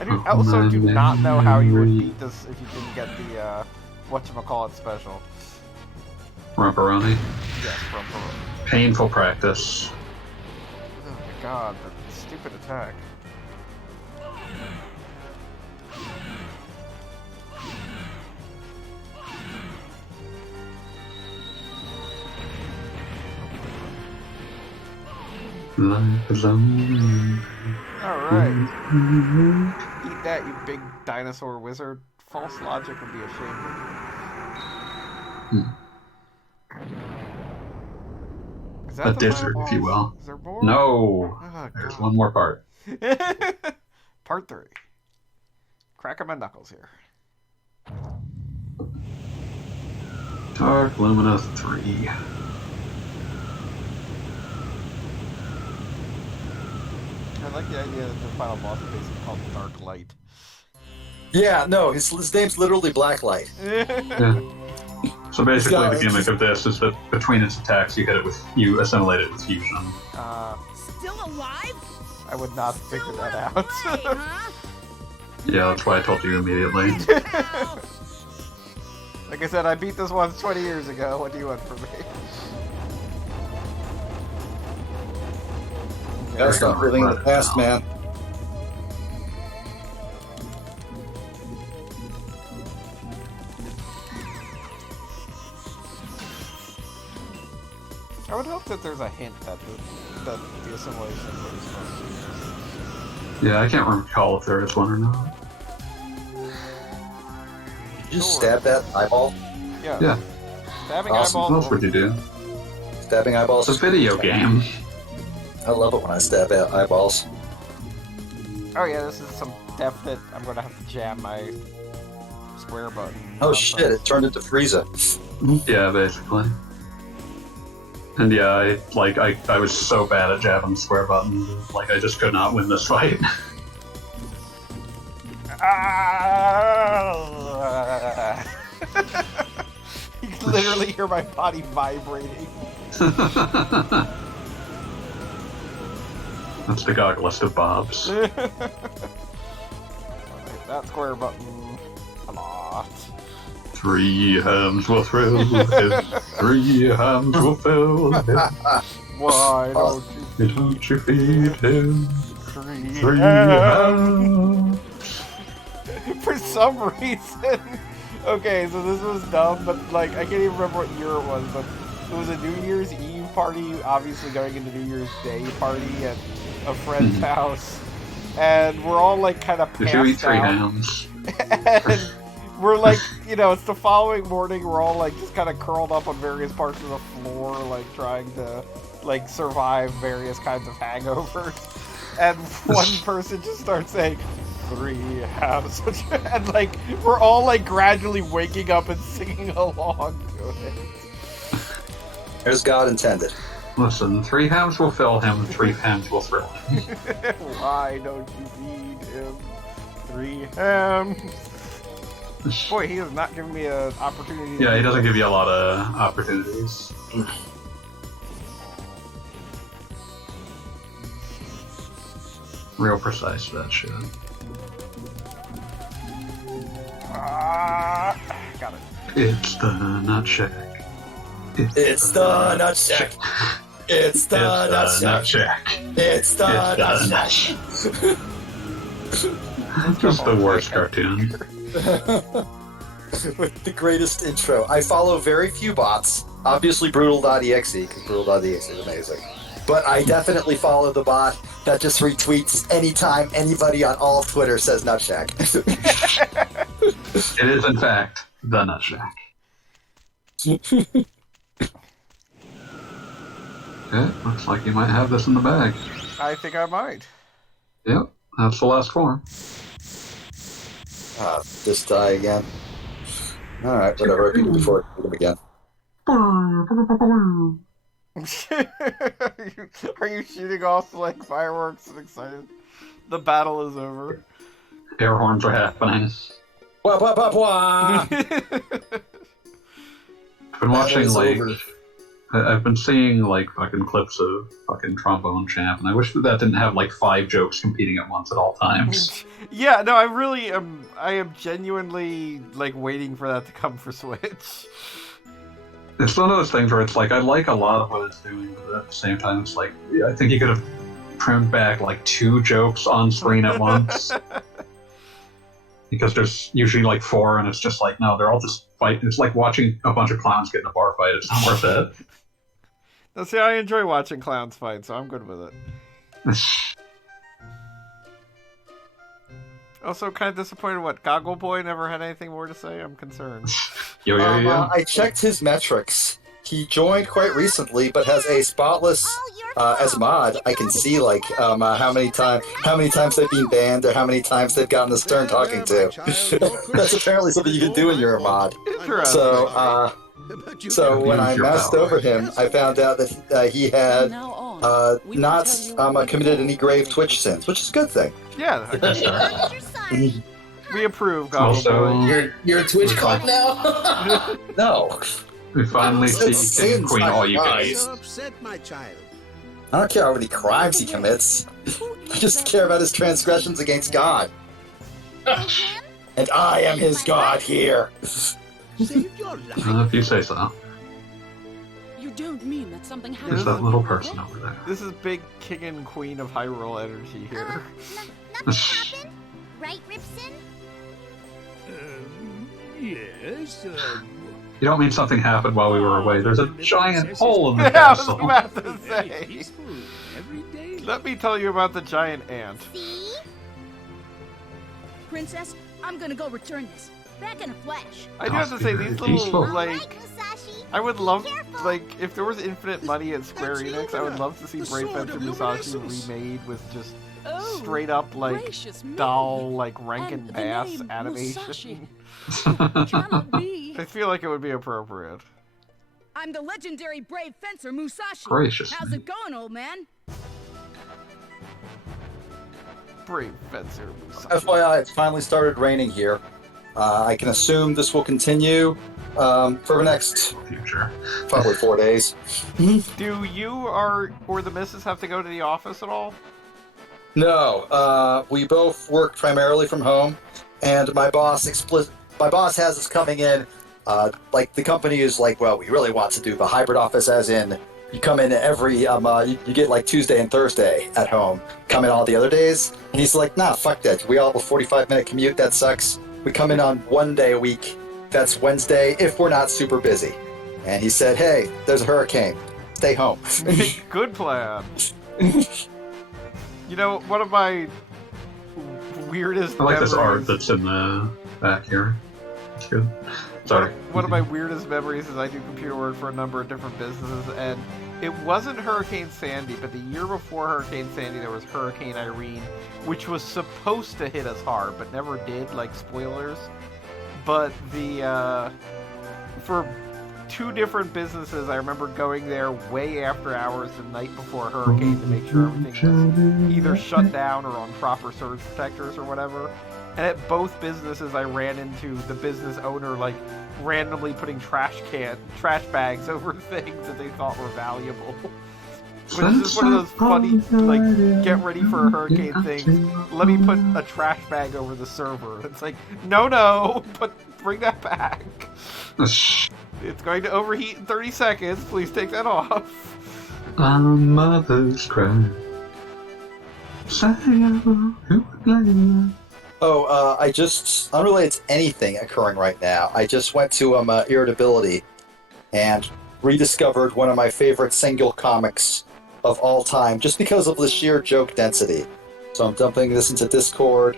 I also do not know how you would beat this if you didn't get the, whatchamacallit special. Rumparoni. Yes, Rumparoni. Painful practice. Oh my god, the stupid attack. Life is lonely. Alright. Eat that, you big dinosaur wizard. False logic would be ashamed of you. Is that A the desert, final if you boss? will. Is there more? No. Oh, There's God. one more part. Part 3. Cracking my knuckles here. Dark Lumina 3. I like the idea that the final boss is basically called Dark Light. Yeah, no, his name's literally Blacklight. Yeah. So basically, Yeah, the gimmick of this is that between its attacks, you assimilate it with fusion. Still alive? I would not figure that out. Huh? Yeah, that's why I told you immediately. Like I said, I beat this once 20 years ago. What do you want from me? That's not living in the past, man. I would hope that there's a hint that the assimilation is what it's supposed to Yeah, I can't recall if there is one or not. Did you just stab that eyeball? be. Yeah. Yeah. Stabbing Awesome. What else would you do? Stabbing eyeballs? It's a video game. I love it when I stab at eyeballs. Oh yeah, this is some definite. I'm gonna have to jam my square button. Oh shit, it turned into Frieza. Yeah, basically. And yeah, I was so bad at jabbing the square button, like I just could not win this fight. You can literally hear my body vibrating. That's the gogglest of Bobs. That square button a lot. 3 hands will thrill him. 3 hands will fill him. Why Don't you feed him? 3 hands? hands. For some reason. Okay, so this was dumb, but like I can't even remember what year it was, but it was a New Year's Eve party, obviously going into New Year's Day party at a friend's house. And we're all like kind of Did passed you eat 3 out. hands? And we're like, you know, it's the following morning, we're all like just kind of curled up on various parts of the floor, like trying to like survive various kinds of hangovers. And one person just starts saying, 3 halves, and like we're all like gradually waking up and singing along to it. As God intended. Listen, 3 hands will fill him, 3 hands will thrill him. Why don't you feed him 3 hams? Boy, he is not giving me an opportunity. Yeah, he doesn't give you a lot of opportunities. Real precise, that shit. Got it. It's the Nut Shack. It's the Nut Shack. It's the Nut Shack. It's the Nut Shack. Just the worst cartoon. With the greatest intro. I follow very few bots. Obviously Brutal.exe, because Brutal.exe is amazing. But I definitely follow the bot that just retweets anytime anybody on all of Twitter says Nut Shack. It is, in fact, the Nut Shack. Okay, looks like you might have this in the bag. I think I might. Yep, that's the last form. This die again. Alright, whatever. I can do before I do them again. Are you shooting off like fireworks and excited? The battle is over. Air horns are happening. Wah, wah, wah, wah. I've been watching I've been seeing like fucking clips of fucking Trombone Champ, and I wish that didn't have like 5 jokes competing at once at all times. Yeah, no, I really am. I am genuinely like waiting for that to come for Switch. It's one of those things where it's like I like a lot of what it's doing, but at the same time, it's like I think you could have trimmed back like 2 jokes on screen at once. Because there's usually like 4, and it's just like, no, they're all just fighting. It's like watching a bunch of clowns get in a bar fight. It's not worth it. Now, see, I enjoy watching clowns fight, so I'm good with it. Also, kind of disappointed what Goggle Boy never had anything more to say. I'm concerned. Yo. I checked his metrics. He joined quite recently, but has a spotless as a mod. I can see like how many times they've been banned or how many times they've gotten a stern talking to. That's apparently something you can do in your mod. So when I moused over him, I found out that he had not committed any grave Twitch sins, which is a good thing. Yeah, we approve, Goggle Boy. You're a Twitch clock now? No. We finally see King and Queen all you guys. Upset my child. I don't care how many crimes he commits. I just care about his transgressions against God. And I am his God here. If you say so. You don't mean that something happened. There's that little person over there. This is big King and Queen of Hyrule energy here. Nothing happened? Right, Ripson? Yes, You don't mean something happened while we were away. There's a giant hole in the I was castle. about to say. Let me tell you about the giant ant. See? Princess, I'm gonna go return this. Back in a flash. I do have to say, these little, Peaceful. like... I would love, like, if there was infinite money at Square Enix, I would love to see Brave Fencer Musashi remade with just straight up, like, doll, like, Rankin Bass animation. I feel like it would be appropriate. I'm the legendary Brave Fencer Musashi. Gracious How's me. it going, old man? Brave Fencer Musashi. FYI, it's finally started raining here. I can assume this will continue for the next Future. probably 4 days. Do you or the missus have to go to the office at all? No, we both work primarily from home, and my boss has us coming in. Like the company is like, well, we really want to do the hybrid office, as in you come in every you get like Tuesday and Thursday at home, come in all the other days. And he's like, nah, fuck that. We all have a 45-minute commute. That sucks. We come in on 1 day a week. That's Wednesday if we're not super busy. And he said, hey, there's a hurricane. Stay home. Good plan. You know, one of my weirdest I like memories... this art that's in the back here. It's good. Sorry. One of my weirdest memories is I do computer work for a number of different businesses, and it wasn't Hurricane Sandy, but the year before Hurricane Sandy, there was Hurricane Irene, which was supposed to hit us hard, but never did, like, spoilers. But for 2 different businesses, I remember going there way after hours the night before a hurricane to make sure everything was either shut down or on proper surge protectors or whatever. And at both businesses, I ran into the business owner, like, randomly putting trash bags over things that they thought were valuable. Which is just one of those funny, like, get ready for a hurricane things. Let me put a trash bag over the server. It's like, no, bring that back. It's going to overheat in 30 seconds. Please take that off. A mother's cry. Oh, I just, unrelated to anything occurring right now, I just went to Irritability and rediscovered one of my favorite single comics of all time, just because of the sheer joke density. So I'm dumping this into Discord,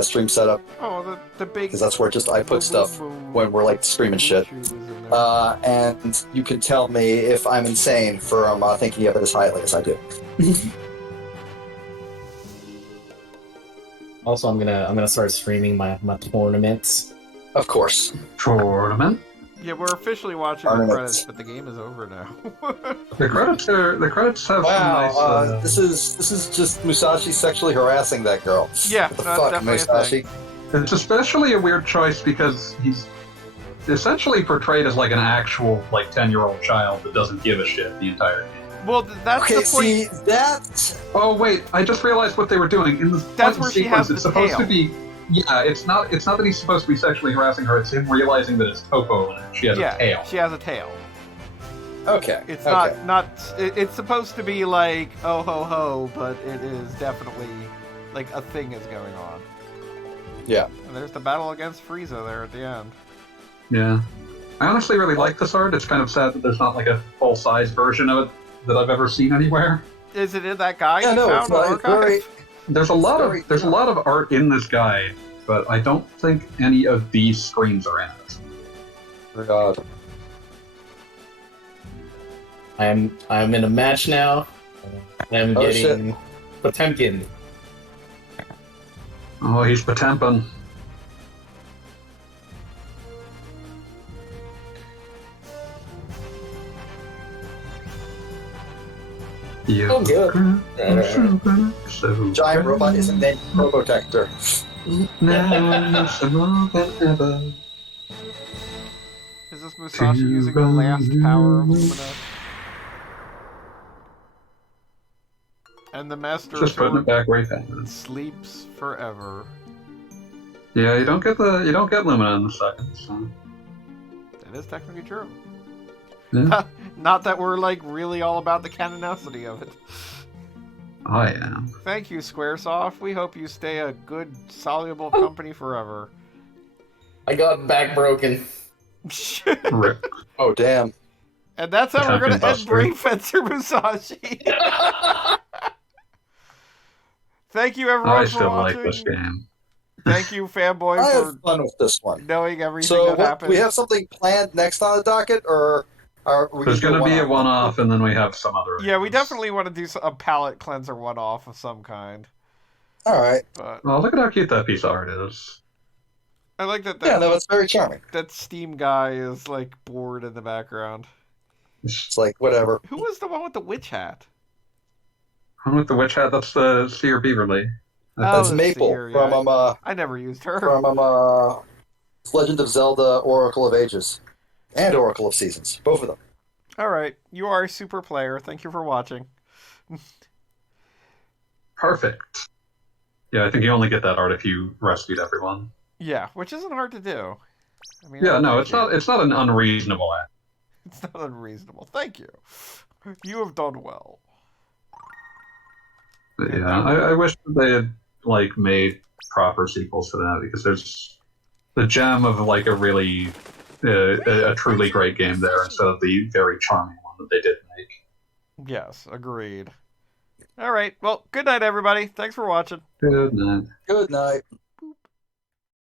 stream setup. Oh, the big... Because that's where just I put stuff when we're like streaming shit. And you can tell me if I'm insane for thinking of it as highly as I do. Also, I'm gonna start streaming my tournaments. Of course. Tournament? Yeah, we're officially watching the credits, but the game is over now. The credits have wow, some nice. This is just Musashi sexually harassing that girl. Yeah, what the that's fuck, Musashi? It's especially a weird choice because he's essentially portrayed as like an actual 10-year-old child that doesn't give a shit the entire game. Well, that's okay, the point. See, that's... Oh wait, I just realized what they were doing in the that's where sequence. She has it's the supposed tail. to be. Yeah, it's not that he's supposed to be sexually harassing her. It's him realizing that it's Popo and she has a tail. She has a tail. Okay. It's it's supposed to be like oh ho ho, but it is definitely like a thing is going on. Yeah. And there's the battle against Frieza there at the end. Yeah. I honestly really like this art. It's kind of sad that there's not like a full-size version of it that I've ever seen anywhere. Is it in that guide Yeah, you no, found it's on not, Archive? There's a lot of art in this guide, but I don't think any of these screens are in it. Oh God. I'm in a match now. I'm getting Potemkin. Oh, he's Potemkin. Oh, good. Giant robot isn't named Probotector. Is this Musashi using the last power of Lumina? And the Master Just putting it back where he found it. sleeps forever. Yeah, you don't get Lumina in the second. So. That is technically true. Yeah. Not that we're like really all about the canonicity of it. I am. Thank you, Squaresoft. We hope you stay a good, soluble company forever. I got back broken. Rip. Oh, damn. And that's how we're going to end Buster. Brave Fencer Musashi. Thank you, everyone, I for still watching. like this game. Thank you, Fanboy, I for had fun with this one. knowing everything So, that happened. we have something planned next on the docket, or are we There's going to be a one-off, and then we have some other. Yeah, we definitely want to do a palette cleanser one-off of some kind. All right. But Oh, look at how cute that piece of art is. I like that. Yeah, no, it's very charming. That Steam guy is like bored in the background. It's like whatever. Who was the one with the witch hat? One with the witch hat. That's the Seer Beaverly. That's the Maple seer, yeah. from I never used her. from Legend of Zelda: Oracle of Ages and Oracle of Seasons, both of them. All right, you are a super player. Thank you for watching. Perfect. Yeah, I think you only get that art if you rescued everyone. Yeah, which isn't hard to do. I mean, Yeah, no, thank it's you. not. It's not an unreasonable act. It's not unreasonable. Thank you. You have done well. But yeah, I wish that they had made proper sequels to that because there's the gem of a really a truly great game there instead of the very charming one that they did make. Yes, agreed. All right. Well, good night, everybody. Thanks for watching. Good night. Good night.